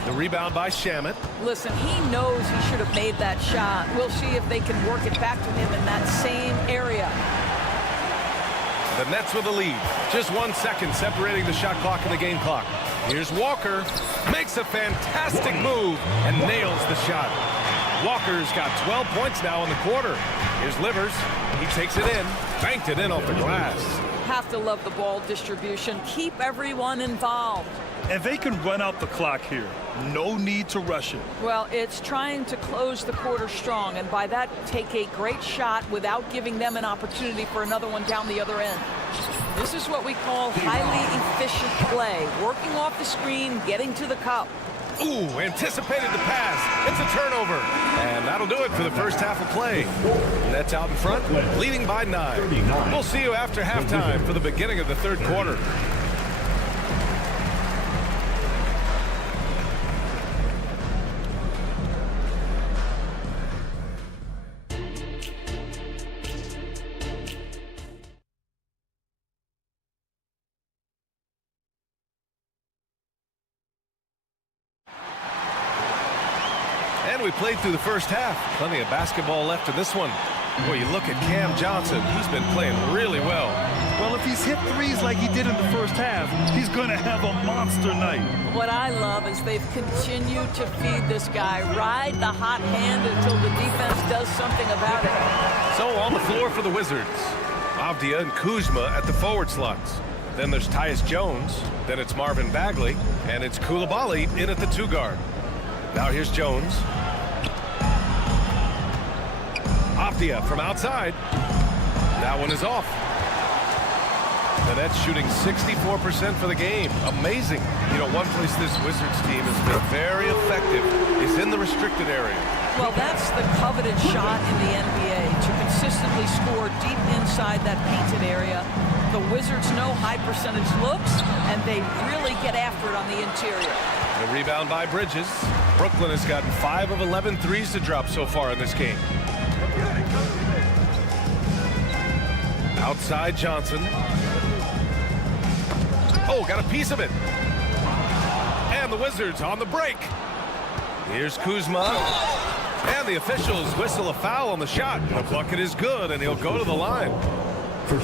The rebound by Shamet. Listen, he knows he should have made that shot. We'll see if they can work it back to him in that same area. The Nets with a lead. Just 1 second separating the shot clock and the game clock. Here's Walker. Makes a fantastic move and nails the shot. Walker's got 12 points now in the quarter. Here's Livers. He takes it in. Banked it in off the glass. Have to love the ball distribution. Keep everyone involved. And they can run out the clock here. No need to rush it. Well, it's trying to close the quarter strong, and by that, take a great shot without giving them an opportunity for another one down the other end. This is what we call highly efficient play. Working off the screen, getting to the cup. Ooh, anticipated the pass. It's a turnover. And that'll do it for the first half of play. Nets out in front, leading by 9. We'll see you after halftime for the beginning of the third quarter. And we played through the first half. Plenty of basketball left in this one. Boy, you look at Cam Johnson. He's been playing really well. Well, if he's hit threes like he did in the first half, he's going to have a monster night. What I love is they've continued to feed this guy. Ride the hot hand until the defense does something about it. So on the floor for the Wizards, Avdia and Kuzma at the forward slots. Then there's Tyus Jones. Then it's Marvin Bagley. And it's Coulibaly in at the 2 guard. Now here's Jones. Avdia from outside. That one is off. The Nets shooting 64% for the game. Amazing. You know, one place this Wizards team has been very effective is in the restricted area. Well, that's the coveted shot in the NBA, to consistently score deep inside that painted area. The Wizards know high percentage looks, and they really get after it on the interior. The rebound by Bridges. Brooklyn has gotten 5 of 11 threes to drop so far in this game. Outside Johnson. Oh, got a piece of it. And the Wizards on the break. Here's Kuzma. And the officials whistle a foul on the shot. The bucket is good, and he'll go to the line.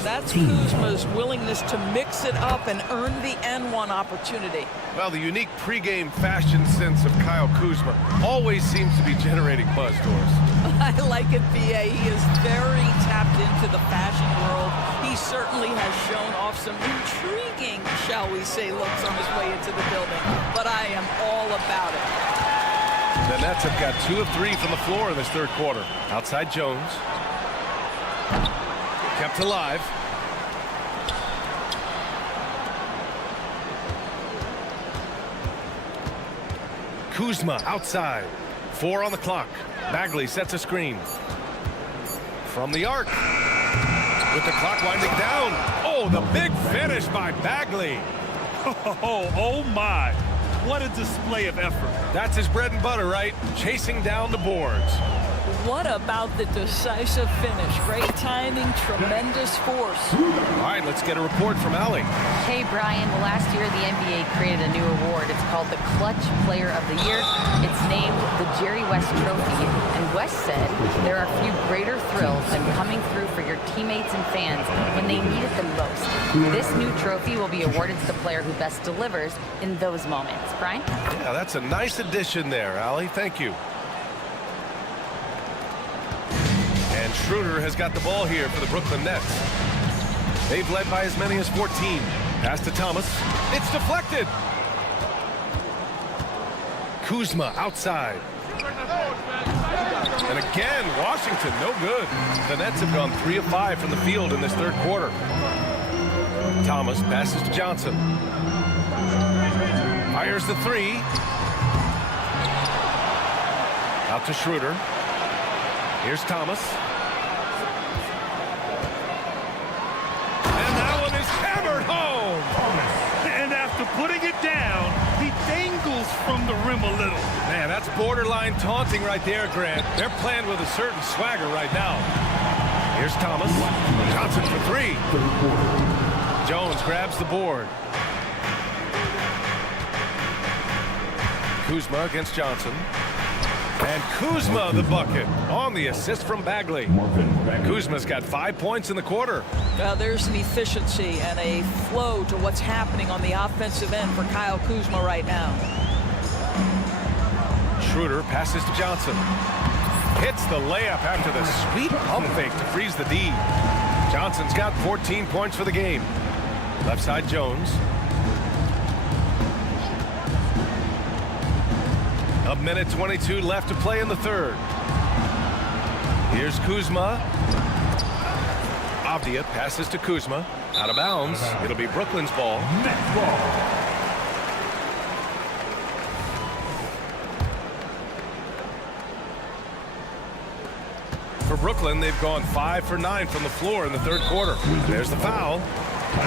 That's Kuzma's willingness to mix it up and earn the N1 opportunity. Well, the unique pregame fashion sense of Kyle Kuzma always seems to be generating buzz, Doris. I like it, B.A. He is very tapped into the fashion world. He certainly has shown off some intriguing, shall we say, looks on his way into the building. But I am all about it. The Nets have got 2 of 3 from the floor in this third quarter. Outside Jones. Kept alive. Kuzma outside. 4 on the clock. Bagley sets a screen. From the arc. With the clock winding down. Oh, the big finish by Bagley. Oh my. What a display of effort. That's his bread and butter, right? Chasing down the boards. What about the decisive finish? Great timing, tremendous force. All right, let's get a report from Allie. Hey, Brian, last year the NBA created a new award. It's called the Clutch Player of the Year. It's named the Jerry West Trophy. And West said there are few greater thrills than coming through for your teammates and fans when they need it the most. This new trophy will be awarded to the player who best delivers in those moments. Brian? Yeah, that's a nice addition there, Allie. Thank you. And Schroeder has got the ball here for the Brooklyn Nets. They've led by as many as 14. Pass to Thomas. It's deflected. Kuzma outside. And again, Washington, no good. The Nets have gone 3 of 5 from the field in this third quarter. Thomas passes to Johnson. Fires the 3. Out to Schroeder. Here's Thomas. And that one is hammered home. And after putting it down, he dangles from the rim a little. Man, that's borderline taunting right there, Grant. They're playing with a certain swagger right now. Here's Thomas. Johnson for 3. Jones grabs the board. Kuzma against Johnson. And Kuzma the bucket on the assist from Bagley. Kuzma's got 5 points in the quarter. There's an efficiency and a flow to what's happening on the offensive end for Kyle Kuzma right now. Schroeder passes to Johnson. Hits the layup after the sweet pump fake to freeze the D. Johnson's got 14 points for the game. Left side Jones. A minute 22 left to play in the third. Here's Kuzma. Avdia passes to Kuzma. Out of bounds. It'll be Brooklyn's ball. Next ball. For Brooklyn, they've gone 5 for 9 from the floor in the third quarter. There's the foul.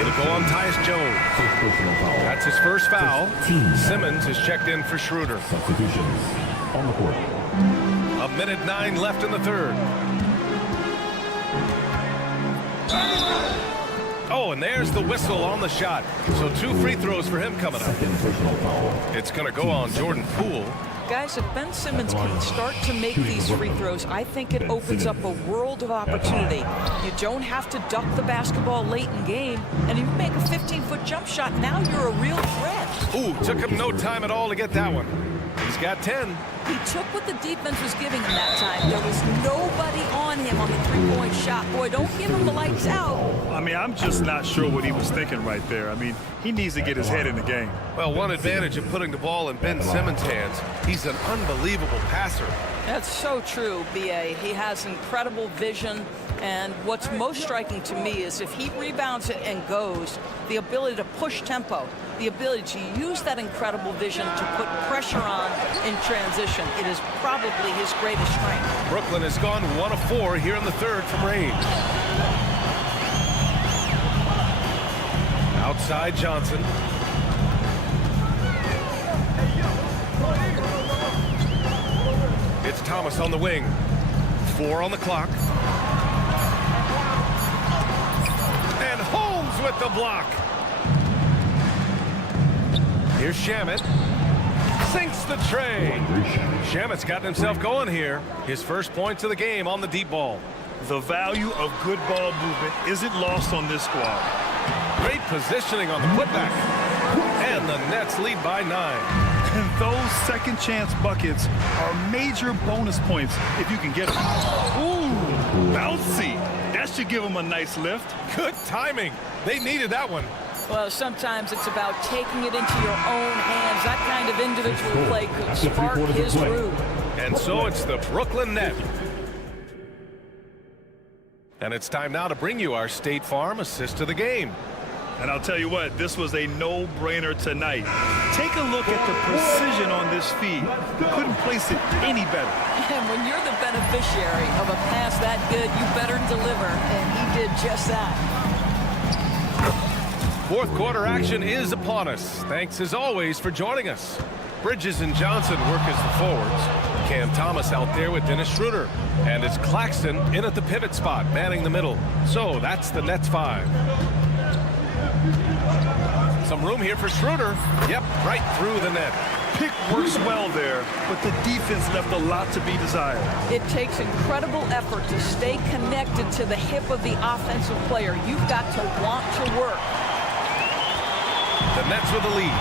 It'll go on Tyus Jones. That's his first foul. Simmons is checked in for Schroeder. Substitutions on the court. A minute 9 left in the third. Oh, and there's the whistle on the shot. So 2 free throws for him coming up. It's going to go on Jordan Poole. Guys, if Ben Simmons can start to make these free throws, I think it opens up a world of opportunity. You don't have to duck the basketball late in game, and you make a 15-foot jump shot. Now you're a real threat. Ooh, took him no time at all to get that one. He's got 10. He took what the defense was giving him that time. There was nobody on him on the three-point shot. Boy, don't give him the lights out. I mean, I'm just not sure what he was thinking right there. I mean, he needs to get his head in the game. Well, one advantage of putting the ball in Ben Simmons' hands, he's an unbelievable passer. That's so true, B.A. He has incredible vision, and what's most striking to me is if he rebounds it and goes, the ability to push tempo, the ability to use that incredible vision to put pressure on in transition. It is probably his greatest strength. Brooklyn has gone 1 of 4 here in the third from range. Outside Johnson. It's Thomas on the wing. 4 on the clock. And Holmes with the block. Here's Shamet. Sinks the tray. Shamet's gotten himself going here. His first points of the game on the deep ball. The value of good ball movement isn't lost on this squad. Great positioning on the putback. And the Nets lead by 9. And those second chance buckets are major bonus points if you can get them. Ooh, bouncy. That should give them a nice lift. Good timing. They needed that one. Well, sometimes it's about taking it into your own hands. That kind of individual play could spark his groove. And so it's the Brooklyn Net. And it's time now to bring you our State Farm assist of the game. And I'll tell you what, this was a no-brainer tonight. Take a look at the precision on this feed. Couldn't place it any better. And when you're the beneficiary of a pass that good, you better deliver, and he did just that. Fourth quarter action is upon us. Thanks as always for joining us. Bridges and Johnson work as the forwards. Cam Thomas out there with Dennis Schroeder. And it's Claxton in at the pivot spot, manning the middle. So that's the Nets 5. Some room here for Schroeder. Yep, right through the net. Pick works well there, but the defense left a lot to be desired. It takes incredible effort to stay connected to the hip of the offensive player. You've got to want to work. The Nets with the lead.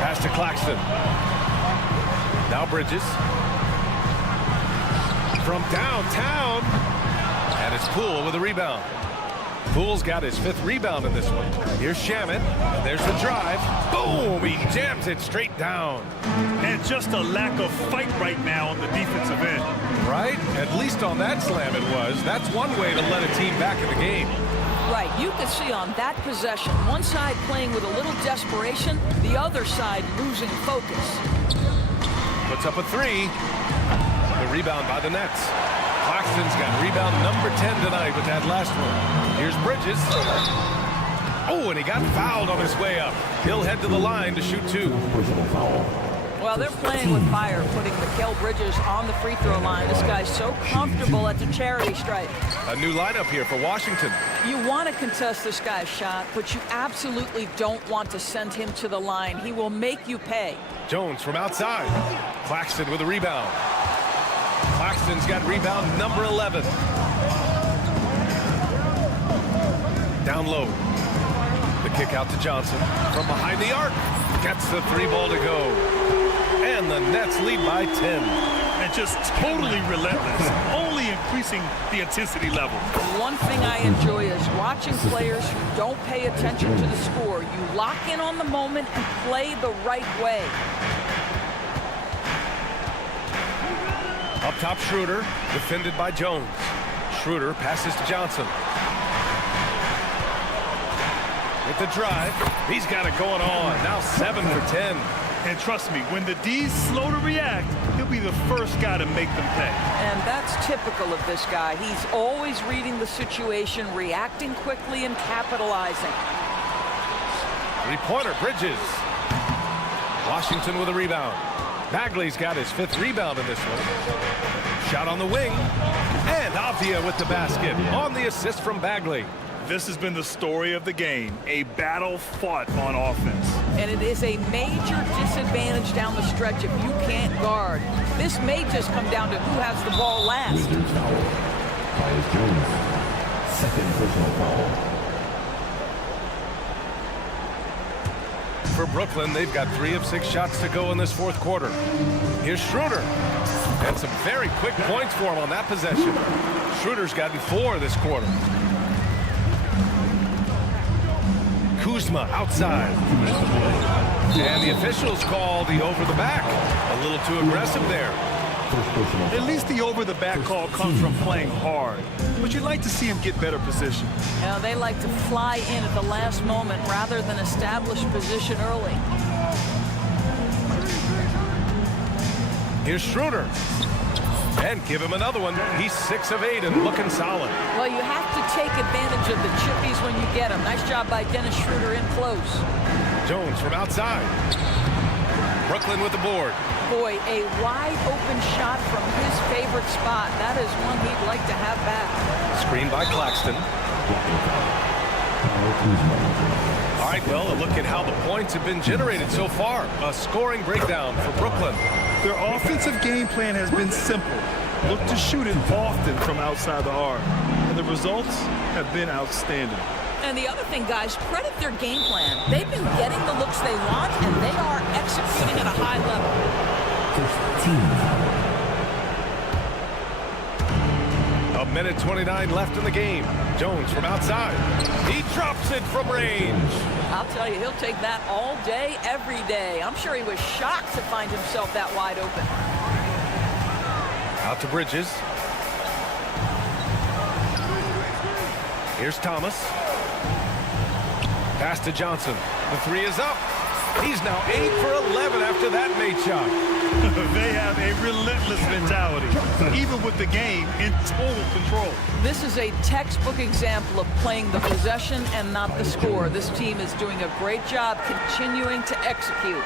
Pass to Claxton. Now Bridges. From downtown. And it's Poole with a rebound. Poole's got his 5th rebound in this one. Here's Shamet. And there's the drive. Boom! He jams it straight down. And just a lack of fight right now on the defensive end. Right? At least on that slam it was. That's one way to let a team back in the game. Right, you can see on that possession, one side playing with a little desperation, the other side losing focus. Puts up a 3. The rebound by the Nets. Claxton's got rebound number 10 tonight with that last one. Here's Bridges. Oh, and he got fouled on his way up. He'll head to the line to shoot 2. Well, they're playing with fire, putting Mikal Bridges on the free throw line. This guy's so comfortable at the charity stripe. A new lineup here for Washington. You want to contest this guy's shot, but you absolutely don't want to send him to the line. He will make you pay. Jones from outside. Claxton with a rebound. Claxton's got rebound number 11. Down low. The kick out to Johnson. From behind the arc. Gets the 3 ball to go. And the Nets lead by 10. And just totally relentless. Only increasing the intensity level. One thing I enjoy is watching players who don't pay attention to the score. You lock in on the moment and play the right way. Up top, Schroeder, defended by Jones. Schroeder passes to Johnson. With the drive, he's got it going on. Now 7 for 10. And trust me, when the D's slow to react, he'll be the first guy to make them pay. And that's typical of this guy. He's always reading the situation, reacting quickly, and capitalizing. 3-pointer, Bridges. Washington with a rebound. Bagley's got his 5th rebound in this one. Shot on the wing. And Avdia with the basket on the assist from Bagley. This has been the story of the game, a battle fought on offense. And it is a major disadvantage down the stretch if you can't guard. This may just come down to who has the ball last. Wizards foul. Tyus Jones. 2nd personal foul. For Brooklyn, they've got 3 of 6 shots to go in this 4th quarter. Here's Schroeder. And some very quick points for him on that possession. Schroeder's gotten 4 this quarter. Kuzma outside. And the officials call the over the back. A little too aggressive there. At least the over-the-back call comes from playing hard. But you'd like to see him get better position. Now, they like to fly in at the last moment rather than establish position early. Here's Schroeder. And give him another one. He's 6 of 8 and looking solid. Well, you have to take advantage of the chippies when you get them. Nice job by Dennis Schroeder in close. Jones from outside. Brooklyn with the board. Boy, a wide open shot from his favorite spot. That is one he'd like to have back. Screen by Claxton. All right, well, a look at how the points have been generated so far. A scoring breakdown for Brooklyn. Their offensive game plan has been simple. Look to shoot it often from outside the arc. And the results have been outstanding. And the other thing, guys, credit their game plan. They've been getting the looks they want, and they are executing at a high level. 1:29 left in the game. Jones from outside. He drops it from range. I'll tell you, he'll take that all day, every day. I'm sure he was shocked to find himself that wide open. Out to Bridges. Here's Thomas. Pass to Johnson. The three is up. He's now 8 for 11 after that made shot. They have a relentless mentality, even with the game in total control. This is a textbook example of playing the possession and not the score. This team is doing a great job continuing to execute.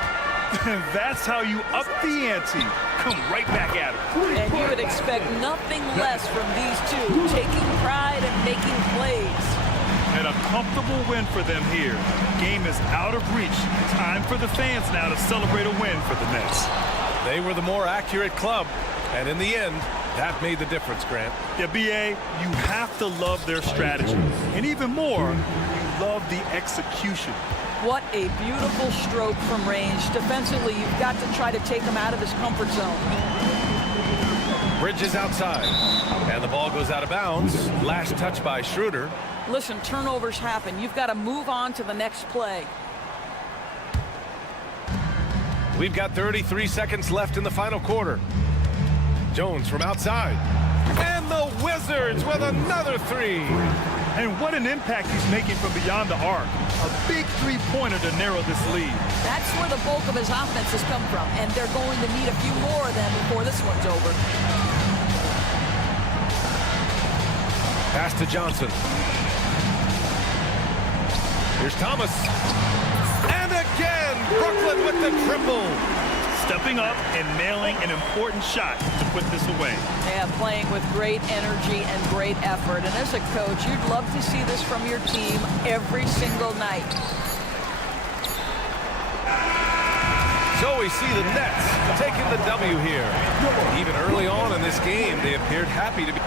That's how you up the ante. Come right back at it. And you would expect nothing less from these two, taking pride and making plays. And a comfortable win for them here. Game is out of reach. Time for the fans now to celebrate a win for the Nets. They were the more accurate club, and in the end, that made the difference, Grant. Yeah, B.A., you have to love their strategy. And even more, you love the execution. What a beautiful stroke from range. Defensively, you've got to try to take him out of his comfort zone. Bridges outside, and the ball goes out of bounds. Last touch by Schroeder. Listen, turnovers happen. You've got to move on to the next play. We've got 33 seconds left in the final quarter. Jones from outside. And the Wizards with another three. And what an impact he's making from beyond the arc. A big three-pointer to narrow this lead. That's where the bulk of his offense has come from, and they're going to need a few more of them before this one's over. Pass to Johnson. Here's Thomas. And again, Brooklyn with the triple. Stepping up and nailing an important shot to put this away. Yeah, playing with great energy and great effort. And as a coach, you'd love to see this from your team every single night. So we see the Nets taking the W here. Even early on in this game, they appeared happy to be...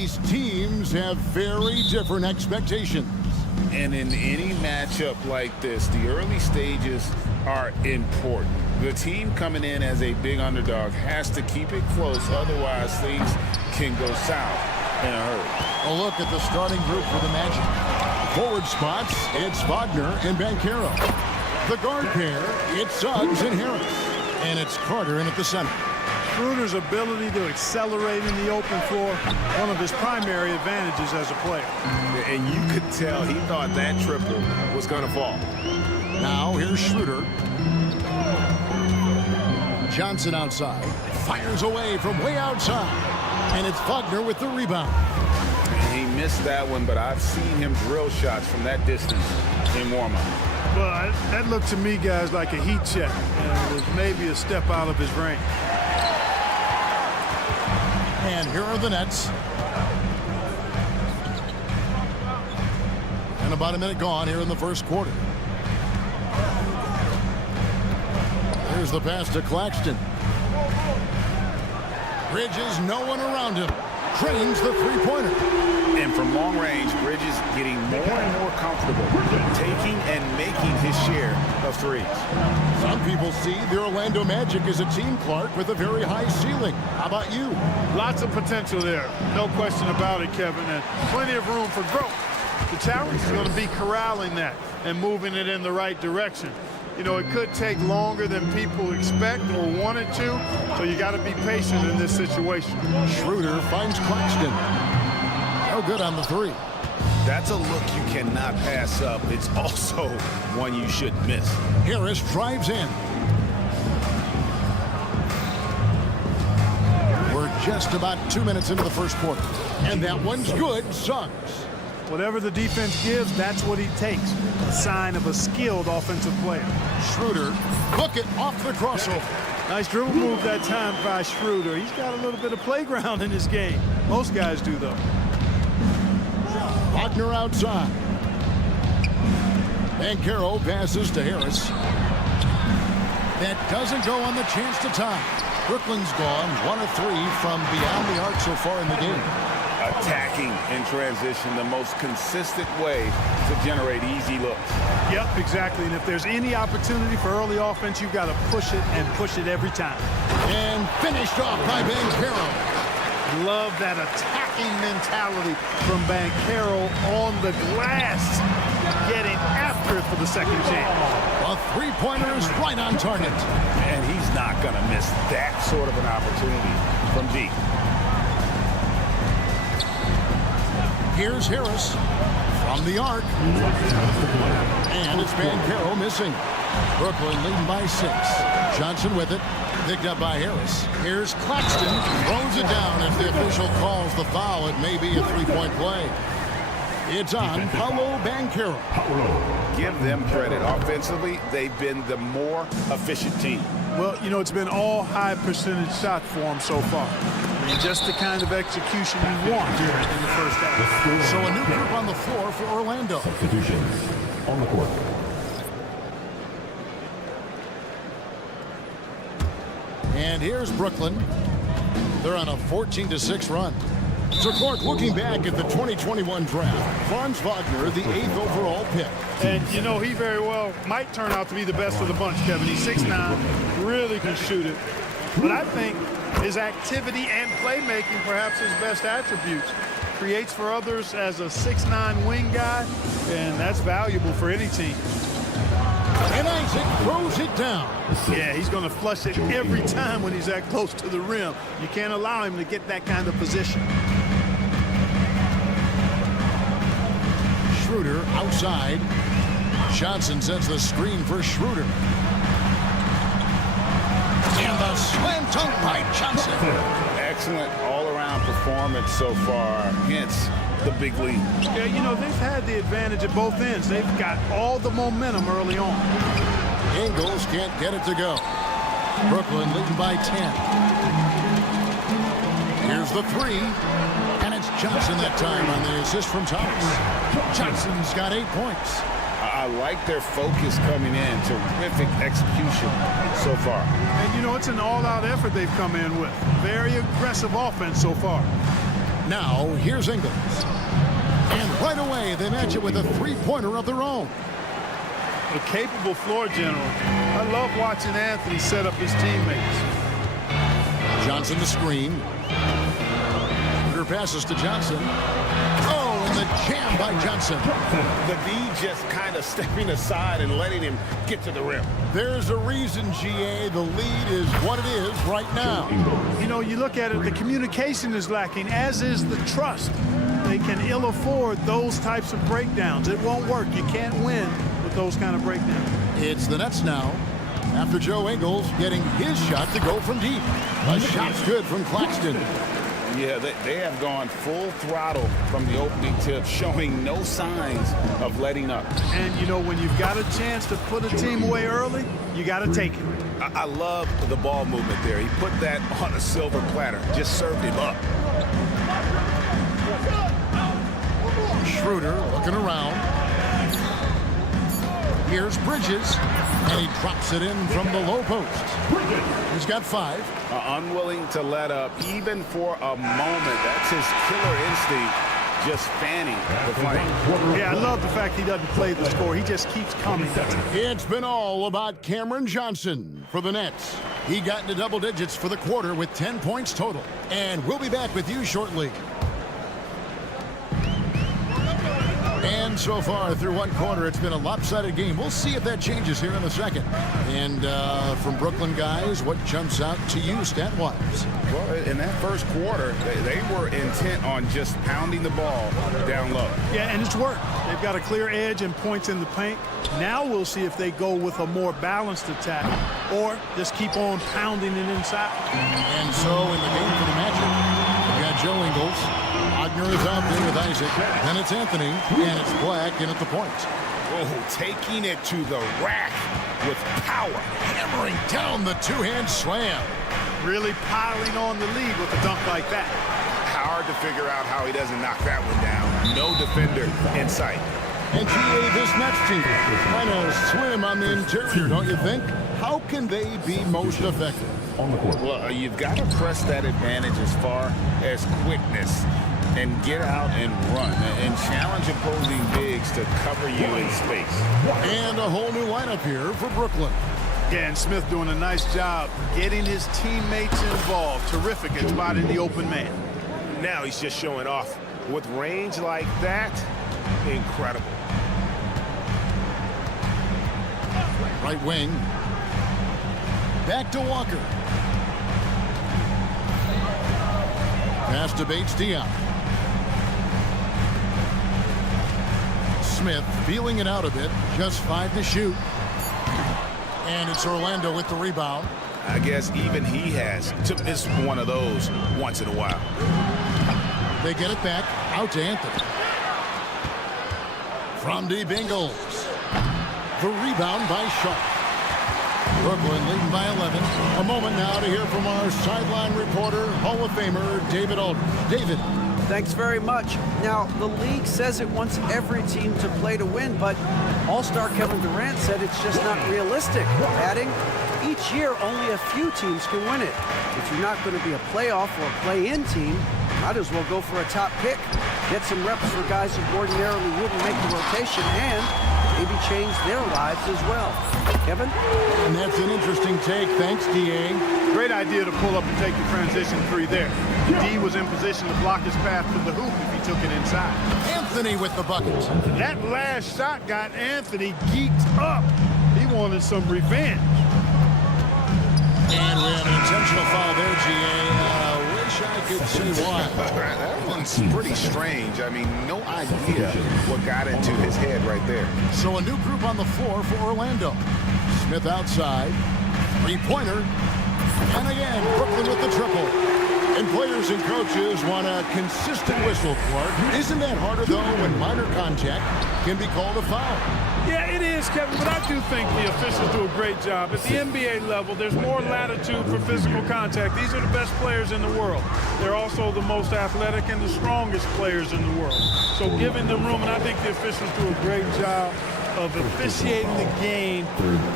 These teams have very different expectations. And in any matchup like this, the early stages are important. The team coming in as a big underdog has to keep it close, otherwise things can go south in a hurry. A look at the starting group for the Magic. Forward spots, it's Wagner and Banchero. The guard pair, it's Suggs and Harris. And it's Carter in at the center. Schroeder's ability to accelerate in the open floor, one of his primary advantages as a player. And you could tell he thought that triple was going to fall. Now here's Schroeder. Johnson outside. Fires away from way outside. And it's Wagner with the rebound. He missed that one, but I've seen him drill shots from that distance in warm-up. Well, that looked to me, guys, like a heat check. And it was maybe a step out of his range. And here are the Nets. And about a minute gone here in the first quarter. Here's the pass to Claxton. Bridges, no one around him. Trains the three-pointer. And from long range, Bridges getting more and more comfortable taking and making his share of threes. Some people see the Orlando Magic as a team, Clark, with a very high ceiling. How about you? Lots of potential there. No question about it, Kevin, and plenty of room for growth. The challenge is going to be corralling that and moving it in the right direction. You know, it could take longer than people expect or wanted to, so you got to be patient in this situation. Schroeder finds Claxton. No good on the three. That's a look you cannot pass up. It's also one you shouldn't miss. Harris drives in. We're just about 2 minutes into the first quarter. And that one's good. Suggs. Whatever the defense gives, that's what he takes. A sign of a skilled offensive player. Schroeder, hook it off the crossover. Nice dribble move that time by Schroeder. He's got a little bit of playground in his game. Most guys do, though. Wagner outside. Banchero passes to Harris. That doesn't go on the chance to tie. Brooklyn's gone 1 of 3 from beyond the arc so far in the game. Attacking in transition, the most consistent way to generate easy looks. Yep, exactly. And if there's any opportunity for early offense, you've got to push it and push it every time. And finished off by Banchero. Love that attacking mentality from Banchero on the glass, getting after it for the second chance. A three-pointer is right on target. And he's not going to miss that sort of an opportunity from deep. Here's Harris from the arc. And it's Banchero missing. Brooklyn leading by 6. Johnson with it. Picked up by Harris. Here's Claxton. Throws it down as the official calls the foul. It may be a three-point play. It's on Paolo Banchero. Give them credit. Offensively, they've been the more efficient team. Well, you know, it's been all high percentage shots for them so far. I mean, just the kind of execution you want here in the first half. So a new group on the floor for Orlando. Substitutions on the court. And here's Brooklyn. They're on a 14-6 run. So, Clark, looking back at the 2021 draft, Franz Wagner, the 8th overall pick. And, you know, he very well might turn out to be the best of the bunch, Kevin. He's 6'9", really can shoot it. But I think his activity and playmaking, perhaps his best attributes, creates for others as a 6'9" wing guy, and that's valuable for any team. And Isaac throws it down. Yeah, he's going to flush it every time when he's that close to the rim. You can't allow him to get that kind of position. Schroeder outside. Johnson sets the screen for Schroeder. And the slam dunk by Johnson. Excellent all-around performance so far, hence the big lead. Yeah, you know, they've had the advantage at both ends. They've got all the momentum early on. Ingles can't get it to go. Brooklyn leading by 10. Here's the three. And it's Johnson that time on the assist from Thomas. Johnson's got 8 points. I like their focus coming in. Terrific execution so far. And, you know, it's an all-out effort they've come in with. Very aggressive offense so far. Now, here's Ingles. And right away, they match it with a three-pointer of their own. A capable floor general. I love watching Anthony set up his teammates. Johnson the screen. Shooter passes to Johnson. Oh, and the jam by Johnson. The D just kind of stepping aside and letting him get to the rim. There's a reason, GA. The lead is what it is right now. You know, you look at it, the communication is lacking, as is the trust. They can ill afford those types of breakdowns. It won't work. You can't win with those kind of breakdowns. It's the Nets now. After Joe Ingles getting his shot to go from deep. A shot's good from Claxton. Yeah, they have gone full throttle from the opening tip, showing no signs of letting up. And, you know, when you've got a chance to put a team away early, you got to take it. I love the ball movement there. He put that on a silver platter, just served him up. Schroeder looking around. Here's Bridges, and he drops it in from the low post. He's got 5. Unwilling to let up, even for a moment. That's his killer instinct, just fanning the flame. Yeah, I love the fact he doesn't play the score. He just keeps coming. It's been all about Cameron Johnson for the Nets. He got into double digits for the quarter with 10 points total. And we'll be back with you shortly. And so far through one quarter, it's been a lopsided game. We'll see if that changes here in the second. And from Brooklyn guys, what jumps out to you stat-wise? Well, in that first quarter, they were intent on just pounding the ball down low. Yeah, and it's worked. They've got a clear edge and points in the paint. Now we'll see if they go with a more balanced attack or just keep on pounding it inside. And so in the game for the Magic, we've got Joe Ingles. Wagner is out there with Isaac. Then it's Anthony, and it's Black in at the point. Oh, taking it to the rack with power. Hammering down the two-hand slam. Really piling on the lead with a dunk like that. Hard to figure out how he doesn't knock that one down. No defender in sight. And GA, this Nets team kind of swim on the interior, don't you think? How can they be most effective on the court? Well, you've got to press that advantage as far as quickness and get out and run and challenge opposing bigs to cover you in space. And a whole new lineup here for Brooklyn. Yeah, and Smith doing a nice job getting his teammates involved. Terrific at spotting the open man. Now he's just showing off. With range like that, incredible. Right wing. Back to Walker. Pass to Bates-Diop. Smith feeling it out a bit. Just 5 to shoot. And it's Orlando with the rebound. I guess even he has to miss one of those once in a while. They get it back out to Anthony. From deep Ingles. The rebound by Sharp. Brooklyn leading by 11. A moment now to hear from our sideline reporter, Hall of Famer David Aldridge. David. Thanks very much. Now, the league says it wants every team to play to win, but All-Star Kevin Durant said it's just not realistic, adding, each year only a few teams can win it. If you're not going to be a playoff or a play-in team, might as well go for a top pick, get some reps for guys who ordinarily wouldn't make the rotation, and maybe change their lives as well. Kevin? And that's an interesting take. Thanks, D.A. Great idea to pull up and take the transition 3 there. D was in position to block his path to the hoop if he took it inside. Anthony with the bucket. That last shot got Anthony geeked up. He wanted some revenge. And we have an intentional foul there, G.A. Wish I could see why. That one's pretty strange. I mean, no idea what got into his head right there. So a new group on the floor for Orlando. Smith outside. Three-pointer. And again, Brooklyn with the triple. And players and coaches want a consistent whistle, Clark. Isn't that harder, though, when minor contact can be called a foul? Yeah, it is, Kevin, but I do think the officials do a great job. At the NBA level, there's more latitude for physical contact. These are the best players in the world. They're also the most athletic and the strongest players in the world. So giving them room, and I think the officials do a great job of officiating the game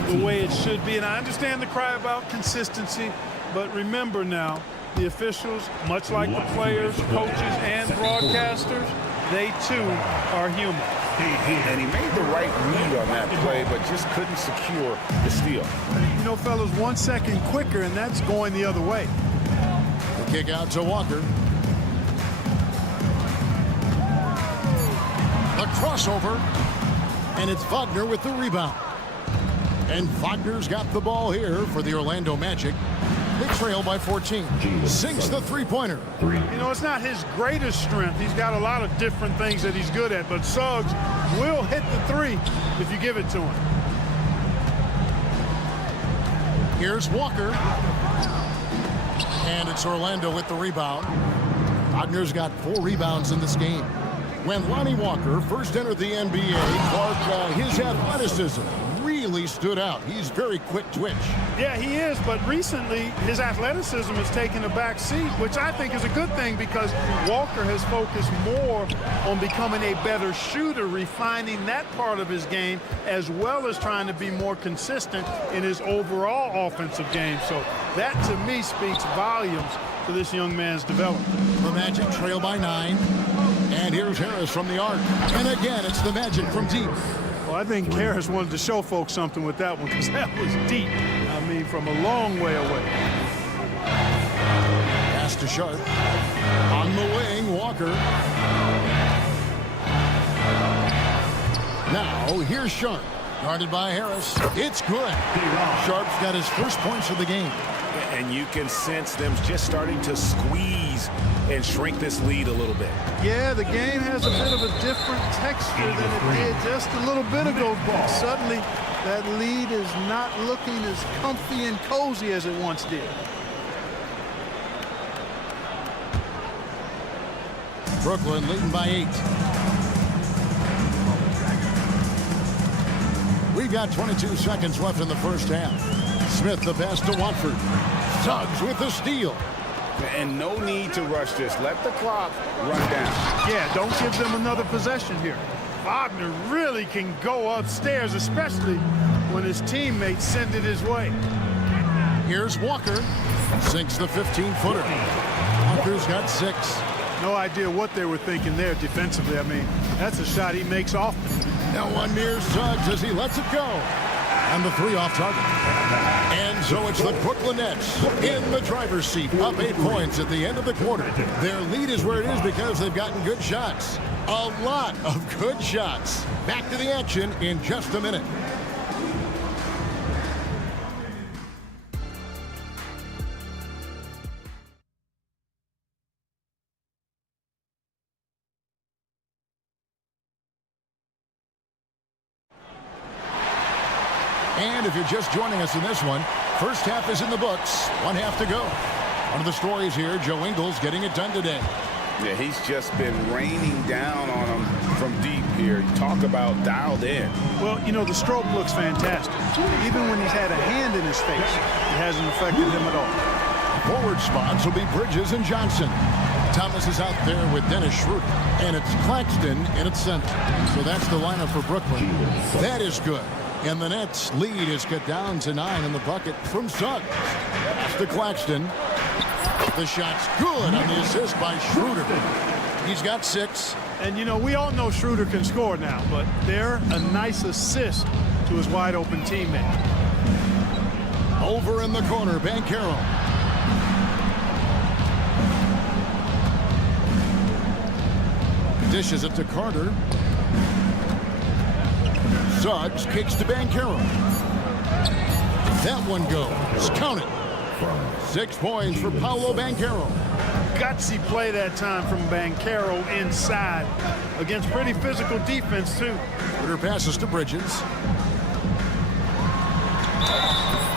the way it should be. And I understand the cry about consistency, but remember now, the officials, much like the players, coaches, and broadcasters, they too are human. And he made the right read on that play, but just couldn't secure the steal. You know, fellas, 1 second quicker, and that's going the other way. The kick out to Walker. The crossover, and it's Wagner with the rebound. And Wagner's got the ball here for the Orlando Magic. They trail by 14. Sinks the three-pointer. You know, it's not his greatest strength. He's got a lot of different things that he's good at, but Suggs will hit the three if you give it to him. Here's Walker. And it's Orlando with the rebound. Wagner's got 4 rebounds in this game. When Lonnie Walker first entered the NBA, Clark, his athleticism really stood out. He's very quick twitch. Yeah, he is, but recently his athleticism has taken a back seat, which I think is a good thing because Walker has focused more on becoming a better shooter, refining that part of his game, as well as trying to be more consistent in his overall offensive game. So that, to me, speaks volumes to this young man's development. The Magic trail by 9. And here's Harris from the arc. And again, it's the Magic from deep. Well, I think Harris wanted to show folks something with that one because that was deep. I mean, from a long way away. Pass to Sharp. On the wing, Walker. Now, here's Sharp. Guarded by Harris. It's good. Sharp's got his first points of the game. And you can sense them just starting to squeeze and shrink this lead a little bit. Yeah, the game has a bit of a different texture than it did just a little bit ago. Suddenly, that lead is not looking as comfy and cozy as it once did. Brooklyn leading by 8. We've got 22 seconds left in the first half. Smith the pass to Watford. Suggs with the steal. And no need to rush this. Let the clock run down. Yeah, don't give them another possession here. Wagner really can go upstairs, especially when his teammates send it his way. Here's Walker. Sinks the 15-footer. Walker's got 6. No idea what they were thinking there defensively. I mean, that's a shot he makes often. Now one near Suggs as he lets it go. And the 3 off target. And so it's the Brooklyn Nets in the driver's seat, up 8 points at the end of the quarter. Their lead is where it is because they've gotten good shots. A lot of good shots. Back to the action in just a minute. And if you're just joining us in this one, first half is in the books. 1 half to go. One of the stories here, Joe Ingles getting it done today. Yeah, he's just been raining down on him from deep here. You talk about dialed in. Well, you know, the stroke looks fantastic. Even when he's had a hand in his face, it hasn't affected him at all. Forward spots will be Bridges and Johnson. Thomas is out there with Dennis Schroeder. And it's Claxton in its center. So that's the lineup for Brooklyn. That is good. And the Nets lead is cut down to 9 in the bucket from Suggs. That's to Claxton. The shot's good on the assist by Schroeder. He's got 6. And, you know, we all know Schroeder can score now, but they're a nice assist to his wide-open teammate. Over in the corner, Banchero. Dishes it to Carter. Suggs kicks to Banchero. That one goes. Count it. 6 points for Paolo Banchero. Gutsy play that time from Banchero inside against pretty physical defense, too. Carter passes to Bridges.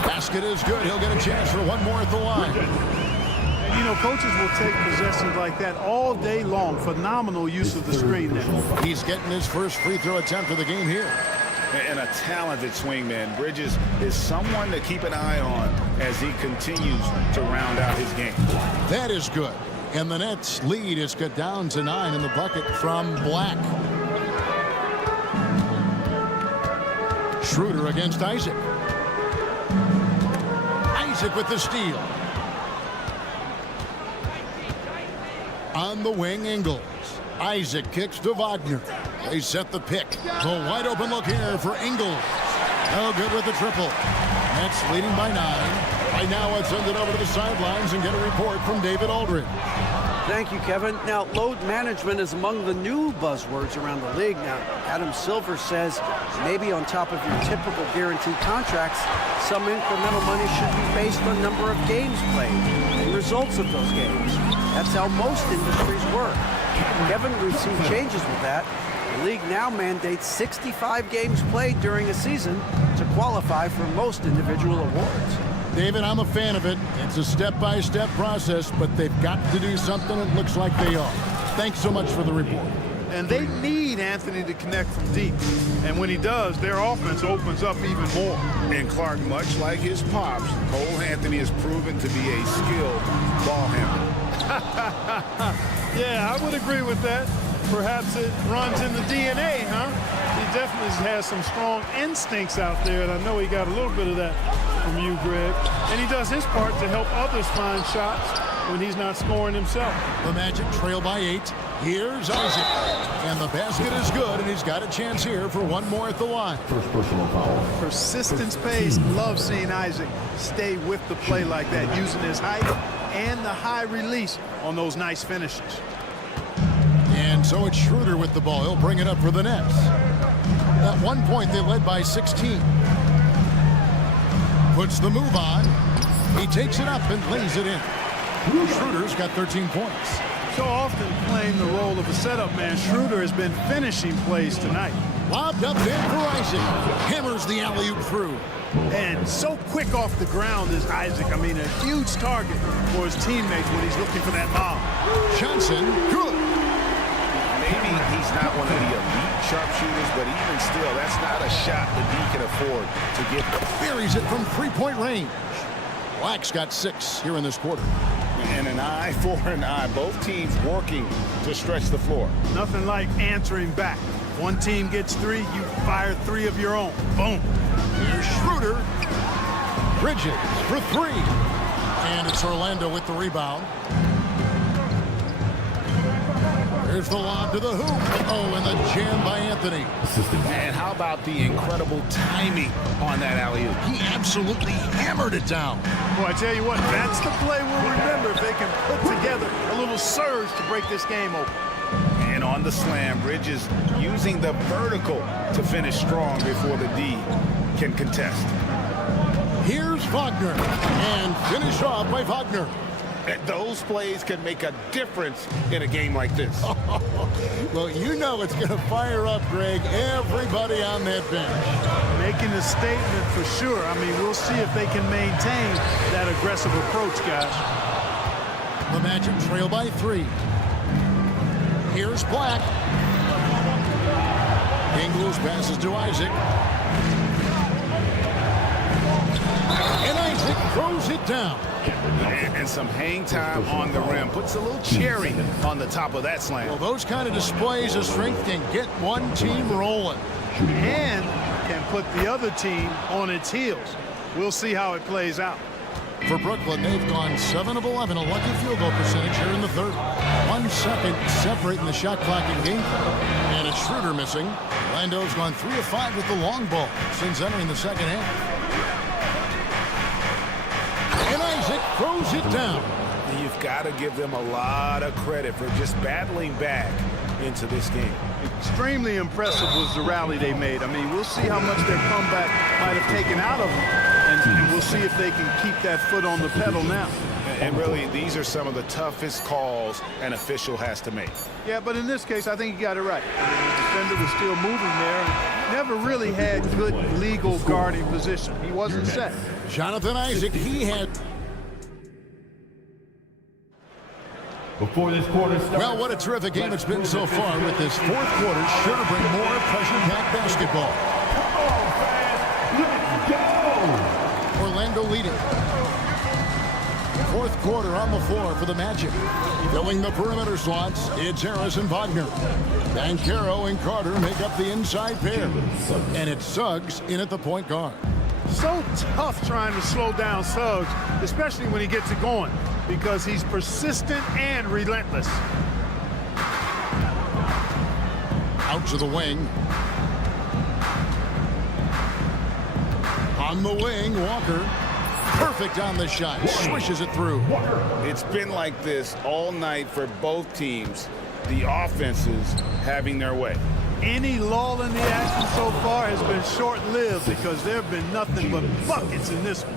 Basket is good. He'll get a chance for one more at the line. You know, coaches will take possessions like that all day long. Phenomenal use of the screen there. He's getting his first free throw attempt of the game here. And a talented swingman. Bridges is someone to keep an eye on as he continues to round out his game. That is good. And the Nets lead is cut down to 9 in the bucket from Black. Schroeder against Isaac. Isaac with the steal. On the wing, Ingles. Isaac kicks to Wagner. They set the pick. The wide open look here for Ingles. No good with the triple. Nets leading by 9. Right now, let's send it over to the sidelines and get a report from David Aldridge. Thank you, Kevin. Now, load management is among the new buzzwords around the league. Now, Adam Silver says maybe on top of your typical guaranteed contracts, some incremental money should be based on number of games played and results of those games. That's how most industries work. Kevin, we've seen changes with that. The league now mandates 65 games played during a season to qualify for most individual awards. David, I'm a fan of it. It's a step-by-step process, but they've got to do something. It looks like they are. Thanks so much for the report. And they need Anthony to connect from deep. And when he does, their offense opens up even more. And Clark, much like his pops, Cole Anthony has proven to be a skilled ball handler. Yeah, I would agree with that. Perhaps it runs in the DNA, huh? He definitely has some strong instincts out there, and I know he got a little bit of that from you, Greg. And he does his part to help others find shots when he's not scoring himself. The Magic trail by 8. Here's Isaac. And the basket is good, and he's got a chance here for one more at the line. First personal foul. Persistence pays. Love seeing Isaac stay with the play like that, using his height and the high release on those nice finishes. And so it's Schroeder with the ball. He'll bring it up for the Nets. At one point, they led by 16. Puts the move on. He takes it up and lays it in. Schroeder's got 13 points. So often playing the role of a setup man, Schroeder has been finishing plays tonight. Lobbed up in for Isaac. Hammers the alley-oop through. And so quick off the ground is Isaac. I mean, a huge target for his teammates when he's looking for that lob. Johnson, good. Maybe he's not one of the elite sharpshooters, but even still, that's not a shot that he can afford to get. Buries it from three-point range. Black's got 6 here in this quarter. And an eye for an eye. Both teams working to stretch the floor. Nothing like answering back. One team gets 3, you fire 3 of your own. Boom. Here's Schroeder. Bridges for 3. And it's Orlando with the rebound. There's the lob to the hoop. Oh, and the jam by Anthony. And how about the incredible timing on that alley-oop? He absolutely hammered it down. Well, I tell you what, that's the play we'll remember if they can put together a little surge to break this game open. And on the slam, Bridges using the vertical to finish strong before the D can contest. Here's Wagner. And finish off by Wagner. And those plays can make a difference in a game like this. Well, you know it's going to fire up, Greg, everybody on that bench. Making a statement for sure. I mean, we'll see if they can maintain that aggressive approach, guys. The Magic trail by 3. Here's Black. Ingles passes to Isaac. And Isaac throws it down. And some hang time on the rim. Puts a little cherry on the top of that slam. Well, those kind of displays of strength can get one team rolling. And can put the other team on its heels. We'll see how it plays out. For Brooklyn, they've gone 7 of 11, a lucky field goal percentage here in the third. 1 second separating the shot clock and game clock. And it's Schroeder missing. Orlando's gone 3 of 5 with the long ball since entering the second half. And Isaac throws it down. You've got to give them a lot of credit for just battling back into this game. Extremely impressive was the rally they made. I mean, we'll see how much their comeback might have taken out of them. And we'll see if they can keep that foot on the pedal now. And really, these are some of the toughest calls an official has to make. Yeah, but in this case, I think he got it right. I mean, the defender was still moving there and never really had good legal guarding position. He wasn't set. Jonathan Isaac, he had... Before this quarter starts. Well, what a terrific game it's been so far with this fourth quarter. Sure to bring more pressure-packed basketball. Let's go! Orlando leading. Fourth quarter on the floor for the Magic. Filling the perimeter slots, it's Harris and Wagner. Banchero and Carter make up the inside pair. And it's Suggs in at the point guard. So tough trying to slow down Suggs, especially when he gets it going, because he's persistent and relentless. Out to the wing. On the wing, Walker. Perfect on the shot. Swishes it through. It's been like this all night for both teams. The offenses having their way. Any lull in the action so far has been short-lived because there have been nothing but buckets in this one.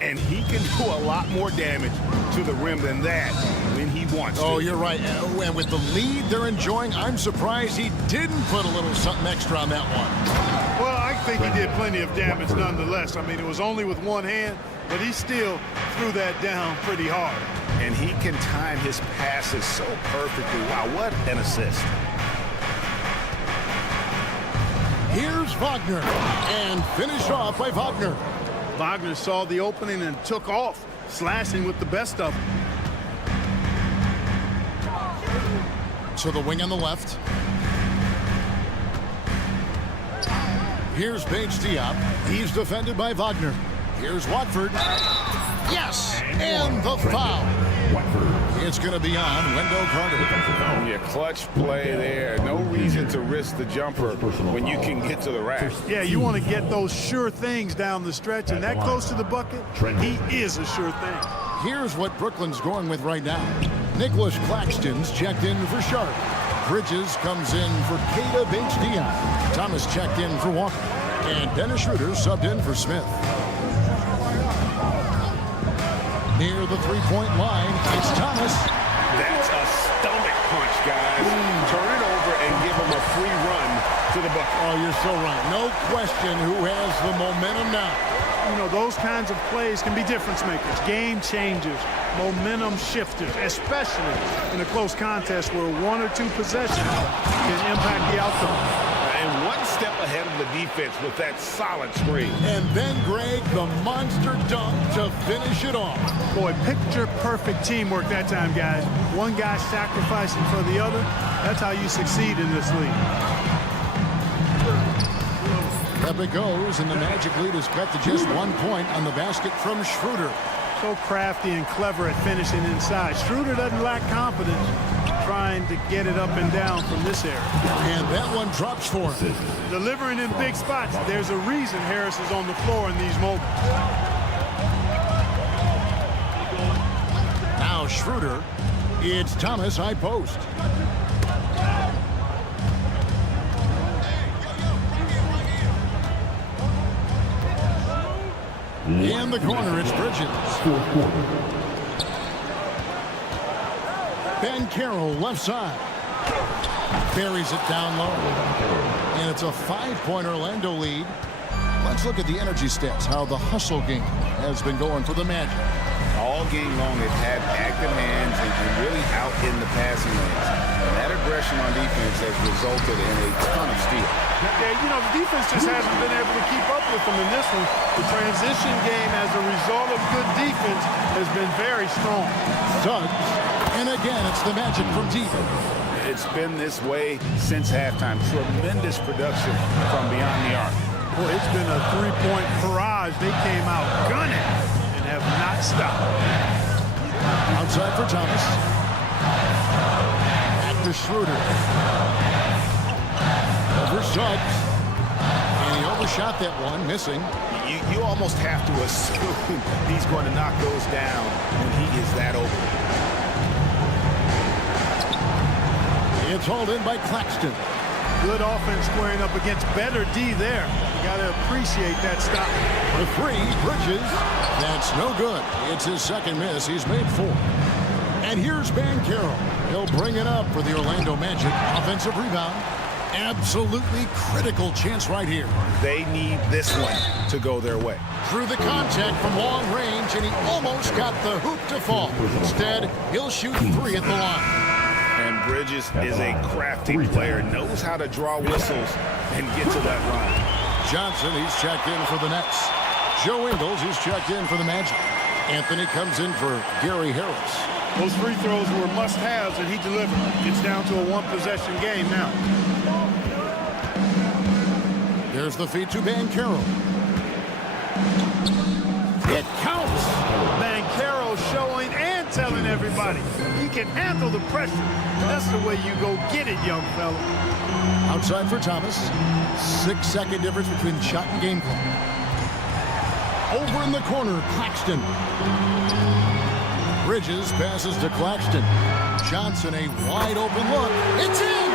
And he can do a lot more damage to the rim than that when he wants to. Oh, you're right. And with the lead they're enjoying, I'm surprised he didn't put a little something extra on that one. Well, I think he did plenty of damage nonetheless. I mean, it was only with one hand, but he still threw that down pretty hard. And he can time his passes so perfectly. Wow, what an assist. Here's Wagner. And finished off by Wagner. Wagner saw the opening and took off, slashing with the best of them. To the wing on the left. Here's Paige Diop. He's defended by Wagner. Here's Watford. Yes! And the foul. It's going to be on Wendell Carter. Yeah, clutch play there. No reason to risk the jumper when you can get to the rack. Yeah, you want to get those sure things down the stretch, and that close to the bucket, he is a sure thing. Here's what Brooklyn's going with right now. Nicholas Claxton's checked in for Sharp. Bridges comes in for Kata Bates-Diop. Thomas checked in for Walker. And Dennis Schroeder subbed in for Smith. Near the three-point line, it's Thomas. That's a stomach punch, guys. Turn it over and give him a free run to the bucket. Oh, you're so right. No question who has the momentum now. You know, those kinds of plays can be difference makers, game changers, momentum shifters, especially in a close contest where one or two possessions can impact the outcome. And one step ahead of the defense with that solid screen. And then Greg, the monster dunk to finish it off. Boy, picture-perfect teamwork that time, guys. One guy sacrificing for the other. That's how you succeed in this league. Up it goes, and the Magic lead is cut to just 1 point on the basket from Schroeder. So crafty and clever at finishing inside. Schroeder doesn't lack confidence trying to get it up and down from this area. And that one drops for him. Delivering in big spots. There's a reason Harris is on the floor in these moments. Now Schroeder. It's Thomas high post. In the corner, it's Bridges. Ben Carroll, left side. Buries it down low. And it's a 5-point Orlando lead. Let's look at the energy stats, how the hustle game has been going for the Magic. All game long, they've had active hands and really out in the passing lanes. And that aggression on defense has resulted in a ton of steals. Yeah, you know, the defense just hasn't been able to keep up with them in this one. The transition game as a result of good defense has been very strong. Suggs, and again, it's the Magic from deep. It's been this way since halftime. Tremendous production from beyond the arc. Boy, it's been a three-point barrage. They came out gunning and have not stopped. Outside for Thomas. Back to Schroeder. Over Suggs. And he overshot that one, missing. You almost have to assume he's going to knock those down when he is that open. It's hauled in by Claxton. Good offense squaring up against better D there. You got to appreciate that stop. The three, Bridges. That's no good. It's his second miss. He's made 4. And here's Ben Carroll. He'll bring it up for the Orlando Magic. Offensive rebound. Absolutely critical chance right here. They need this one to go their way. Through the contact from long range, and he almost got the hoop to fall. Instead, he'll shoot 3 at the line. And Bridges is a crafty player, knows how to draw whistles and get to that line. Johnson, he's checked in for the Nets. Joe Ingles, he's checked in for the Magic. Anthony comes in for Gary Harris. Those free throws were must-haves, and he delivered. It's down to a one-possession game now. There's the feed to Ben Carroll. It counts. Ben Carroll showing and telling everybody. He can handle the pressure. That's the way you go get it, young fella. Outside for Thomas. 6-second difference between shot and game clock. Over in the corner, Claxton. Bridges passes to Claxton. Johnson, a wide open look. It's in!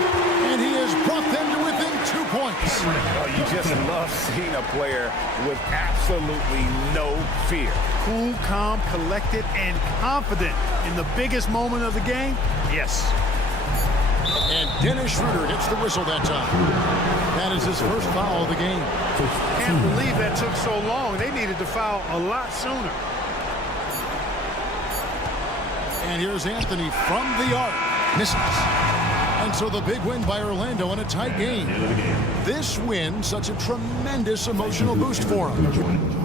And he has brought them to within 2 points. Oh, you just love seeing a player with absolutely no fear. Cool, calm, collected, and confident in the biggest moment of the game? Yes. And Dennis Schroeder hits the whistle that time. That is his first foul of the game. Can't believe that took so long. They needed to foul a lot sooner. And here's Anthony from the arc. Misses. And so the big win by Orlando in a tight game. This win, such a tremendous emotional boost for him.